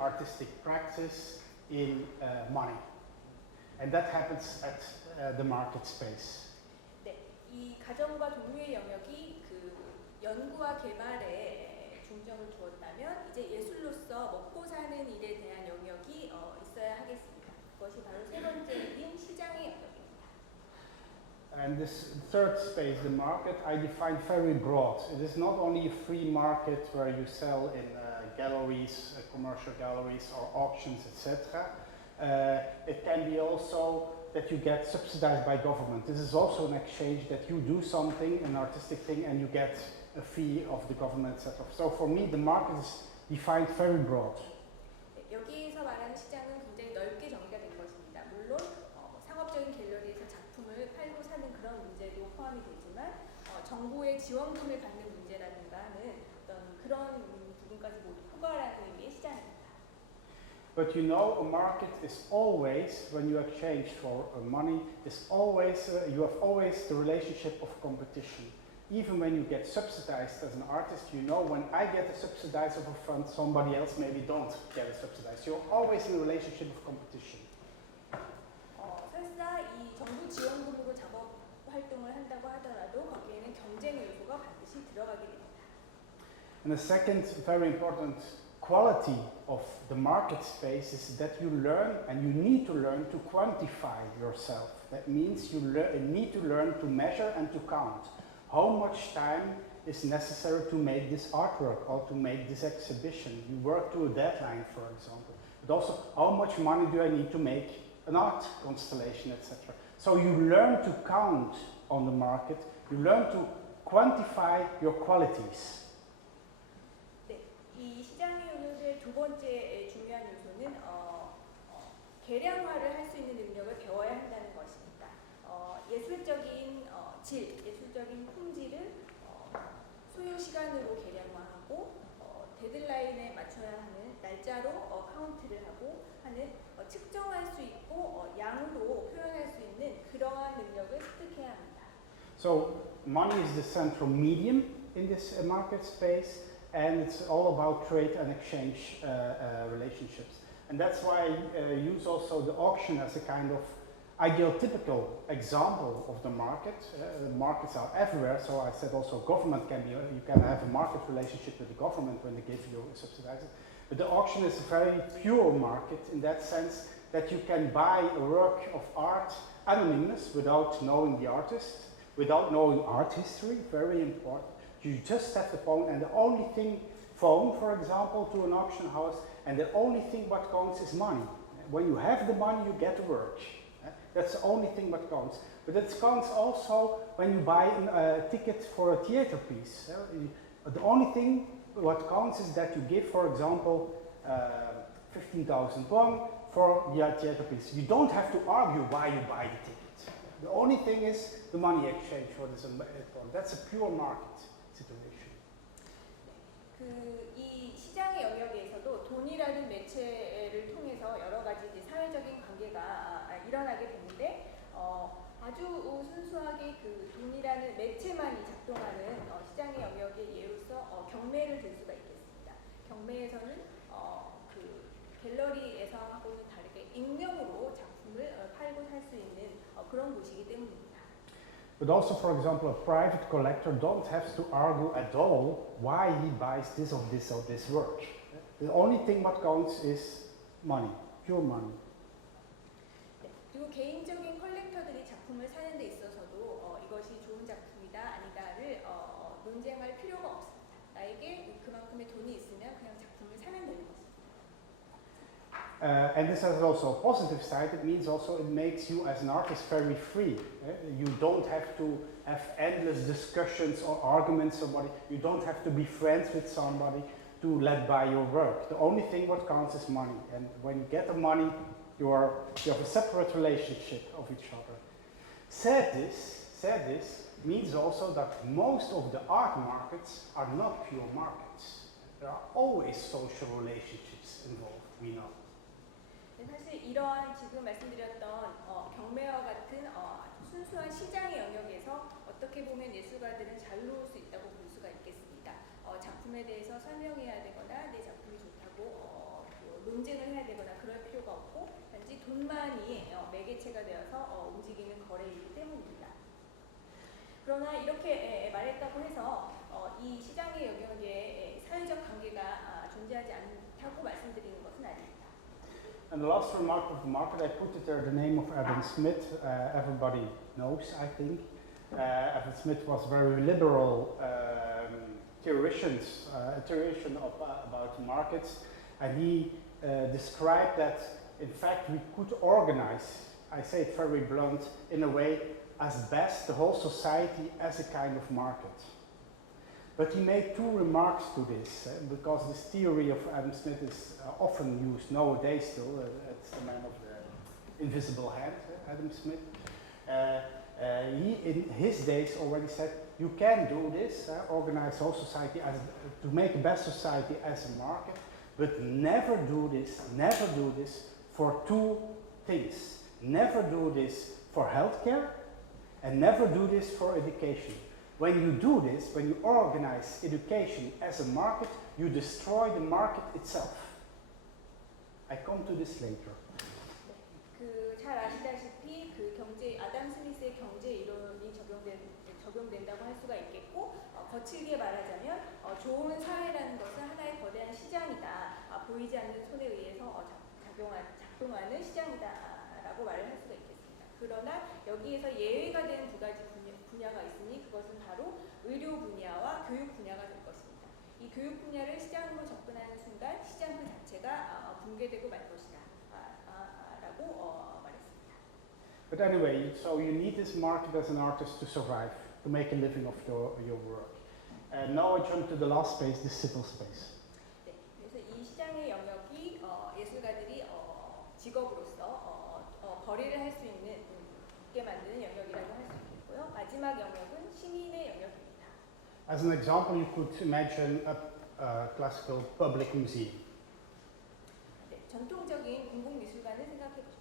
artistic practice in money. And that happens at the market space. 네, 이 가정과 동료의 영역이 그 연구와 개발에 중점을 두었다면 이제 예술로서 먹고 사는 일에 대한 영역이 있어야 하겠습니다. 그것이 바로 세 번째인 시장의 영역입니다. And this third space, the market, I define very broad. It is not only a free market where you sell in galleries, commercial galleries or auctions, etc. It can be also that you get subsidized by government. This is also an exchange that you do something, an artistic thing, and you get a fee of the government, etc. So for me, the market is defined very broad. 여기에서 말하는 시장은 굉장히 넓게 정의가 된 것입니다. 물론 상업적인 갤러리에서 작품을 팔고 사는 정부의 지원금을 받는 문제라든가 하는 어떤 그런 부분까지 모두 포괄하는 의미의 시장입니다. But you know, a market is always, when you exchange for money, is always, you have always the relationship of competition. Even when you get subsidized as an artist, you know, when I get a subsidized of a fund, somebody else maybe don't get a subsidized. You're always in a relationship of competition. 설사 이 정부 지원금으로 작업 활동을 한다고 하더라도 거기에는 경쟁 요소가 반드시 들어가게 됩니다. And the second very important quality of the market space is that you learn, and you need to learn to quantify yourself. That means you need to learn to measure and to count. How much time is necessary to make this artwork or to make this exhibition? You work to a deadline, for example. But also, how much money do I need to make an art constellation, etc. So you learn to count on the market. You learn to quantify your qualities. 이 시장의 요소의 두 번째 중요한 요소는 계량화를 할 수 있는 능력을 배워야 한다는 것입니다. 예술적인 질, 예술적인 품질을 소요 시간으로 계량화하고 데드라인에 맞춰야 하는 날짜로 카운트를 하고 하는 측정할 수 있고 양으로 표현할 수 있는 그러한 능력을 습득해야 합니다. So money is the central medium in this market space. And it's all about trade and exchange relationships. And that's why I use also the auction as a kind of ideal typical example of the market. Markets are everywhere, so I said also government can be, you can have a market relationship with the government when they give you subsidizing. But the auction is a very pure market in that sense that you can buy a work of art anonymous without knowing the artist, without knowing art history, very important. You just have the phone, and the only thing, phone for example, to an auction house, and the only thing what counts is money. When you have the money, you get the work. That's the only thing what counts. But it counts also when you buy a ticket for a theater piece. The only thing what counts is that you give, for example, 15,000 won for the theater piece. You don't have to argue why you buy the ticket. The only thing is the money exchange for this. That's a pure market situation. 이 시장의 영역에서도 돈이라는 매체를 통해서 여러 가지 이제 사회적인 관계가 일어나게 되는데 아주 순수하게 그 돈이라는 매체만이 작동하는 시장의 영역의 예로서 경매를 들 수가 있겠습니다. 경매에서는 그 갤러리에서하고는 다르게 익명으로 작품을 팔고 살 수 있는 그런 곳이기 때문입니다. But also, for example, a private collector don't have to argue at all why he buys this or this or this work. The only thing what counts is money, pure money. 네, 그리고 개인적인 컬렉터들이 작품을 사는 데 있어서도 이것이 좋은 작품이다 아니다를 논쟁할 필요가 없습니다. 나에게 그만큼의 돈이 있으면 그냥 작품을 사면 되는 것입니다. And this has also a positive side. It means also it makes you as an artist very free. You don't have to have endless discussions or arguments. You don't have to be friends with somebody to let buy your work. The only thing what counts is money. And when you get the money, you have a separate relationship of each other. Said this means also that most of the art markets are not pure markets. There are always social relationships involved, we know. 사실 이러한 지금 말씀드렸던 경매와 같은 순수한 시장의 영역에서 어떻게 보면 예술가들은 자유로울 수 있다고 볼 수가 있겠습니다. 작품에 대해서 설명해야 되거나 내 작품이 좋다고 논쟁을 해야 되거나 그럴 필요가 없고 단지 돈만이 매개체가 되어서 움직이는 거래이기 때문입니다. 그러나 이렇게 말했다고 해서 이 시장의 영역에 사회적 관계가 존재하지 않다고 말씀드리는 것은 아닙니다. And the last remark of the market, I put it there, the name of Adam Smith, everybody knows, I think. Adam Smith was very liberal theorization about markets, and he described that, in fact, we could organize, I say it very blunt, in a way, as best the whole society as a kind of market. But he made two remarks to this, because this theory of Adam Smith is often used nowadays still. It's the man of the invisible hand, Adam Smith. He, in his days, already said, you can do this, organize whole society to make a best society as a market, but never do this for two things. Never do this for healthcare, and never do this for education. When you do this, when you organize education as a market, you destroy the market itself. I come to this later. 잘 아시다시피 아담 스미스의 경제 이론이 적용된다고 할 수가 있겠고, 거칠게 말하자면 좋은 사회라는 것은 하나의 거대한 시장이다. 보이지 않는 손에 의해서 작동하는 시장이다라고 말을 할 수가 있겠습니다. 그러나 여기에서 예외가 되는 두 가지 분야가 있으니 그것은 바로 의료 분야와 교육 분야가 될 것입니다. 이 교육 분야를 시장으로 접근하는 순간 시장 그 자체가 붕괴되고 말 것이다 라고 말했습니다. But anyway, so you need this market as an artist to survive, to make a living of your work. And now I jump to the last space, the civil space. 네, 그래서 이 시장의 영역이 예술가들이 직업으로서 거래를 할 수 있게 만드는 영역이라고 할 수 있겠고요. 마지막 영역은 시민의 영역입니다. As an example, you could imagine a classical public museum. 네, 전통적인 공공미술관을 생각해 보십시오.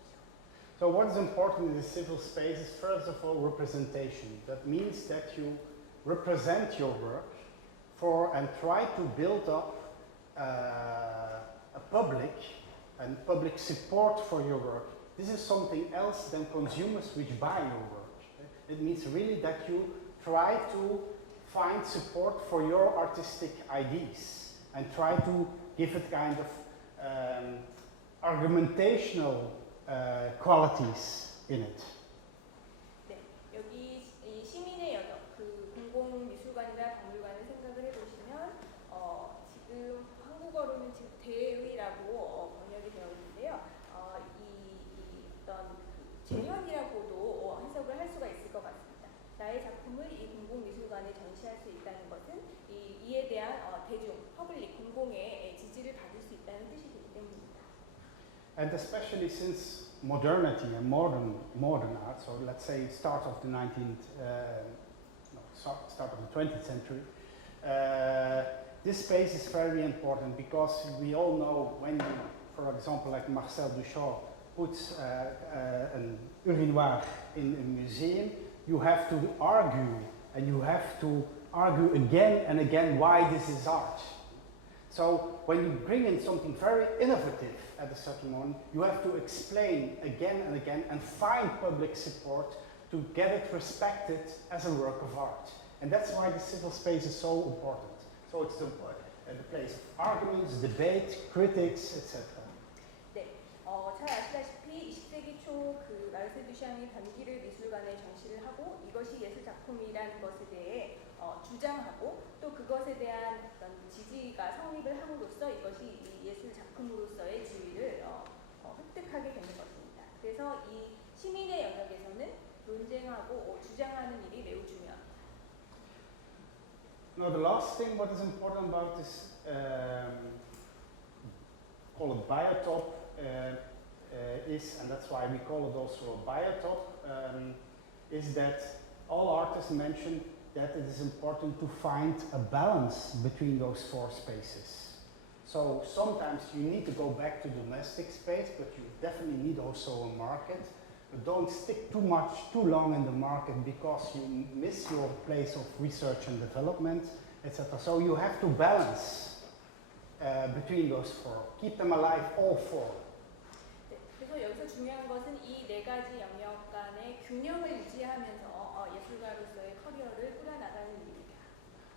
So what is important in the civil space is first of all representation. That means that you represent your work and try to build up a public support for your work. This is something else than consumers which buy your work. It means really that you try to find support for your artistic ideas and try to give it kind of argumentational qualities in it. 네, 여기 이 시민의 영역, 공공미술관이나 박물관을 생각을 해보시면 지금 한국어로는 지금 대의라고 번역이 되어 있는데요. 어떤 재현이라고도 해석을 할 수가 있을 것 같습니다. 나의 작품을 이 공공미술관에 전시할 수 있다는 것은 이에 대한 대중, 퍼블릭, 공공의 지지를 받을 수 있다는 뜻이 되기 때문입니다. And especially since modernity and modern art, so let's say start of the 20th century, this space is very important because we all know when you, for example, like Marcel Duchamp puts an urinoir in a museum, you have to argue, and you have to argue again and again why this is art. So when you bring in something very innovative at a certain moment, you have to explain again and again and find public support to get it respected as a work of art. And that's why the civil space is so important. So it's the place of arguments, debate, critics, etc. 네, 잘 아시다시피 20세기 초 마르셀 듀샹이 변기를 미술관에 전시를 하고 이것이 예술 작품이라는 것에 대해 주장하고 또 그것에 대한 어떤 지지가 성립을 함으로써 이것이 예술 작품으로서의 지위를 획득하게 되는 것입니다. 그래서 이 시민의 영역에서는 논쟁하고 주장하는 일이 매우 중요합니다. Now the last thing what is important about this call it biotop is, and that's why we call it also a biotop, is that all artists mentioned that it is important to find a balance between those four spaces. So sometimes you need to go back to domestic space, but you definitely need also a market. But don't stick too long in the market because you miss your place of research and development, etc. So you have to balance between those four. Keep them alive, all four. 네, 그래서 여기서 중요한 것은 이 네 가지 영역 간의 균형을 유지하면서 예술가로서의 커리어를 꾸려나가는 일입니다.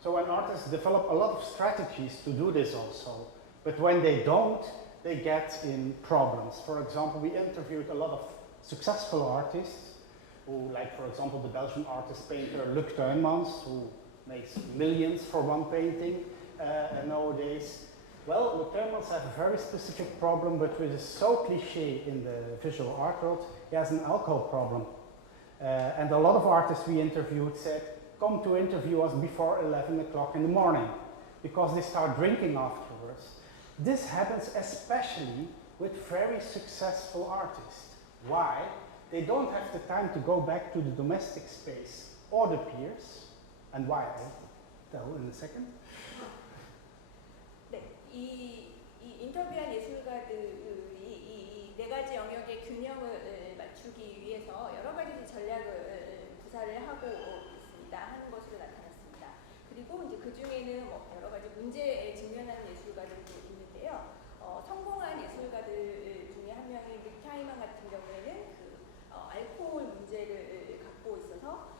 So when artists develop a lot of strategies to do this also, but when they don't, they get in problems. For example, we interviewed a lot of successful artists who, like for example, the Belgian artist painter Luc Tuinmans, who makes millions for one painting nowadays. Well, Luc Tuinmans has a very specific problem, but which is so cliché in the visual art world. He has an alcohol problem. And a lot of artists we interviewed said, come to interview us before 11 o'clock in the morning, because they start drinking afterwards. This happens especially with very successful artists. Why? they don't have the time to go back to the domestic space or the peers, and why I'll tell in a second. 네, 이 인터뷰한 예술가들이 이 네 가지 영역의 균형을 맞추기 위해서 여러 가지 전략을 구사를 하고 있습니다. 하는 것으로 나타났습니다. 그리고 이제 그 중에는 뭐 여러 가지 문제에 직면하는 예술가들도 있는데요. 성공한 예술가들 중에 한 명인 릭타이만 같은 경우에는 그 알코올 문제를 갖고 있어서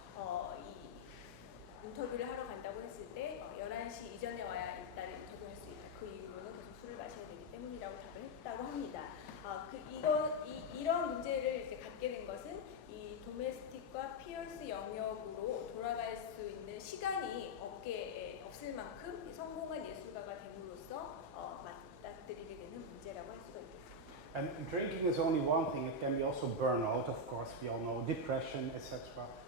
이 인터뷰를 하러 간다고 했을 때 11시 이전에 와야 일단 인터뷰할 수 있다. 그 이후로는 계속 술을 마셔야 되기 때문이라고 답을 했다고 합니다. 이런 문제를 이제 갖게 된 것은 이 도메스틱과 피어스 영역으로 돌아갈 수 있는 시간이 없을 만큼 성공한 예술가가 됨으로써 맞닥뜨리게 되는 문제라고 할 수가 있겠습니다. And drinking is only one thing, it can be also burnout, of course, we all know, depression, etc.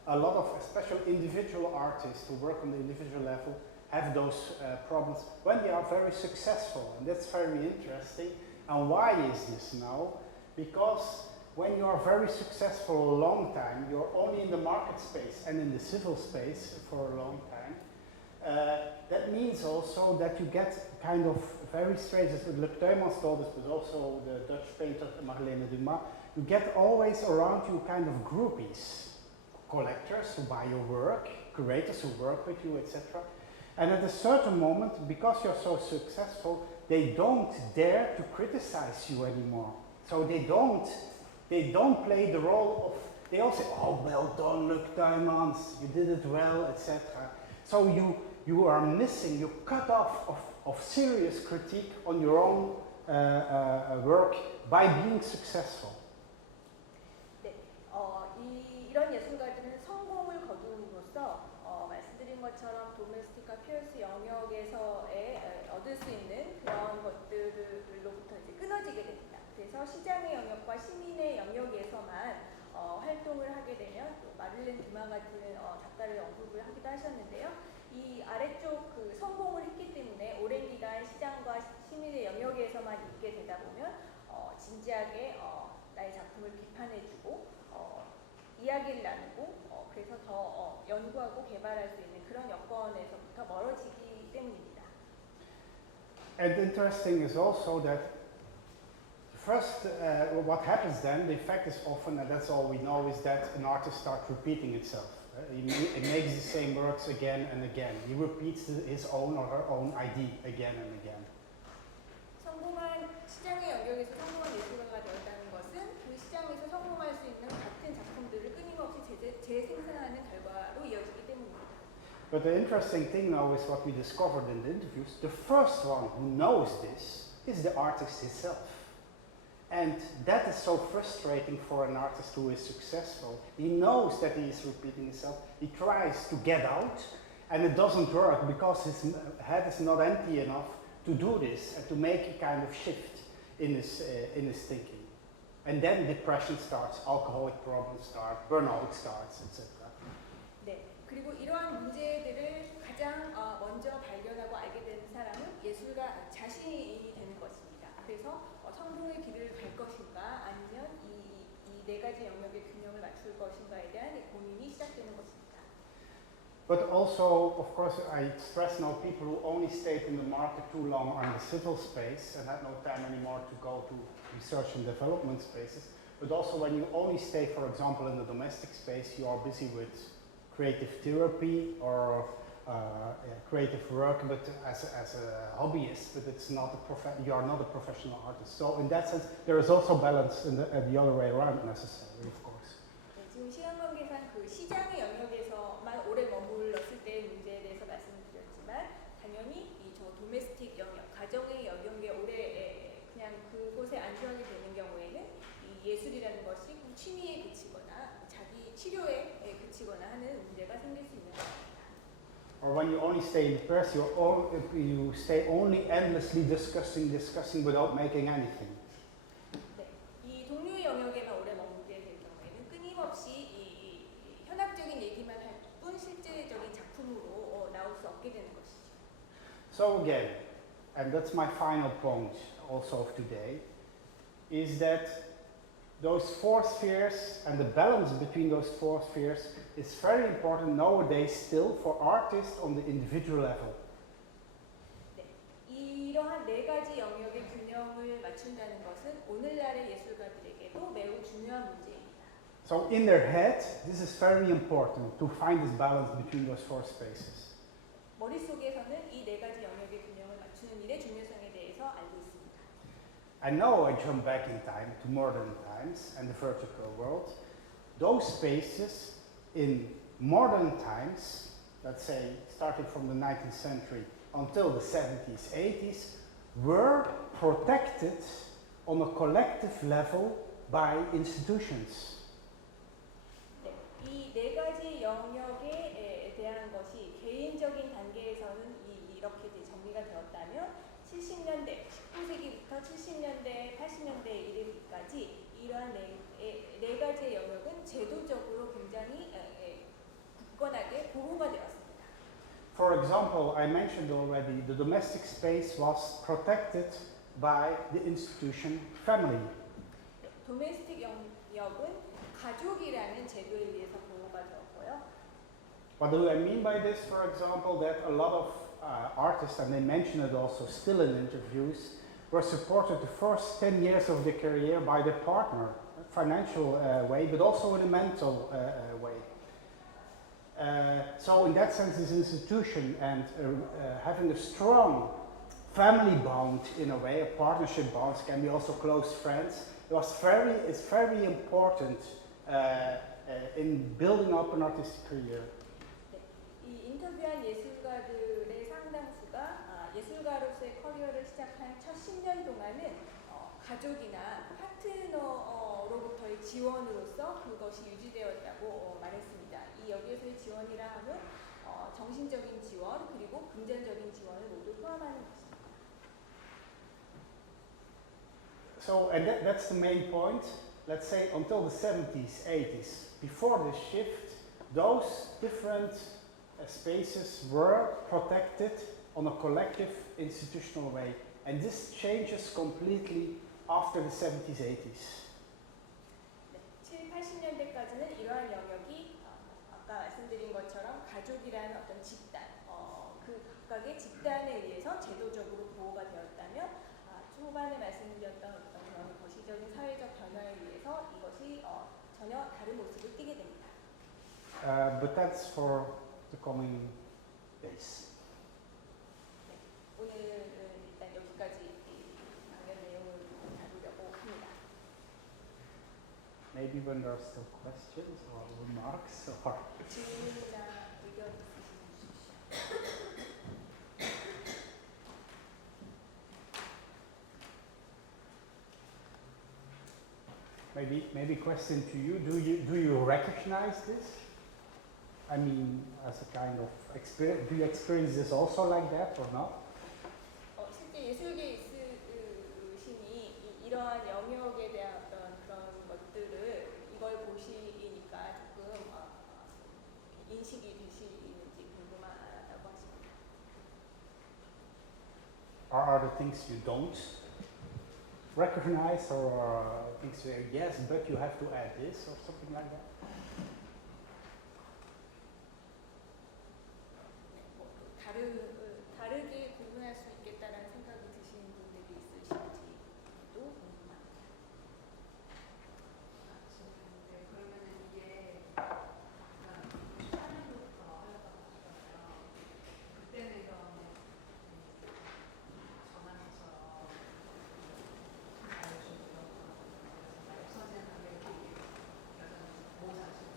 A lot of, especially individual artists who work on the individual level, have those problems when they are very successful, and that's very interesting. And why is this now? Because when you are very successful a long time, you're only in the market space and in the civil space for a long time. That means also that you get kind of very strange, as Luc Tuymans told us, but also the Dutch painter Marlene Dumas, you get always around you kind of groupies, collectors who buy your work, curators who work with you, etc. And at a certain moment, because you're so successful, they don't dare to criticize you anymore. So they don't play the role of, they all say, oh, well done, Luc Tuymans, you did it well, etc. So you are missing, you cut off of serious critique on your own work by being successful. 네, 이런 예술가들은 성공을 거두므로써 말씀드린 것처럼 도메스틱과 피어스 영역에서의 얻을 수 있는 그런 것들로부터 이제 끊어지게 됩니다. 그래서 시장의 영역과 시민의 영역에서만 활동을 하게 되면 또 마를렌 두마 같은 작가를 언급을 하기도 하셨는데요. 이 아래쪽 그 성공을 했기 때문에 오랜 기간 시장과 시민의 영역에서만 있게 되다 보면 진지하게 나의 작품을 비판해주고 이야기를 나누고 그래서 더 연구하고 개발할 수 있는 그런 여건에서부터 멀어지기 때문입니다. And interesting is also that first, what happens then, the effect is often, and that's all we know, is that an artist starts repeating itself. He makes the same works again and again. He repeats his own or her own idea again and again. 성공한 시장의 영역에서 성공한 예술가가 되었다는 것은 그 시장에서 성공할 수 있는 같은 작품들을 끊임없이 재생산하는 결과로 이어지기 때문입니다. But the interesting thing now is what we discovered in the interviews. The first one who knows this is the artist himself. And that is so frustrating for an artist who is successful. He knows that he is repeating himself. He tries to get out, and it doesn't work because his head is not empty enough to do this and to make a kind of shift in his thinking. And then depression starts, alcoholic problems start, burnout starts, etc. 네, 그리고 이러한 문제들을 가장 먼저 발견하고 알게 된 사람은 예술가 자신이 되는 것입니다. 그래서 성공의 길을 갈 것인가 아니면 이 네 가지 영역의 균형을 맞출 것인가에 대한 고민이 시작되는 것입니다. But also, of course, I express now people who only stayed in the market too long or in the civil space and had no time anymore to go to research and development spaces. But also when you only stay, for example, in the domestic space, you are busy with creative therapy or creative work, but as a hobbyist, but it's not you are not a professional artist. So in that sense, there is also balance in the other way around necessary, of course. 네, 지금 시간 관계상 그 시장의 영역에서만 오래 머물렀을 때의 문제에 대해서 말씀을 드렸지만 당연히 이 저 도메스틱 영역, 가정의 영역에 오래 그냥 그곳에 안주하게 되는 경우에는 이 예술이라는 것이 취미에 그치거나 자기 치료에 그치거나 하는 문제가 생길 수 있는 겁니다. Or when you only stay in the press, you stay only endlessly discussing without making anything. 네, 이 동료의 영역에만 오래 머물게 될 경우에는 끊임없이 이 현학적인 얘기만 할 뿐 실제적인 작품으로 나올 수 없게 되는 것이죠. So again, and that's my final point also of today, is that those four spheres and the balance between those four spheres is very important nowadays still for artists on the individual level. 네, 이러한 네 가지 영역의 균형을 맞춘다는 것은 오늘날의 예술가들에게도 매우 중요한 문제입니다. So in their head, this is very important to find this balance between those four spaces. 머릿속에서는 이 네 가지 영역의 균형을 맞추는 일의 중요성에 대해서 알고 있습니다. I know I jump back in time to modern times and the vertical world. Those spaces in modern times, let's say starting from the 19th century until the 70s, 80s, were protected on a collective level by institutions. 네, 이 네 가지 영역에 대한 것이 개인적인 단계에서는 이렇게 정리가 되었다면 70년대, 19세기부터 70년대, 80년대에 이르기까지 이러한 네 가지의 영역은 제도적으로 굉장히 굳건하게 보호가 되었습니다. For example, I mentioned already the domestic space was protected by the institution family. 도메스틱 영역은 가족이라는 제도에 의해서 보호가 되었고요. What do I mean by this? For example, that a lot of artists, and they mention it also still in interviews, were supported the first 10 years of their career by their partner, financial way, but also in a mental way. So in that sense, this institution and having a strong family bond in a way, a partnership bond, can be also close friends. It's very important in building up an artistic career. 이 인터뷰한 예술가들의 상당수가 예술가로서의 커리어를 시작한 첫 10년 동안은 가족이나 파트너로부터의 지원으로서 그것이 유지되었다고 말했습니다. 이 여기에서의 지원이라 함은 정신적인 지원 그리고 금전적인 지원을 모두 포함하는 것입니다. So, and that's the main point. Let's say until the 70s, 80s, before this shift, those different spaces were protected on a collective institutional way. And this changes completely after the 70s, 80s. 네, 7, 80년대까지는 이러한 영역이 아까 말씀드린 것처럼 가족이라는 어떤 집단, 그 각각의 집단에 의해서 제도적으로 보호가 되었다면 초반에 말씀드렸던 어떤 그런 거시적인 사회적 변화에 의해서 이것이 전혀 다른 모습을 띠게 됩니다. But that's for the coming days. 네, 오늘은 일단 여기까지 강연 내용을 다루려고 합니다. Maybe when there are still questions or remarks or... 질문이나 의견 있으시면 주십시오. Maybe question to you. Do you recognize this? I mean, as a kind of experience, do you experience this also like that or not? 실제 예술계에 있으시니 이러한 영역에 대한 어떤 그런 것들을 이걸 보시니까 조금 인식이 되시는지 궁금하다고 하십니다. Are the things you don't recognize or things where yes, but you have to add this or something like that? 다르게 구분할 수 있겠다라는 생각이 드시는 분들이 있으신지도 궁금합니다. 네, 그러면은 이게 촬영부터 하였다고 하셨잖아요. 그때는 이런 전화처럼 알려주는 사진 관객이 여전히 모자시고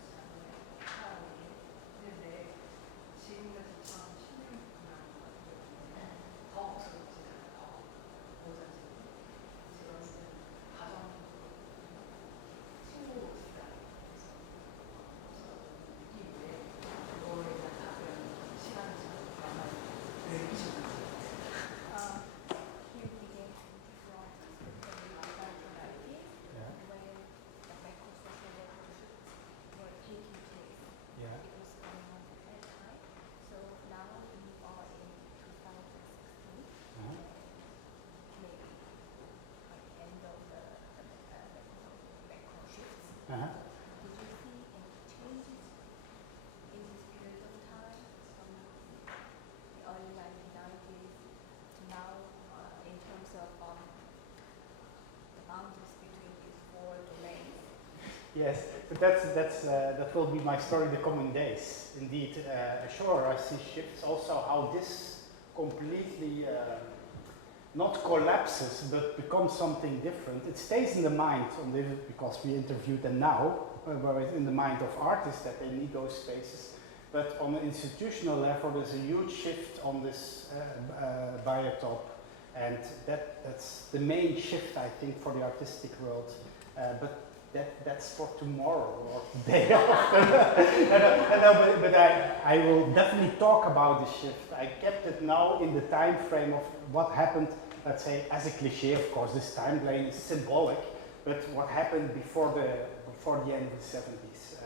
Did you see any changes in this period of time from the early 1990s to now in terms of the boundaries between these four domains? Yes, but that will be my story, the coming days. Indeed, sure, I see shifts. Also, how this completely not collapses, but becomes something different. It stays in the mind because we interviewed them now, whereas in the mind of artists that they need those spaces. But on an institutional level, there's a huge shift on this biotop, and that's the main shift, I think, for the artistic world. But that's for tomorrow or the day after. But I will definitely talk about the shift. I kept it now in the time frame of what happened, let's say, as a cliche, of course, this timeline is symbolic, but what happened before the end of the 70s,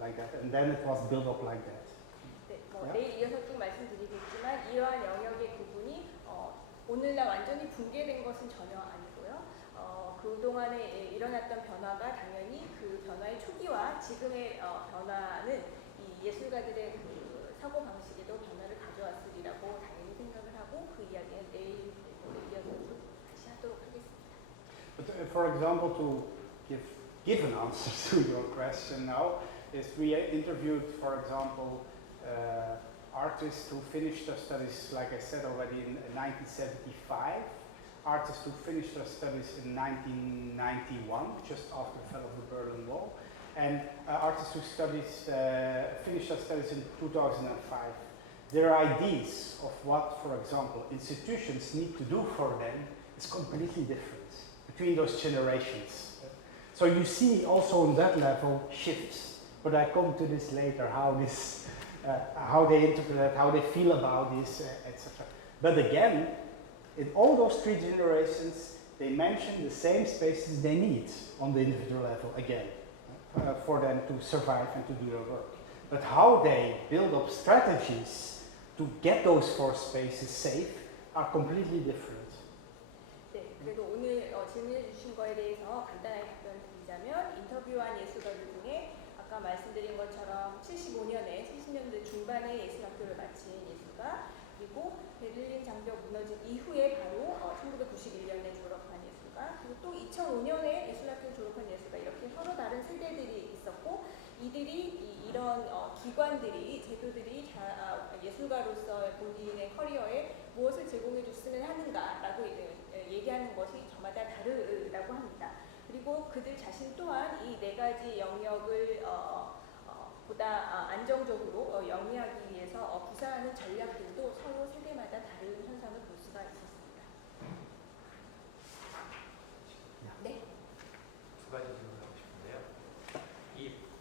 like that, and then it was built up like that. 네, 내일 이어서 쭉 말씀드리겠지만 이러한 영역의 구분이 오늘날 완전히 붕괴된 것은 전혀 아니고요. 그동안에 일어났던 변화가 당연히 그 변화의 초기와 지금의 변화는 이 예술가들의 그 사고 방식에도 변화를 가져왔으리라고 당연히 생각을 하고 그 이야기는 내일 이어서 다시 하도록 하겠습니다. But for example, to give an answer to your question now, is we interviewed, for example, artists who finished their studies, like I said already, in 1975. Artists who finished their studies in 1991, just after the fall of the Berlin Wall, and artists who finished their studies in 2005. Their ideas of what, for example, institutions need to do for them is completely different between those generations. So you see also on that level shifts, but I come to this later, how they interpret it, how they feel about this, etc. But again, in all those three generations, they mention the same spaces they need on the individual level again, for them to survive and to do their work. But how they build up strategies to get those four spaces safe are completely different. 네, 그래도 오늘 질문해 주신 거에 대해서 간단하게 답변 드리자면 인터뷰한 예술가들 중에 아까 말씀드린 것처럼 75년에 70년대 중반에 예술학교를 마친 예술가, 그리고 베를린 장벽 무너진 이후에 바로 1991년에 졸업한 예술가, 그리고 또 2005년에 예술학교 졸업한 예술가, 이렇게 서로 다른 세대들이 있었고, 이들이 이런 기관들이, 제도들이 예술가로서 본인의 커리어에 무엇을 제공해 줬으면 하는가라고 얘기하는 것이 저마다 다르다고 합니다. 그리고 그들 자신 또한 이 네 가지 영역을 보다 안정적으로 영위하기 위해서 구사하는 전략들도 서로 세대마다 다른 현상을 볼 수가 있었습니다. 네. 두 가지 질문을 하고 싶은데요. 이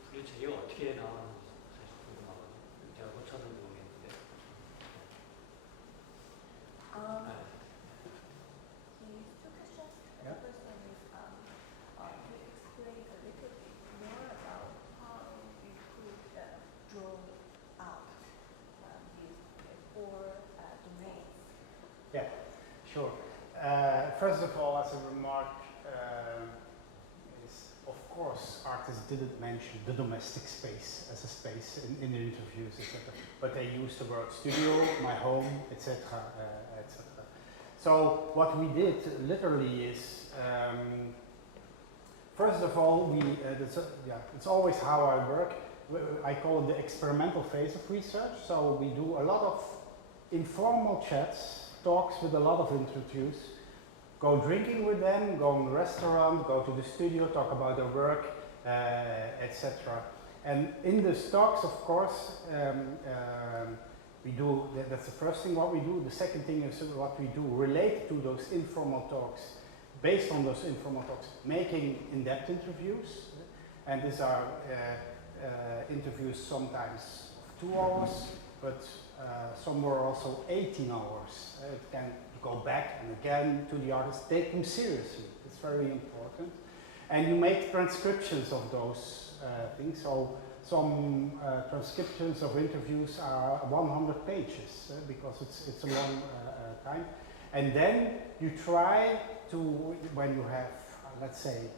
분류 체계가 어떻게 나오는지 사실 궁금하거든요. 제가 못 찾는지 모르겠는데. These two questions. Yeah. The first one is to explain a little bit more about how you could draw out these four domains. Yeah, sure. First of all, as a remark, is of course artists didn't mention the domestic space as a space in the interviews, etc. But they used the word studio, my home, etc., etc. So what we did literally is, first of all, it's always how I work. I call it the experimental phase of research. So we do a lot of informal chats, talks with a lot of interviews, go drinking with them, go in the restaurant, go to the studio, talk about their work, etc. And in these talks, of course, we do, that's the first thing what we do. The second thing is what we do relate to those informal talks, based on those informal talks, making in-depth interviews. And these are interviews sometimes of 2 hours, but some were also 18 hours. It can go back and again to the artist, take them seriously. It's very important. And you make transcriptions of those things. So some transcriptions of interviews are 100 pages because it's a long time. And then you try to, when you have, let's say,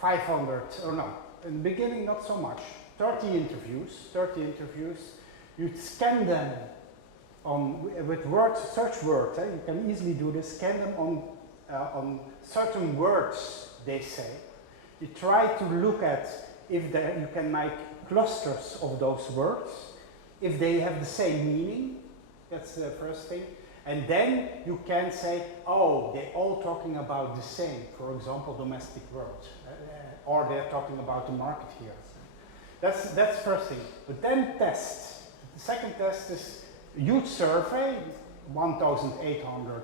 500, or no, In the beginning, not so much. 30 interviews. You scan them with words, search words. You can easily do this. Scan them on certain words they say. You try to look at if you can make clusters of those words, if they have the same meaning. That's the first thing. And then you can say, oh, they're all talking about the same. For example, domestic world, or they're talking about the market here. That's first thing. But then test. The second test is a huge survey, 1,800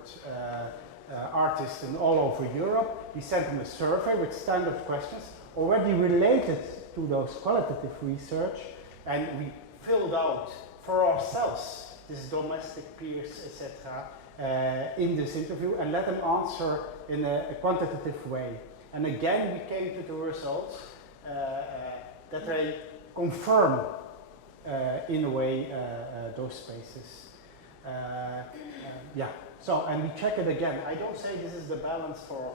artists in all over Europe. We sent them a survey with standard questions already related to those qualitative research, and we filled out for ourselves this domestic peers, etc., in this interview, and let them answer in a quantitative way. And again, we came to the results that they confirm, in a way, those spaces. Yeah. So, and we check it again. I don't say this is the balance for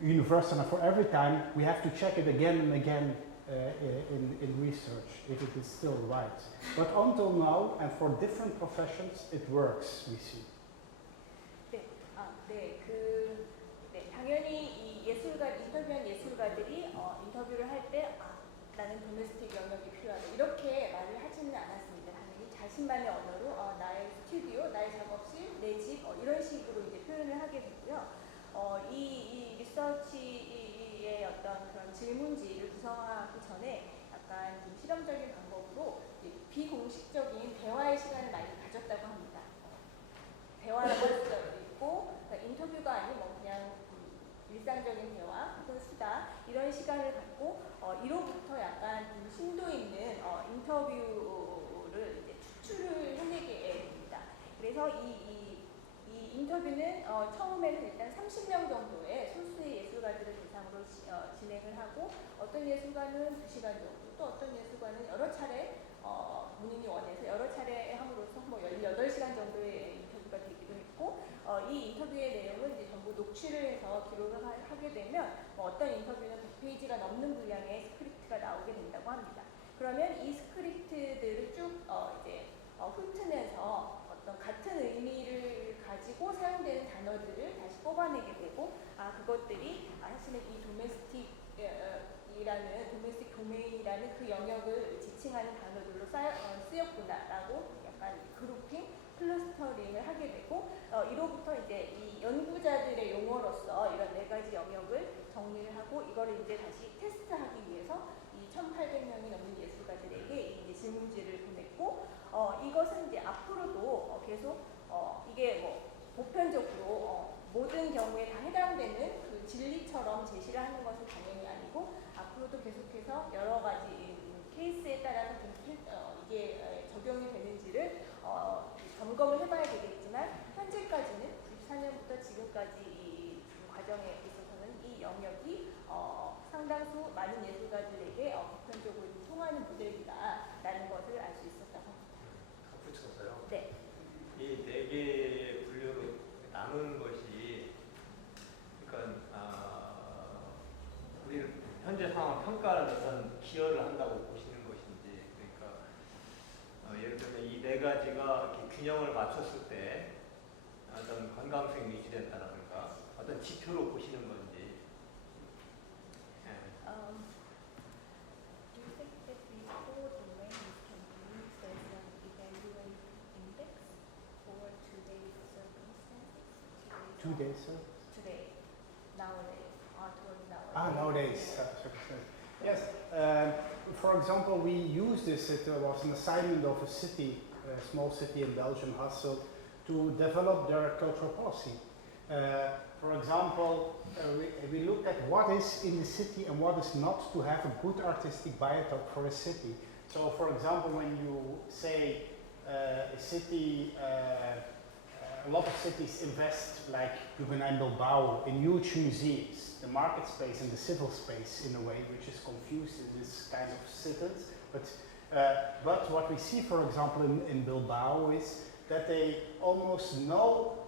universal and for every time. We have to check it again and again in research if it is still right. But until now, and for different professions, it works, we see. 당연히 이 인터뷰한 예술가들이 인터뷰를 할 때 나는 도메스틱 영역이 필요하다 이렇게 말을 하지는 않았습니다. 당연히 자신만의 언어로 나의 스튜디오, 나의 작업실, 내 집 이런 식으로 이제 표현을 하게 되고요. 이 리서치의 어떤 그런 질문지를 구성하기 전에 약간 좀 실험적인 방법으로 비공식적인 대화의 시간을 많이 가졌다고 합니다. 대화라고 할 수도 있고 인터뷰가 아닌 뭐 그냥 일상적인 대화 혹은 수다 이런 시간을 갖고 이로부터 약간 좀 심도 있는 인터뷰를 이제 추출을 해내게 됩니다. 그래서 이 인터뷰는 처음에는 일단 30명 정도의 소수의 예술가들을 대상으로 진행을 하고 어떤 예술가는 2시간 정도 또 어떤 예술가는 여러 차례 본인이 원해서 여러 차례 함으로써 뭐 18시간 정도의 인터뷰가 되기도 했고 이 인터뷰의 내용은 이제 전부 녹취를 해서 기록을 하게 되면 뭐 어떤 인터뷰는 100페이지가 넘는 분량의 스크립트가 나오게 된다고 합니다. 그러면 이 스크립트들을 쭉 이제 훑으면서 어떤 같은 의미를 가지고 사용되는 단어들을 다시 뽑아내게 되고 그것들이 사실은 이 도메스틱 도메인이라는 그 영역을 지칭하는 단어들로 쓰였구나라고 약간 그룹핑, 클러스터링을 하게 되고 이로부터 이제 이 연구자들의 용어로서 이런 4가지 영역을 정리를 하고 이거를 이제 다시 테스트하기 위해서 이 1,800명이 넘는 예술가들에게 이제 질문지를 보냈고 이것은 이제 앞으로도 계속 이게 뭐 보편적으로 모든 경우에 다 해당되는 그 진리처럼 제시를 하는 것은 당연히 아니고 앞으로도 계속해서 여러 가지 케이스에 따라서 이게 적용이 되는지를 점검을 해봐야 되겠지만 현재까지는 94년부터 지금까지 이 과정에 있어서는 이 영역이 상당수 많은 예술가들에게 보편적으로 통하는 모델이다라는 것을 알 수 있었다고 합니다. 덧붙여서요. 네. 이 4개의 분류로 나누는 것이 그러니까 우리 현재 상황 평가를 어떤 기여를 한다고 보시는 것인지 그러니까 예를 들면 이 4가지가 이렇게 균형을 맞췄을 때 어떤 건강성이 유지된다라든가 어떤 지표로 보시는 건지. Do you think that these 4 domains can be used as an evaluating index for today's circumstances? Today, sir? Today, nowadays, towards nowadays. Nowadays. Yes. For example, we use this. It was an assignment of a city, a small city in Belgium, Hasselt, to develop their cultural policy. For example, we looked at what is in the city and what is not to have a good artistic biotope for a city. So, for example, when you say a city, a lot of cities invest, like Yuran Bilbao, in huge museums, the market space and the civil space in a way, which is confused in this kind of sentence. But what we see, for example, in Bilbao is that they almost know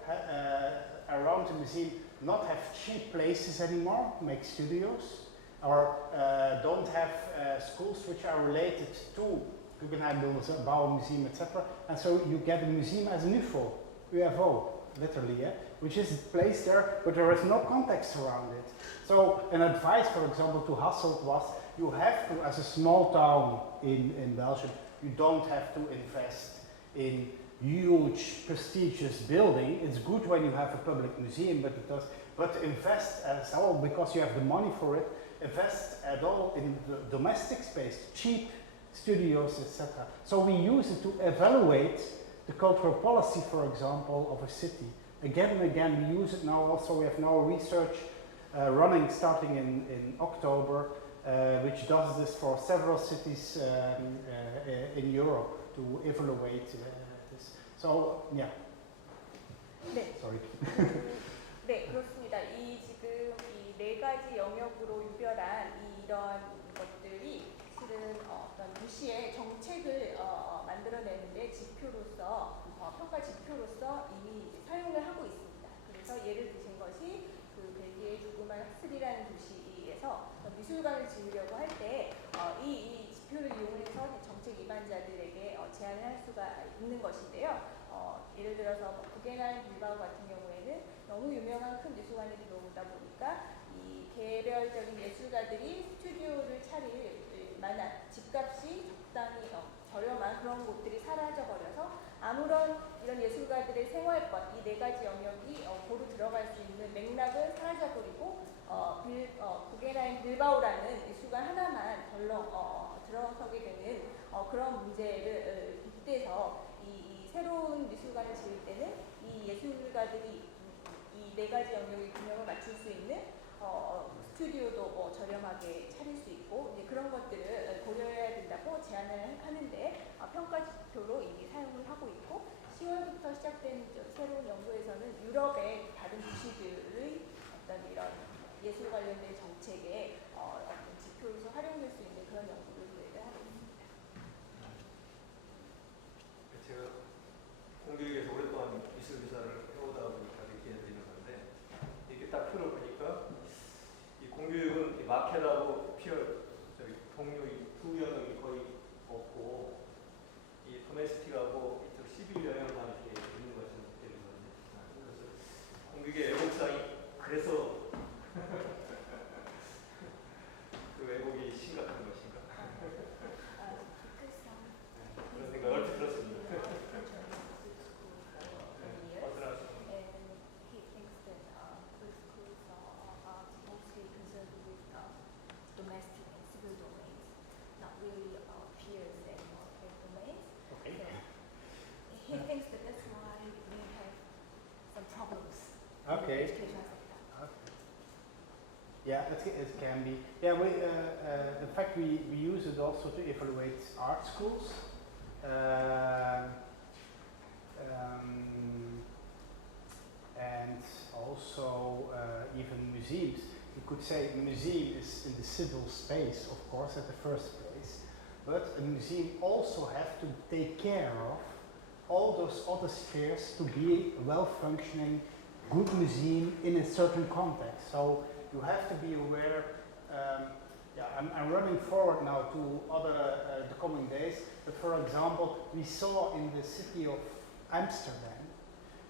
around the museum not have cheap places anymore, make studios, or don't have schools which are related to Guggenheim Baumuseum, etc. And so you get a museum as an UFO, literally, yeah? Which is placed there, but there is no context around it. So an advice, for example, to Hasselt was, you have to, as a small town in Belgium, you don't have to invest in huge, prestigious building. It's good when you have a public museum, but invest as all, because you have the money for it, invest at all in the domestic space, cheap studios, etc. So we use it to evaluate the cultural policy, for example, of a city. Again and again, we use it now also. We have now research running starting in October, which does this for several cities in Europe to evaluate this. So, yeah. 네. Sorry. 네, 그렇습니다. 지금 이 네 가지 영역으로 유별한 이런 것들이 실은 어떤 도시의 정책을 만들어내는데 지표로서 평가 지표로서 이미 사용을 하고 있습니다. 그래서 예를 드신 것이 그 벨기에 조그만 학슬이라는 도시에서 미술관을 지으려고 할 때 이 지표를 이용해서 정책 위반자들에게 제안을 할 수가 있는 것인데요. 예를 들어서 구겐하임 빌바오 같은 경우에는 너무 유명한 큰 미술관이 들어오다 보니까 이 개별적인 예술가들이 스튜디오를 차릴 만한 집값이 적당히 저렴한 그런 곳들이 사라져버려서 아무런 이런 예술가들의 생활권, 이 네 가지 영역이 고루 들어갈 수 있는 맥락은 사라져버리고 구겐하임 빌바오라는 미술관 하나만 덜렁 들어서게 되는 그런 문제를 빗대서 이 새로운 미술관을 지을 때는 이 예술가들이 이 네 가지 영역의 균형을 맞출 수 있는 스튜디오도 저렴하게 차릴 수 있고 이제 그런 것들을 고려해야 된다고 제안을 하는데 평가 지표로 이미 사용을 하고 있고 10월부터 시작된 새로운 연구에서는 유럽의 다른 도시들의 어떤 이런 예술 관련된 정책에 어떤 지표로서 활용될 수 있는 그런 연구를 하고 있습니다. 제가 공교육에서 오랫동안 미술 기사를 해오다 보니까 느끼게 되는 건데 이렇게 딱 표를 보니까 이 공교육은 이 마켓하고 동료의 두 영역이 거의 없고 이 도메스틱하고 이쪽 시빌 영역만 이렇게 있는 것처럼 느껴지거든요. 그래서 공교육의 왜곡상이 그래서 그 왜곡이 심각한 것인가? 그런 생각 얼핏 들었습니다. He thinks that that's why we have some problems Okay. in the education sector. Okay. Yeah, it can be. Yeah, in fact, we use it also to evaluate art schools. And also even museums. You could say a museum is in the civil space, of course, at the first place, but a museum also has to take care of all those other spheres to be a well-functioning, good museum in a certain context. So you have to be aware. I'm running forward now to the coming days, but for example, we saw in the city of Amsterdam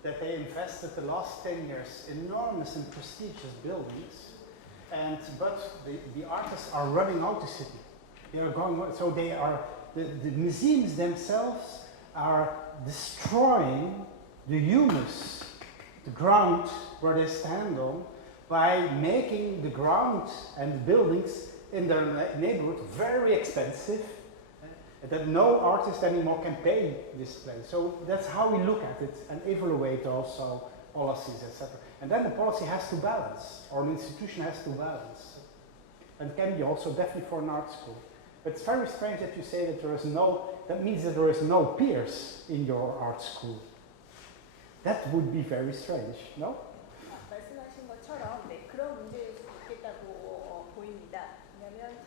that they invested the last 10 years enormous and prestigious buildings, but the artists are running out the city. They are going, so they are, the museums themselves are destroying the humus, the ground where they stand on, by making the ground and the buildings in their neighborhood very expensive, that no artist anymore can pay this place. So that's how we look at it and evaluate also policies, etc. And then the policy has to balance, or an institution has to balance. And can be also definitely for an art school. But it's very strange that you say that there is no, that means that there is no peers in your art school. That would be very strange, no? 말씀하신 것처럼 그런 문제일 수 있겠다고 보입니다. 왜냐하면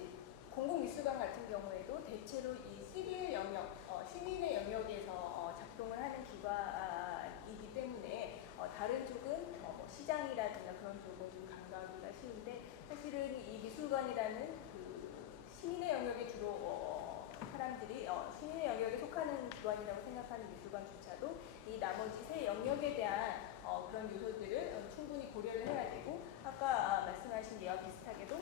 공공미술관 같은 경우에도 대체로 이 시리의 영역, 시민의 영역에서 작동을 하는 기관이기 때문에 다른 쪽은 시장이라든가 그런 쪽은 좀 간과하기가 쉬운데 사실은 이 미술관이라는 그 시민의 영역에 나머지 세 영역에 대한 그런 요소들을 충분히 고려를 해야 되고 아까 말씀하신 예와 비슷하게도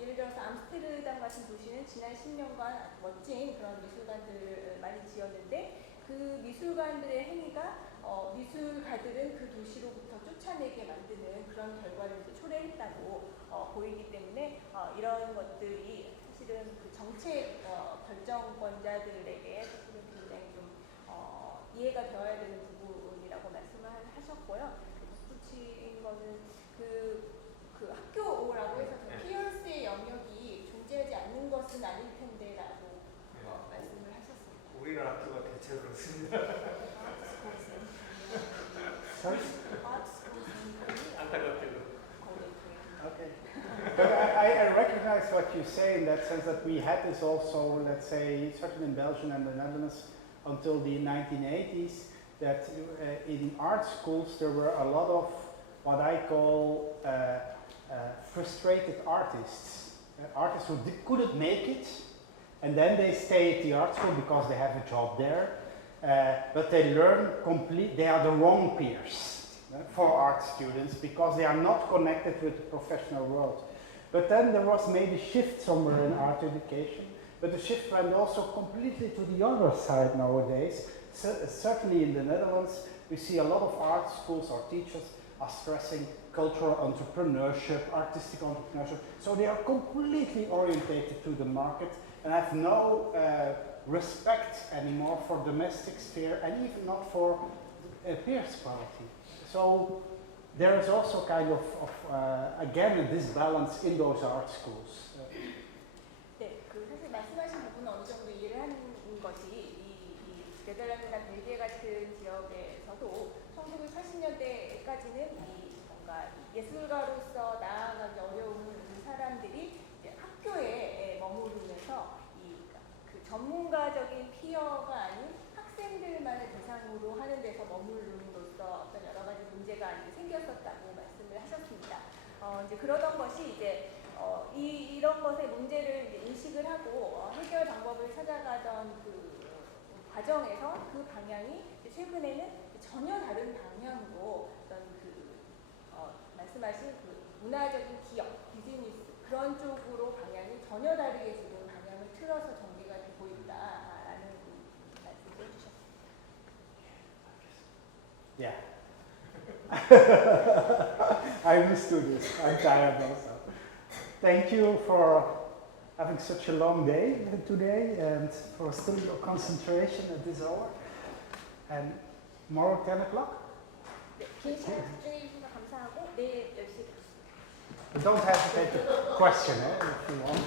예를 들어서 암스테르담 같은 도시는 지난 10년간 멋진 그런 미술관들을 많이 지었는데 그 미술관들의 행위가 미술가들은 그 도시로부터 쫓아내게 만드는 그런 결과를 이제 초래했다고 보이기 때문에 이런 것들이 사실은 그 정책 결정권자들에게 사실은 굉장히 좀 이해가 되어야 되는 부분이라고 말씀을 하셨고요. 덧붙인 거는 그 학교라고 해서 피어스의 영역이 존재하지 않는 것은 아닐 텐데라고 말씀을 하셨습니다. 우리나라 학교가 대체로 그렇습니다. 안타깝게도. Okay. But I recognize what you say in that sense that we had this also, let's say, certainly in Belgium and the Netherlands until the 1980s, that in art schools there were a lot of what I call frustrated artists. Artists who couldn't make it, and then they stay at the art school because they have a job there, but they learn they are the wrong peers for art students because they are not connected with the professional world. But then there was maybe a shift somewhere in art education, but the shift went also completely to the other side nowadays. Certainly in the Netherlands, we see a lot of art schools or teachers are stressing cultural entrepreneurship, artistic entrepreneurship, so they are completely orientated to the market and have no respect anymore for domestic sphere and even not for peers quality. So there is also kind of again a disbalance in those art schools. 네, 그 사실 말씀하신 부분은 어느 정도 이해를 하는 것이 이 네덜란드나 벨기에 같은 지역에서도 1980년대까지는 뭔가 예술가로서 나아가기 어려운 사람들이 이제 학교에 머무르면서 그 전문가적인 피어가 아닌 학생들만을 대상으로 하는 데서 머무름으로써 어떤 여러 가지 문제가 이제 생겼었다고 말씀을 하셨습니다. 이제 그러던 것이 이제 이런 것의 문제를 이제 인식을 하고 해결 방법을 찾아가던 그 과정에서 그 방향이 최근에는 전혀 다른 방향으로 어떤 그 말씀하신 그 문화적인 기업, 비즈니스 그런 쪽으로 방향이 전혀 다르게 지금 방향을 틀어서 전개가 되고 있다라는 말씀을 해주셨습니다. Yeah. I understood it. I'm tired also. Thank you for having such a long day today and for still your concentration at this hour. And tomorrow 10 o'clock? 네, 긴 시간 집중해 주셔서 감사하고 내일 10시에 뵙겠습니다. Don't hesitate to question if you want.